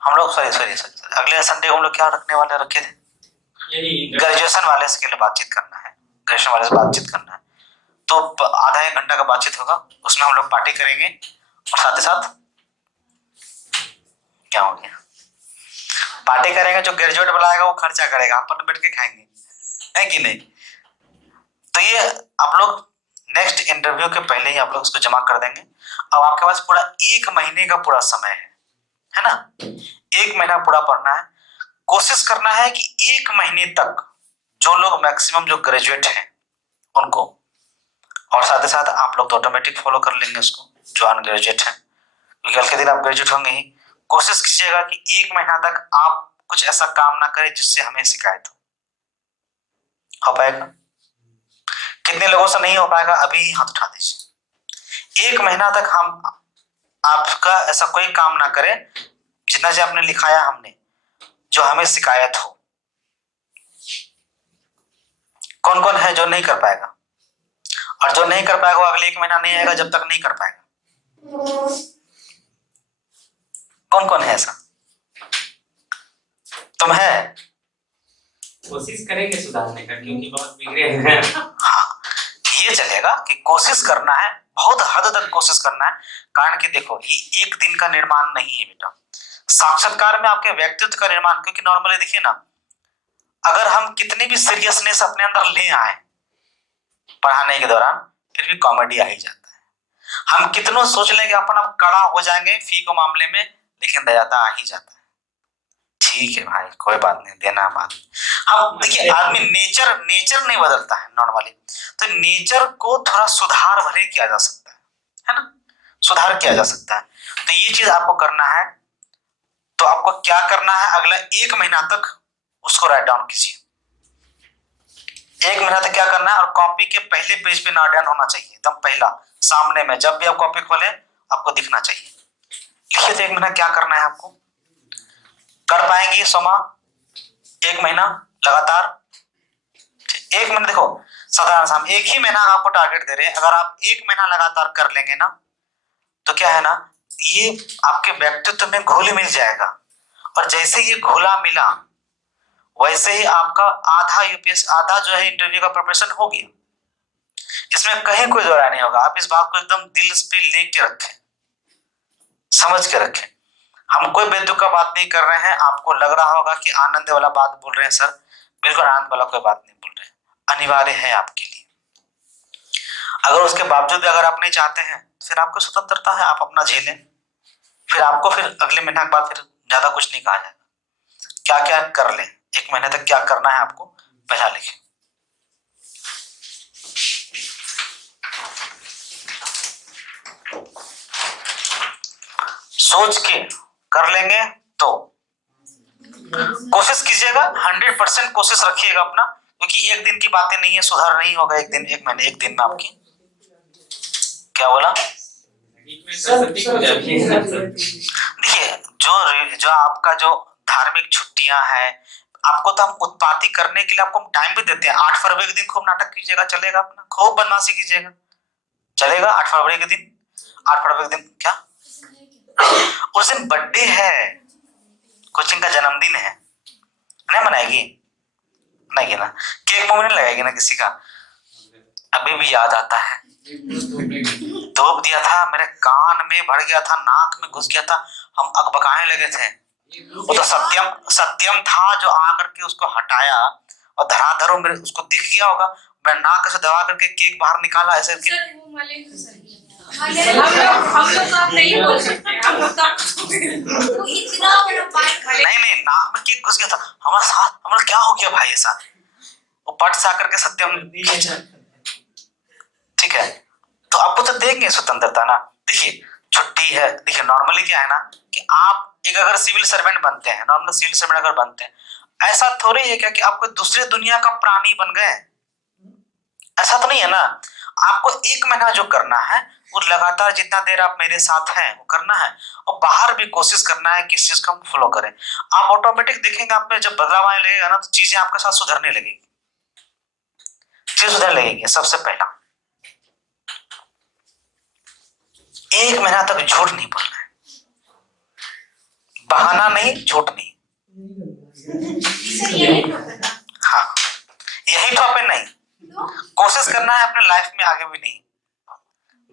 हम लोग सॉरी अगले संडे को हम लोग क्या रखे थे, ग्रेजुएशन वाले के लिए बातचीत करना है, ग्रेजुएशन वाले से बातचीत करना है। तो आधा एक घंटा का बातचीत होगा, उसमें हम लोग पार्टी करेंगे और साथ ही साथ क्या हो गया, पार्टी करेंगे। जो ग्रेजुएट बुलाएगा वो खर्चा करेगा, अपन बैठ के खाएंगे, है कि नहीं। तो ये आप लोग नेक्स्ट इंटरव्यू के पहले ही आप लोग उसको जमा कर देंगे। अब आपके पास पूरा 1 महीने का पूरा समय है ना, 1 महीना पूरा पढ़ना है। कोशिश करना है कि 1 महीने तक जो लोग मैक्सिमम जो ग्रेजुएट हैं उनको, और साथ ही साथ आप लोग तो ऑटोमेटिक फॉलो कर लेंगे उसको जो अनग्रेजुएट हैं, क्योंकि कल के दिन आप ग्रेजुएट होंगे ही। कोशिश कीजिएगा कि 1 महीना तक आप कुछ ऐसा काम ना करें जिससे हमें शिकायत हो पाएगा। कितने लोगों से नहीं हो पाएगा, अभी हाथ उठा दीजिए। 1 महीना तक हम आपका ऐसा कोई काम ना करें जितना से आपने लिखाया हमने, जो हमें शिकायत हो। कौन कौन है जो नहीं कर पाएगा, और जो नहीं कर पाएगा वो अगले 1 महीना नहीं आएगा जब तक नहीं कर पाएगा। कौन कौन है ऐसा, तुम है? कोशिश करेंगे सुधारने का, क्योंकि बहुत बिगड़े हैं। हाँ, ये चलेगा कि कोशिश करना है, बहुत हद तक कोशिश करना है। कारण कि देखो ये 1 दिन का निर्माण नहीं है बेटा, साक्षात्कार में आपके व्यक्तित्व का निर्माण। क्योंकि नॉर्मली देखिए ना, अगर हम कितनी भी सीरियसनेस अपने अंदर ले आए पढ़ाने के दौरान, फिर भी कॉमेडी आ ही जाता है। हम कितनों सोच लेंगे अपन अब कड़ा हो जाएंगे फी को मामले में, लेकिन दयाता आ ही जाता है। ठीक है भाई, कोई बात नहीं, देना बात। हम देखिए आदमी नेचर नहीं बदलता है नॉर्मली, तो नेचर को थोड़ा सुधार भले किया जा सकता है ना, सुधार किया जा सकता है। तो ये चीज आपको करना है। तो आपको क्या करना है, अगला 1 महीना तक उसको राइट डाउन कीजिए। 1 महीना तक क्या करना है, और कॉपी के पहले पेज पे नोट डाउन होना चाहिए, एकदम पहला सामने में। जब भी आप कॉपी खोलें आपको दिखना चाहिए। लिखिए तो 1 महीना क्या करना है आपको। कर पाएंगे सोमा 1 महीना लगातार? 1 महीना, देखो साधारण सा हम 1 ही महीना आपको टारगेट दे रहे हैं। अगर आप 1 महीना लगातार कर लेंगे ना, तो क्या है ना, ये आपके व्यक्तित्व में घुल मिल जाएगा। और जैसे ये घुला मिला, वैसे ही आपका आधा यूपीएससी, आधा जो है इंटरव्यू का प्रिपरेशन हो गया। इसमें कहीं कोई दो राय नहीं होगा। आप इस बात को एकदम दिल पे लेके रखें, समझ के रखें। हम कोई बेतुका का बात नहीं कर रहे हैं। आपको लग रहा होगा कि आनंद वाला बात बोल रहे हैं सर, बिल्कुल आनंद वाला कोई बात नहीं बोल रहे हैं, अनिवार्य है आपके लिए। अगर उसके बावजूद भी अगर आप नहीं चाहते हैं, फिर आपको स्वतंत्रता है, आप अपना झेलें। फिर आपको फिर अगले महीने के बाद फिर ज्यादा कुछ नहीं कहा जाएगा। क्या क्या कर लें, 1 महीने तक क्या करना है आपको पहला लिखें। सोच के कर लेंगे तो कोशिश कीजिएगा, 100% कोशिश रखिएगा अपना, क्योंकि 1 दिन की बातें नहीं है, सुधार नहीं होगा 1 दिन, 1 महीने, 1 दिन में आपकी। क्या बोला? देखिए जो आपका जो धार्मिक छुट्टियां हैं, आपको तो हम उत्पाती करने के लिए आपको हम टाइम भी देते हैं। 8 फरवरी के दिन खूब नाटक कीजिएगा, चलेगा अपना, खूब बदमाशी कीजिएगा, चलेगा। 8 फरवरी के दिन, 8 फरवरी के दिन क्या उस दिन बर्थडे है, कोचिंग का जन्मदिन है, नहीं मनाएगी? नहीं ना, केक मुंह में नहीं लगाएगी ना किसी का? अभी भी याद आता है, धूप दिया था, मेरे कान में भर गया था, नाक में घुस गया था, हम अकबकाने लगे थे। वो तो सत्यम था जो आकर के उसको हटाया और धराधरों में उसको दिख गया होगा, मैं नाक से दबा करके केक बाहर निकाला ऐसे कि हम लोग तो अब नहीं बोल सकते, हम लोग तो इतना बड़ा बात नहीं नाक में केक घुस गया था हमारा साथ, हमारा क्या हो गया भाई ऐसा? वो पट से आकर के सत्यम, ठीक है, तो आपको तो देंगे स्वतंत्रता ना। देखिए छुट्टी है, देखिए नॉर्मली क्या है ना कि आप एक अगर सिविल सर्वेंट बनते हैं, नॉर्मल सिविल सर्वेंट अगर बनते हैं, ऐसा थोड़ी है क्या कि आपको दूसरे दुनिया का प्राणी बन गए, ऐसा तो नहीं है ना। आपको 1 महीना जो करना है वो लगातार जितना देर आप मेरे साथ हैं वो करना है, और बाहर भी कोशिश करना है कि इस चीज को हम फॉलो करें। आप ऑटोमेटिक देखेंगे आप में जब बदलाव आने लगेगा ना तो चीजें आपके साथ सुधरने लगेगी, चीज सुधरने लगेगी। सबसे पहला 1 महीना तक झूठ नहीं बोलना है, बहाना नहीं, झूठ नहीं। हाँ, यही टॉपिक नहीं, कोशिश करना है अपने लाइफ में आगे भी नहीं,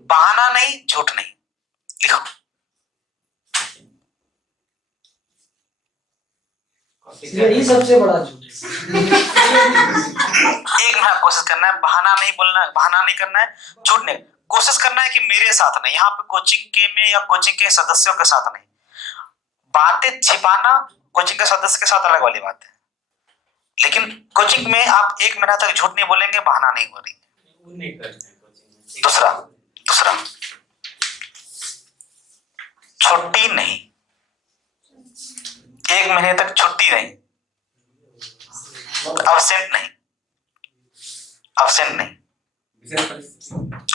बहाना नहीं, झूठ नहीं। लिखो, यही सबसे बड़ा झूठ है। 1 महीना कोशिश करना है, बहाना नहीं बोलना, बहाना नहीं करना है, झूठ नहीं। कोशिश करना है कि मेरे साथ नहीं, यहाँ पे कोचिंग के में या कोचिंग के सदस्यों के साथ नहीं। बातें छिपाना कोचिंग के सदस्य के साथ अलग वाली बात है, लेकिन कोचिंग में आप 1 महीना तक झूठ नहीं बोलेंगे, बहाना नहीं बोलेंगे। वो नहीं करते हैं कोचिंग में। दूसरा छुट्टी नहीं, 1 महीने तक छुट्टी नहीं, अब्सेंट नहीं,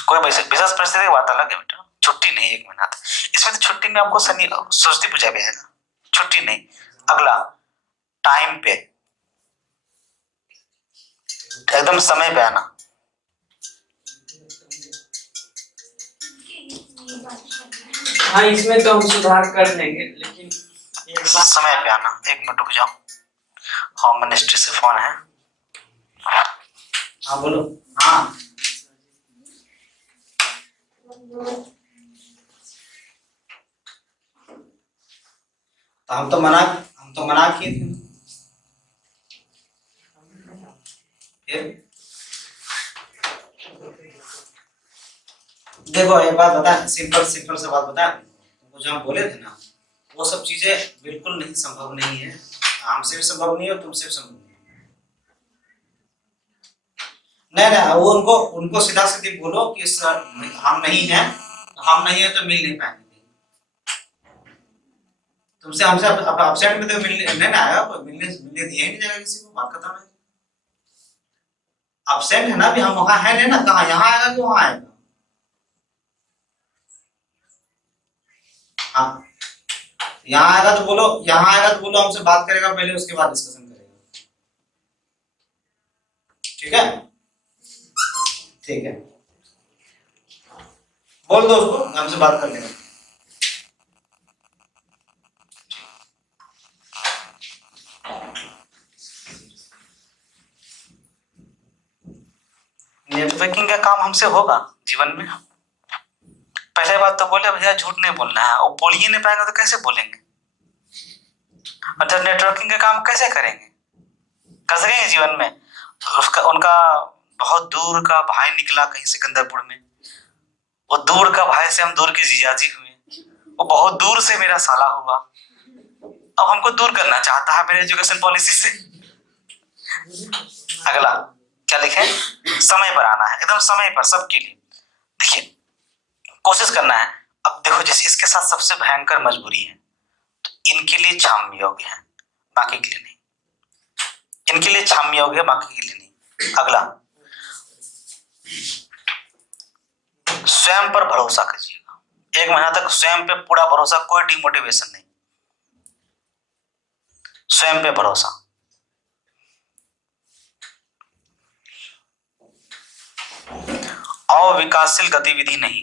कोई विशेष परिस्थिति की बात अलग है बेटा, छुट्टी नहीं 1 महीना तक। इसमें तो छुट्टी में आपको शनि सरस्वती पूजा भी आएगा, छुट्टी नहीं। अगला टाइम पे, एकदम समय पे आना, हाँ इसमें तो हम सुधार कर लेंगे, लेकिन एक बात समय पे आना। 1 मिनट रुक जाओ, होम मिनिस्ट्री से फोन है। हाँ बोलो। हाँ तो हम तो मना किए थे, फिर देखो एक बात बता, सिंपल से बात बता, तुमको जो हम बोले थे ना वो सब चीजें बिल्कुल नहीं, संभव नहीं है, हमसे भी संभव नहीं है और तुमसे भी संभव नहीं है। नहीं वो उनको सीधा सीधी बोलो कि सर हम नहीं है तो मिल नहीं पाएंगे तुमसे, हमसे अपसेंट में तो मिलने नहीं ना आएगा, मिलने दिया ही नहीं जाएगा किसी को, बात खत्म है। अपसेंट है ना भी, हम वहां है नहीं ना, कहा यहाँ आएगा कि वहां आएगा। हाँ यहाँ आएगा तो बोलो हमसे बात करेगा पहले, उसके बाद डिस्कशन करेगा, ठीक है बोल दो उसको, हमसे बात कर लेगा। नेटवर्किंग का काम हमसे होगा जीवन में। पहले बात तो बोले भैया झूठ नहीं बोलना है, और बोल ही नहीं पाएंगे तो कैसे बोलेंगे, मतलब नेटवर्किंग का काम कैसे करेंगे, कर सकेंगे जीवन में। उनका बहुत दूर का भाई निकला कहीं सिकंदरपुर में, वो दूर का भाई से हम दूर के जीजाजी हुए, वो बहुत दूर से मेरा साला हुआ, अब हमको दूर करना चाहता है मेरे एजुकेशन पॉलिसी से। अगला क्या लिखे, समय पर आना है, एकदम समय पर सबके लिए। देखिए कोशिश करना है। अब देखो जैसे इसके साथ सबसे भयंकर मजबूरी है, तो इनके लिए क्षम्य योग्य है, बाकी के लिए नहीं, इनके लिए क्षम्य योग्य है, बाकी के लिए नहीं। अगला स्वयं पर भरोसा कीजिएगा, 1 महीना तक स्वयं पे पूरा भरोसा, कोई डिमोटिवेशन नहीं, स्वयं पे भरोसा। अविकासशील गतिविधि नहीं,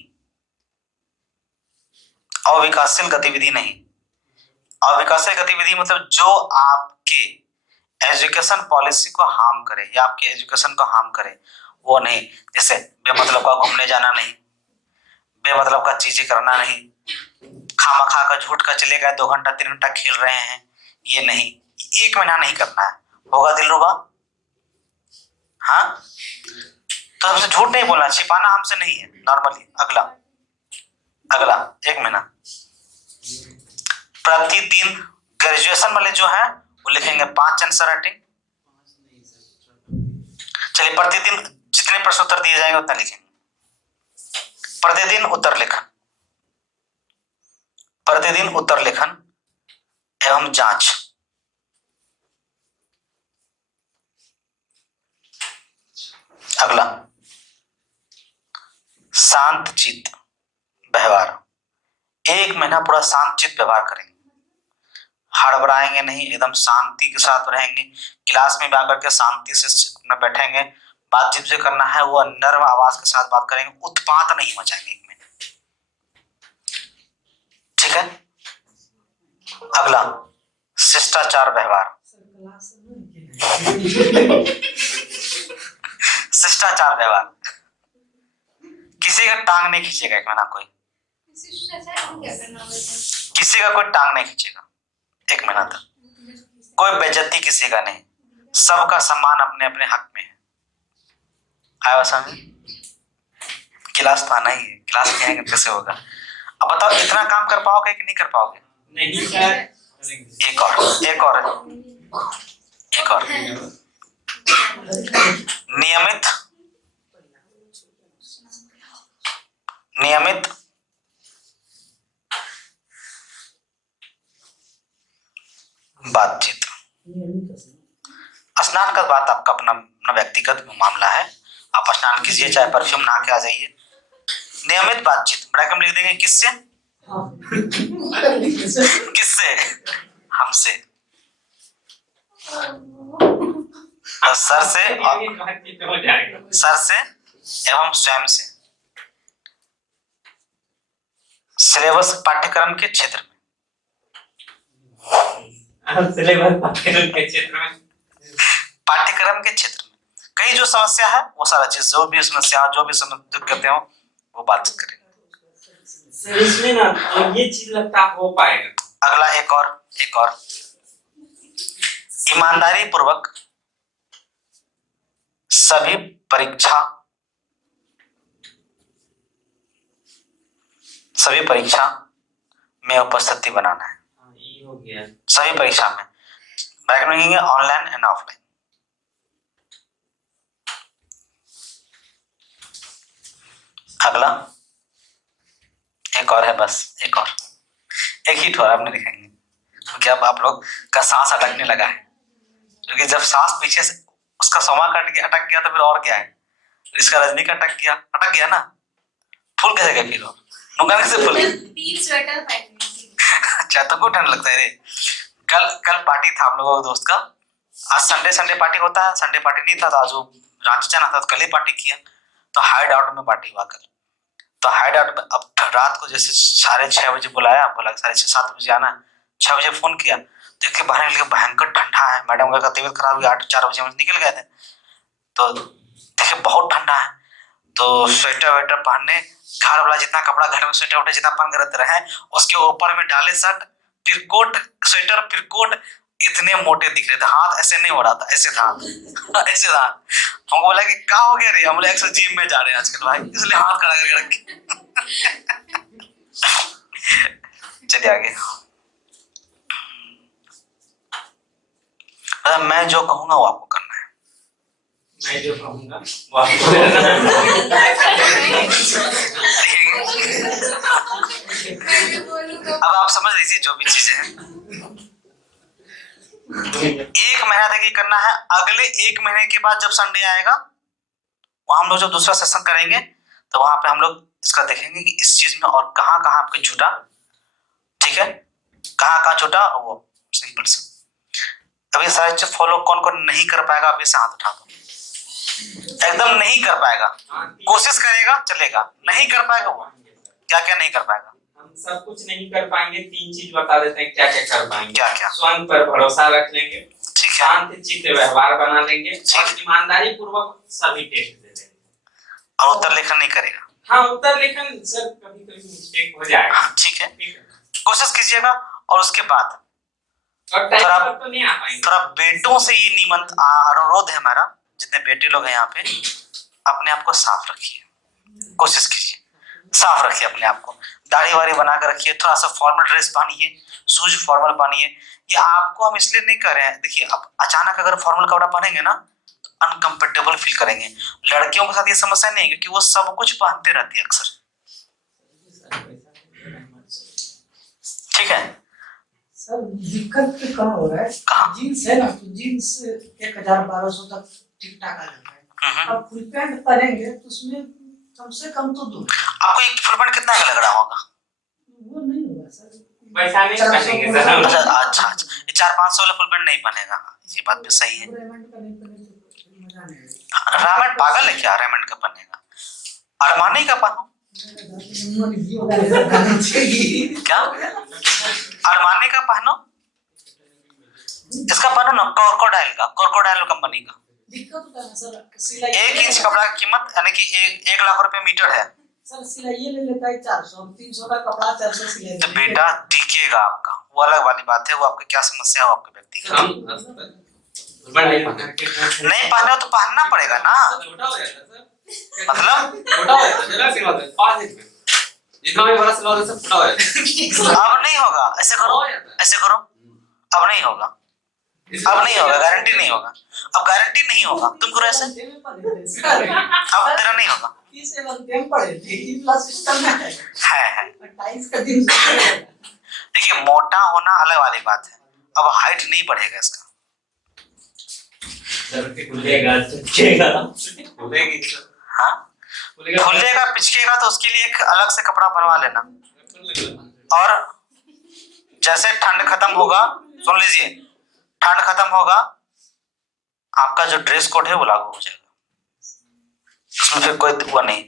अविकासशील गतिविधि नहीं। अविकासशील गतिविधि मतलब जो आपके एजुकेशन पॉलिसी को हार्म करे या आपके एजुकेशन को हार्म करे, वो नहीं। जैसे बेमतलब का घूमने जाना नहीं, बेमतलब का चीजें करना नहीं, खामखा का झूठ का चले गए 2 घंटा 3 घंटा खेल रहे हैं, ये नहीं। 1 महीना नहीं करना है, होगा दिलरुबा? हाँ, तो हमसे झूठ नहीं बोलना, छिपाना हमसे नहीं है नॉर्मली। अगला 1 महीना प्रतिदिन ग्रेजुएशन वाले जो है वो लिखेंगे 5 आंसर राइटिंग। चलिए प्रतिदिन जितने प्रश्न उत्तर दिए जाएंगे उतना लिखेंगे। प्रतिदिन उत्तर लेखन, प्रतिदिन उत्तर लेखन एवं जांच। अगला शांत चित्त व्यवहार, 1 महीना पूरा शांत चित्त व्यवहार करेंगे, हड़बड़ाएंगे नहीं, एकदम शांति के साथ रहेंगे। क्लास में भी आकर के शांति से अपना बैठेंगे, बातचीत जो करना है वो नर्म आवाज के साथ बात करेंगे, उत्पात नहीं मचाएंगे 1 महीने, ठीक है। अगला शिष्टाचार व्यवहार, शिष्टाचार व्यवहार, किसी का टांग नहीं खींचेगा 1 महीना, कोई किसी का कोई टांग नहीं खींचेगा 1 महीना तक, कोई बेइज्जती किसी का नहीं, सबका सम्मान अपने अपने हक में है। आया समझ? क्लास तो आना ही है, क्लास क्या है कैसे होगा? अब बताओ इतना काम कर पाओगे कि नहीं कर पाओगे? नहीं सर। एक और नियमित बातचीत। स्नान का बात आपका अपना व्यक्तिगत मामला है, आप स्नान कीजिए, चाहे परफ्यूम नहा के आ जाइए। नियमित बातचीत ब्रैकेट में लिख देंगे, किससे? किससे? हमसे, सर से एवं स्वयं से। सिलेबस पाठ्यक्रम के क्षेत्र में, पाठ्यक्रम के क्षेत्र में कई जो समस्या है वो सारा चीज, जो भी समस्या जो भी दुख करते हो वो बातचीत करेंगे। सर इसमें ना तो ये चीज लगता है हो पाएगा। अगला एक और ईमानदारी पूर्वक सभी परीक्षा में उपस्थिति बनाना है। ये हो गया सभी परीक्षा में, ब्रैकेट में लिखेंगे ऑनलाइन एंड ऑफलाइन। अगला एक और है, बस एक ही ठोर आपने लिखेंगे, क्योंकि अब आप लोग का सांस अटकने लगा है, क्योंकि जब सांस पीछे से उसका सोमा अटक गया तो फिर और क्या है, इसका रजनी का अटक गया ना, फूल कैसे गए फिर मुंगा कैसे फूल? 3 स्वेटर पहननी। अच्छा तो को ठंड लगता है रे। कल पार्टी था हम लोगों के दोस्त का, आज संडे पार्टी होता है, संडे पार्टी नहीं था तो आज वो रांची जाना था तो कल ही पार्टी किया, तो हाइड आउट में पार्टी हुआ कल। तो हाइड आउट में अब रात को जैसे 6:30 बजे बुलाया, बोला 6:30-7 बजे आना, 6 बजे फोन किया, देखिए बाहर निकल भयंकर ठंडा है, मैडम का तबीयत खराब हुई, 4 बजे हम निकल गए थे, तो देखिए बहुत ठंडा है, तो स्वेटर वेटर पहनने, घर वाला जितना कपड़ा घर में स्वेटर वेटर जितना पहन कर रहे हैं उसके ऊपर में डाले शर्ट, फिर कोट, स्वेटर फिर कोट, इतने मोटे दिख रहे थे, हाथ ऐसे नहीं हो रहा था, ऐसे था ऐसे था। हमको बोला कि क्या हो गया रे, हम लोग एक्सरसाइज जिम में जा रहे हैं आजकल भाई, इसलिए हाथ खड़ा करके रखे। चलिए आगे, मैं जो कहूंगा वो आपको करना है। मैं जो कहूंगा वो आपको करना है। अब आप समझ लीजिए जो भी चीजें हैं, 1 महीना तक ये करना है। अगले 1 महीने के बाद जब संडे आएगा वहां हम लोग जब दूसरा सेशन करेंगे तो वहां पे हम लोग इसका देखेंगे कि इस चीज में और कहाँ आपके छूटा, ठीक है, कहाँ छूटा, वो सिंपल से। अभी सारी चीज फॉलो कौन नहीं कर पाएगा, अभी से हाथ उठा दो। एकदम नहीं कर पाएगा, हाँ, कोशिश करेगा चलेगा, नहीं कर पाएगा वो क्या क्या नहीं कर पाएगा। हम सब कुछ नहीं कर पाएंगे, 3 चीज बता देते हैं क्या क्या कर पाएंगे। क्या क्या? स्वयं पर भरोसा रख लेंगे, ठीक है, शांत चित्त व्यवहार बना लेंगे और ईमानदारी पूर्वक सभी टेस्ट दे देंगे। और उत्तर लेखन नहीं करेगा। हाँ, उत्तर लेखन सर कभी कभी मिस्टेक हो जाएगा। ठीक है, ठीक है, कोशिश कीजिएगा। और उसके बाद और टाइम थोड़ा- पर तो नहीं आ पाएंगे। थोड़ा बेटों से ये अनुरोध है हमारा, जितने बेटे लोग हैं यहाँ पे, अपने आप को साफ रखिए, कोशिश कीजिए साफ रखिए अपने आप को, दाढ़ी वाड़ी बना कर रखिए, थोड़ा सा फॉर्मल ड्रेस पहनिए, शूज फॉर्मल पहनिए। ये आपको हम इसलिए नहीं कर रहे हैं, देखिए अब अचानक अगर फॉर्मल कपड़ा पहनेंगे ना तो अनकंफर्टेबल फील करेंगे। लड़कियों के साथ ये समस्या नहीं है क्योंकि वो सब कुछ पहनते रहती है अक्सर। ठीक है, सर दिक्कत तो कहाँ हो रहा है, कहाँ? जीन्स है ना, तो जीन्स 1000-1200 तक ठीक ठाक आ जाता है। अब फुल पैंट पहनेंगे तो उसमें कम से कम तो 2 आपको एक फुल पैंट कितना का लग रहा होगा? वो नहीं होगा सर, वैसा नहीं 400 पहनेंगे सर हम। अच्छा अच्छा अच्छा, ये 400-500 वाला फुल पैंट नहीं बनेगा, ये बात भी सही है। रेमंड का नहीं पहने तो मजा नहीं आएगा। रेमंड पागल है क्या? रेमंड का पहनेगा, अरमानी का पहनो। क्या? अरमानी का पहनो, इसका पहनो ना, क्रोकोडाइल कंपनी का। दिक्कत होता है सर, सिलाई 1 इंच कपड़ा की कीमत यानी कि 1 लाख रुपए मीटर है। सर सिलाई ले लेता है 400, 300 का कपड़ा 400 सिलाई। तो बेटा टिकेगा आपका, वो अलग वाली बात है, वो आपकी क्या समस्या है, वो आपके व्यक्ति सर, हम आज तक फुलपैंट नहीं पहना है। नहीं पहने हो तो पहनना पड़ेगा ना, छोटा हो जाता है सर, मतलब छोटा हो जाता है, जरा सिलवा दे 5 इंच में, जितना भी बड़ा सिलवा दे सब छोटा हो जाता है। अब नहीं होगा, ऐसे करो, हो जाता है। ऐसे करो, अब नहीं होगा, अब नहीं होगा, गारंटी नहीं होगा, अब गारंटी नहीं होगा, तुम करो ऐसे, अब तेरा नहीं होगा। सिस्टम है है 28 का दिन देखिए, मोटा होना अलग वाली बात है, अब हाइट नहीं बढ़ेगा इसका। सर खुलेगा, चिपकेगा, खुलेगी सर। हाँ, खुलेगा, खुलेगा पिचकेगा तो उसके लिए एक अलग से कपड़ा बनवा लेना। और जैसे ठंड खत्म होगा, सुन लीजिए, ठंड खत्म होगा, आपका जो ड्रेस कोड है वो लागू हो जाएगा, उसमें फिर कोई वो नहीं।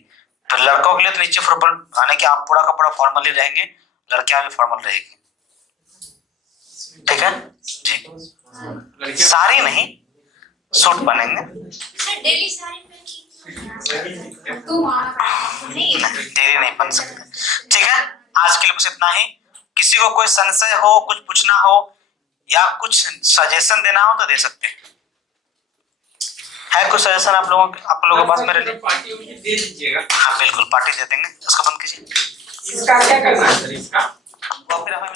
फिर लड़कों के लिए तो नीचे फॉर्मल, यानी कि आप पूरा कपड़ा फॉर्मली रहेंगे, लड़कियां भी फॉर्मल रहेगी। ठीक है जी, साड़ी नहीं, सूट पहनेंगे, सर डेली साड़ी पहन तू नहीं डेली नहीं पहन सकते। ठीक है, आज के लिए बस इतना ही। किसी को कोई संशय हो, कुछ पूछना हो या कुछ सजेशन देना हो तो दे सकते हैं। है कुछ सजेशन आप लोगों के पास मेरे लिए? पार्टी मुझे दे दीजिएगा। हाँ बिल्कुल, पार्टी दे देंगे। इसको बंद कीजिए, इसका क्या करना है सर? इसका वो फिर हमें